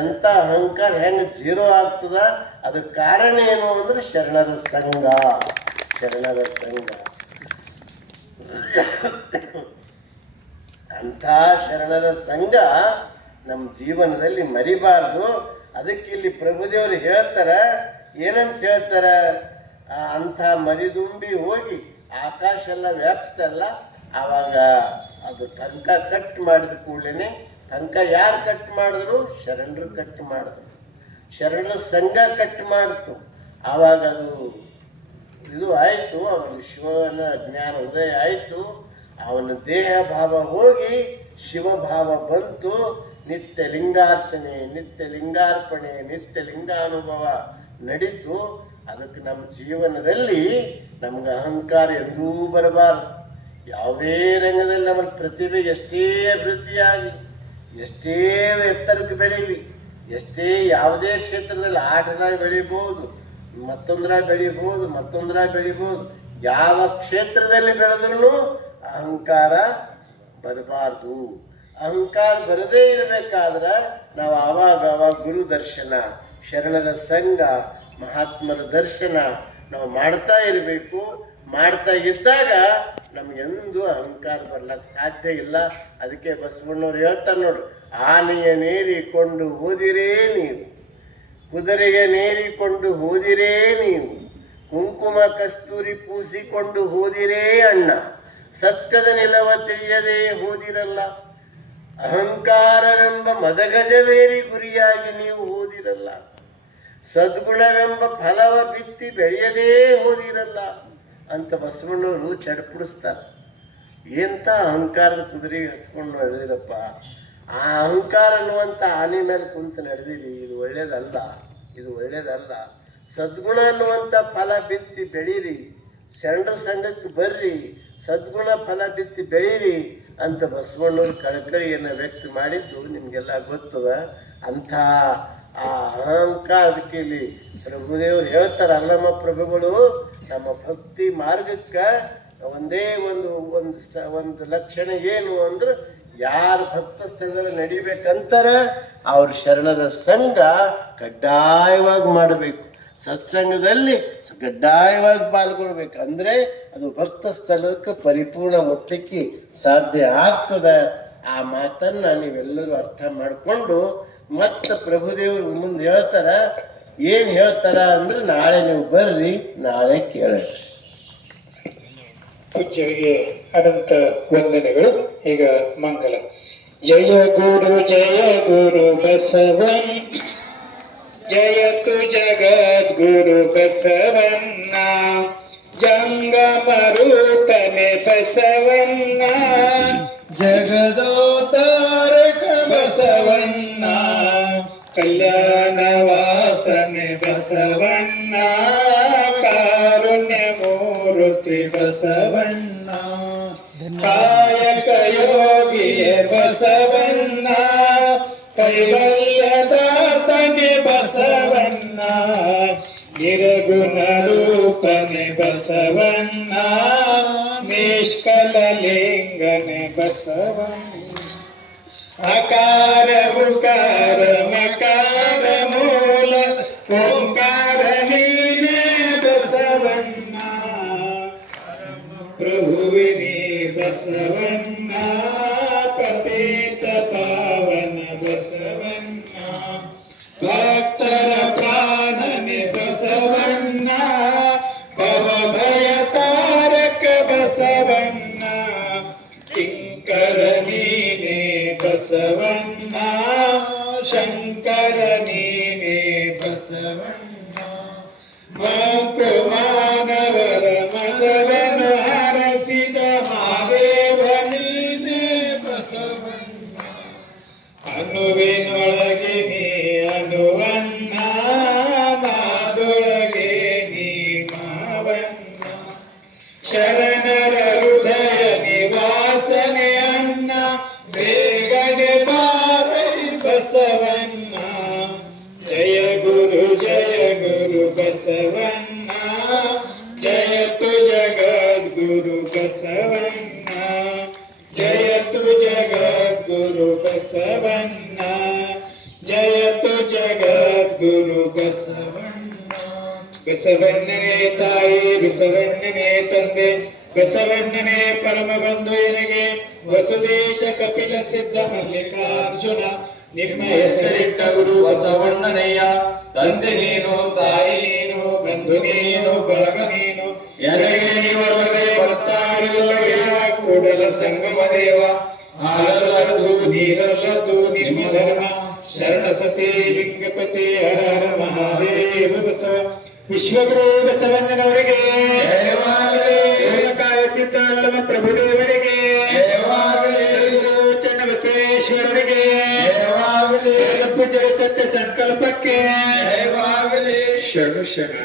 ಎಂಥ ಅಹಂಕಾರ ಹೆಂಗೆ ಜೀರೋ ಆಗ್ತದ. ಅದಕ್ಕೆ ಕಾರಣ ಏನು ಅಂದ್ರೆ ಶರಣರ ಸಂಘ. ಅಂಥ ಶರಣರ ಸಂಘ ನಮ್ಮ ಜೀವನದಲ್ಲಿ ಮರಿಬಾರ್ದು. ಅದಕ್ಕೆ ಇಲ್ಲಿ ಪ್ರಭುದೇವರು ಹೇಳ್ತಾರೆ, ಏನಂತ ಹೇಳ್ತಾರೆ, ಅಂಥ ಮರಿದುಂಬಿ ಹೋಗಿ ಆಕಾಶ ಎಲ್ಲ ವ್ಯಾಪಿಸ್ತಲ್ಲ, ಆವಾಗ ಅದು ಟಂಕ ಕಟ್ ಮಾಡಿದ ಕೂಡಲೇ, ಟಂಕ ಯಾರು ಕಟ್ ಮಾಡಿದ್ರು? ಶರಣರು ಕಟ್ ಮಾಡಿದ್ರು, ಶರಣರ ಸಂಘ ಕಟ್ ಮಾಡ್ತು. ಆವಾಗ ಅದು ಇದು ಆಯಿತು, ಅವನ ಶಿವನ ಜ್ಞಾನ ಉದಯ ಆಯಿತು. ಅವನ ದೇಹ ಭಾವ ಹೋಗಿ ಶಿವಭಾವ ಬಂತು. ನಿತ್ಯ ಲಿಂಗಾರ್ಚನೆ, ನಿತ್ಯ ಲಿಂಗಾರ್ಪಣೆ, ನಿತ್ಯ ಲಿಂಗಾನುಭವ ನಡೀತು. ಅದಕ್ಕೆ ನಮ್ಮ ಜೀವನದಲ್ಲಿ ನಮ್ಗೆ ಅಹಂಕಾರ ಎಂದೂ ಬರಬಾರ್ದು. ಯಾವುದೇ ರಂಗದಲ್ಲಿ ನಮ್ಮ ಪ್ರತಿಭೆ ಎಷ್ಟೇ ಅಭಿವೃದ್ಧಿಯಾಗಲಿ, ಎಷ್ಟೇ ಎತ್ತರಕ್ಕೆ ಬೆಳೀಲಿ, ಎಷ್ಟೇ ಯಾವುದೇ ಕ್ಷೇತ್ರದಲ್ಲಿ ಆಟದಾಗ ಬೆಳಿಬೋದು, ಮತ್ತೊಂದರಾಗ ಬೆಳಿಬೋದು. ಯಾವ ಕ್ಷೇತ್ರದಲ್ಲಿ ಬೆಳೆದ್ರೂ ಅಹಂಕಾರ ಬರಬಾರ್ದು. ಅಹಂಕಾರ ಬರದೇ ಇರಬೇಕಾದ್ರೆ ನಾವು ಆವಾಗ ಗುರು ದರ್ಶನ, ಶರಣರ ಸಂಘ, ಮಹಾತ್ಮರ ದರ್ಶನ ನಾವು ಮಾಡ್ತಾ ಇರಬೇಕು. ಮಾಡ್ತಾ ಇದ್ದಾಗ ನಮಗೆಂದು ಅಹಂಕಾರ ಬರ್ಲಿಕ್ಕೆ ಸಾಧ್ಯ ಇಲ್ಲ. ಅದಕ್ಕೆ ಬಸವಣ್ಣವ್ರು ಹೇಳ್ತಾರೆ ನೋಡು, ಆನೆಯ ನೇರಿಕೊಂಡು ಹೋದಿರೇ ನೀವು, ಕುದುರೆಯ ನೇರಿಕೊಂಡು ಹೋದಿರೇ ನೀವು, ಕುಂಕುಮ ಕಸ್ತೂರಿ ಪೂಸಿಕೊಂಡು ಹೋದಿರೇ ಅಣ್ಣ, ಸತ್ಯದ ನಿಲವ ತಿಳಿಯದೇ ಹೋದಿರಲ್ಲ, ಅಹಂಕಾರವೆಂಬ ಮದಗಜವೇರಿ ಗುರಿಯಾಗಿ ನೀವು ಹೋದಿರಲ್ಲ, ಸದ್ಗುಣವೆಂಬ ಫಲವ ಬಿತ್ತಿ ಬೆಳೆಯದೇ ಹೋದಿರಲ್ಲ ಅಂತ ಬಸವಣ್ಣವರು ಚಡಪಡಿಸ್ತಾರೆ. ಎಂಥ ಅಹಂಕಾರದ ಕುದುರೆಗೆ ಹಚ್ಕೊಂಡು ನಡೆದಿರಪ್ಪ. ಆ ಅಹಂಕಾರ ಅನ್ನುವಂಥ ಆನೆ ಮೇಲೆ ಕುಂತು ನಡೆದಿರಿ, ಇದು ಒಳ್ಳೇದಲ್ಲ, ಇದು ಒಳ್ಳೇದಲ್ಲ. ಸದ್ಗುಣ ಅನ್ನುವಂಥ ಫಲ ಬಿತ್ತಿ ಬೆಳೀರಿ, ಶರಣರ ಸಂಘಕ್ಕೆ ಬರ್ರಿ, ಸದ್ಗುಣ ಫಲ ಬಿತ್ತಿ ಬೆಳೀರಿ ಅಂತ ಬಸವಣ್ಣವ್ರ ಕಳಕಳಿಯನ್ನು ವ್ಯಕ್ತ ಮಾಡಿದ್ದು ನಿಮಗೆಲ್ಲ ಗೊತ್ತದ. ಅಂಥ ಆ ಅಹಂಕಾರದಕ್ಕೆ ಇಲ್ಲಿ ಪ್ರಭುದೇವರು ಹೇಳ್ತಾರೆ, ಅಲ್ಲಮ್ಮ ಪ್ರಭುಗಳು, ನಮ್ಮ ಭಕ್ತಿ ಮಾರ್ಗಕ್ಕೆ ಒಂದೇ ಒಂದು ಲಕ್ಷಣ ಏನು ಅಂದ್ರೆ, ಯಾರು ಭಕ್ತ ಸ್ಥಳದಲ್ಲಿ ನಡಿಬೇಕಂತಾರೆ ಅವ್ರ ಶರಣರ ಸಂಘ ಕಡ್ಡಾಯವಾಗಿ ಮಾಡಬೇಕು, ಸತ್ಸಂಗದಲ್ಲಿ ಕಡ್ಡಾಯವಾಗಿ ಪಾಲ್ಗೊಳ್ಬೇಕು. ಅಂದರೆ ಅದು ಭಕ್ತ ಸ್ಥಳಕ್ಕೆ ಪರಿಪೂರ್ಣ ಮುಟ್ಟಲಿಕ್ಕೆ ಸಾಧ್ಯ ಆಗ್ತದೆ. ಆ ಮಾತನ್ನು ನೀವೆಲ್ಲರೂ ಅರ್ಥ ಮಾಡಿಕೊಂಡು ಮತ್ತೆ ಪ್ರಭುದೇವರು ಮುಂದೆ ಹೇಳ್ತಾರ. ಏನು ಹೇಳ್ತಾರ ಅಂದ್ರೆ, ನಾಳೆ ನೀವು ಬರ್ರಿ, ನಾಳೆ ಕೇಳ್ರಿ. ಪೂಜ್ಯರಿಗೆ ಅನಂತ ವಂದನೆಗಳು. ಈಗ ಮಂಗಲ. ಜಯ ಗುರು ಬಸವನ್, ಜಯತು ಜಗದ್ಗುರು ಬಸವಣ್ಣ, ಜಂಗಮರೂಪನೆ ಬಸವಣ್ಣ, ಜಗದೋತಾರಕ ಬಸವಣ್ಣ, ಕಲ್ಯಾಣ ವಾಸನೆ ಬಸವಣ್ಣ, ಕಾರುಣ್ಯ ಮೂರ್ತಿ ಬಸವಣ್ಣ, ಕಾಯಕ ಯೋಗಿಯ ಬಸವಣ್ಣ, ಕೈವಲ್ಯದಾತನೆ ಬಸವಣ್ಣ, ನಿರ್ಗುಣ ರೂಪನೆ ಬಸವಣ್ಣ, ನಿಷ್ಕಲ ಲಿಂಗನೆ ಬಸವಣ್ಣ, ಅಕಾರ ಉಕಾರ ಮಕಾರ ಮೂಲ ಓಂಕಾರ ನೀನೇ ಬಸವಣ್ಣ, ಪ್ರಭುವಿನೇ ಬಸವಣ್ಣ, ಪತಿತ ಪಾವನ ಬಸವಣ್ಣ, ಭಕ್ತರ ಪ್ರಾಣನೆ ಬಸವಣ್ಣ, ಭವಭಯ ತಾರಕ ಬಸವಣ್ಣ, ಕಿಂಕರ ನೀನೇ ಬಸವಣ್ಣ, ಶಂಕರ ನೀನೇ ಬಸವಣ್ಣ, ಮಂಕು ಮಾನವರ ಮದವನ್ನು ಹರಸಿದ ಮಾದೇವ ನೀನೇ ಬಸವಣ್ಣ, ಅನುವಿನೊಳಗೆ ನೀ ಅನುವನ್ನ, ಮಾದೊಳಗೆ ನೀ ಮಾವಣ್ಣ, ಶರಣರ ಹೃದಯ ನಿವಾಸನೆ ಅಣ್ಣ, ಬೇಗನೆ ಬಾರೈ ಬಸವಣ್ಣ, ಜಯ ಗುರು ಬಸವಣ್ಣ, ಜಯತು ಜಗದ್ಗುರು ಬಸವಣ್ಣ, ಜಯತು ಜಗದ್ಗುರು ಬಸವಣ್ಣ, ಜಯತು ಜಗದ್ಗುರು ಬಸವಣ್ಣ. ಬಸವಣ್ಣನೇ ತಾಯಿ, ಬಸವಣ್ಣನೇ ತಂದೆ, ಬಸವಣ್ಣನೇ ಪರಮ ಬಂಧು ಎನಗೆ, ವಸುದೇಶ ಕಪಿಲ ಸಿದ್ಧ ಮಲ್ಲಿಕಾರ್ಜುನ, ನಿಮ್ಮ ಹೆಸರಿಟ್ಟ ಗುರು ಬಸವಣ್ಣನಯ್ಯ, ತಂದೆ ನೀನು, ತಾಯಿ ನೀನು, ಬಂಧು ನೀನು, ಬಳಗ ನೀನು, ಎನಗೆ ನೀವಲ್ಲದೆ ಭಕ್ತಾರಿಲ್ಲವೇ, ಕೂಡಲ ಸಂಗಮ ದೇವ, ಹಾಲಲ್ಲದ್ದು ನೀರಲ್ಲದ್ದು ನಿಮ್ಮ ಧರ್ಮ, ಶರಣ ಸತಿ ಲಿಂಗಪತಿ ಹರ ಹರ ಮಹಾದೇವ ಬಸವ. ವಿಶ್ವಗುರು ಬಸವಣ್ಣನವರಿಗೆ ಕಾಯ ಸಿದ್ಧ ಅಲ್ಲಮ ಪ್ರಭುದೇವರಿಗೆ, ಚನ್ನಬಸವೇಶ್ವರರಿಗೆ, ಪೂಜರ ಸತ್ಯ ಸಂಕಲ್ಪಕ್ಕೆ ಶರಣು ಶರಣ.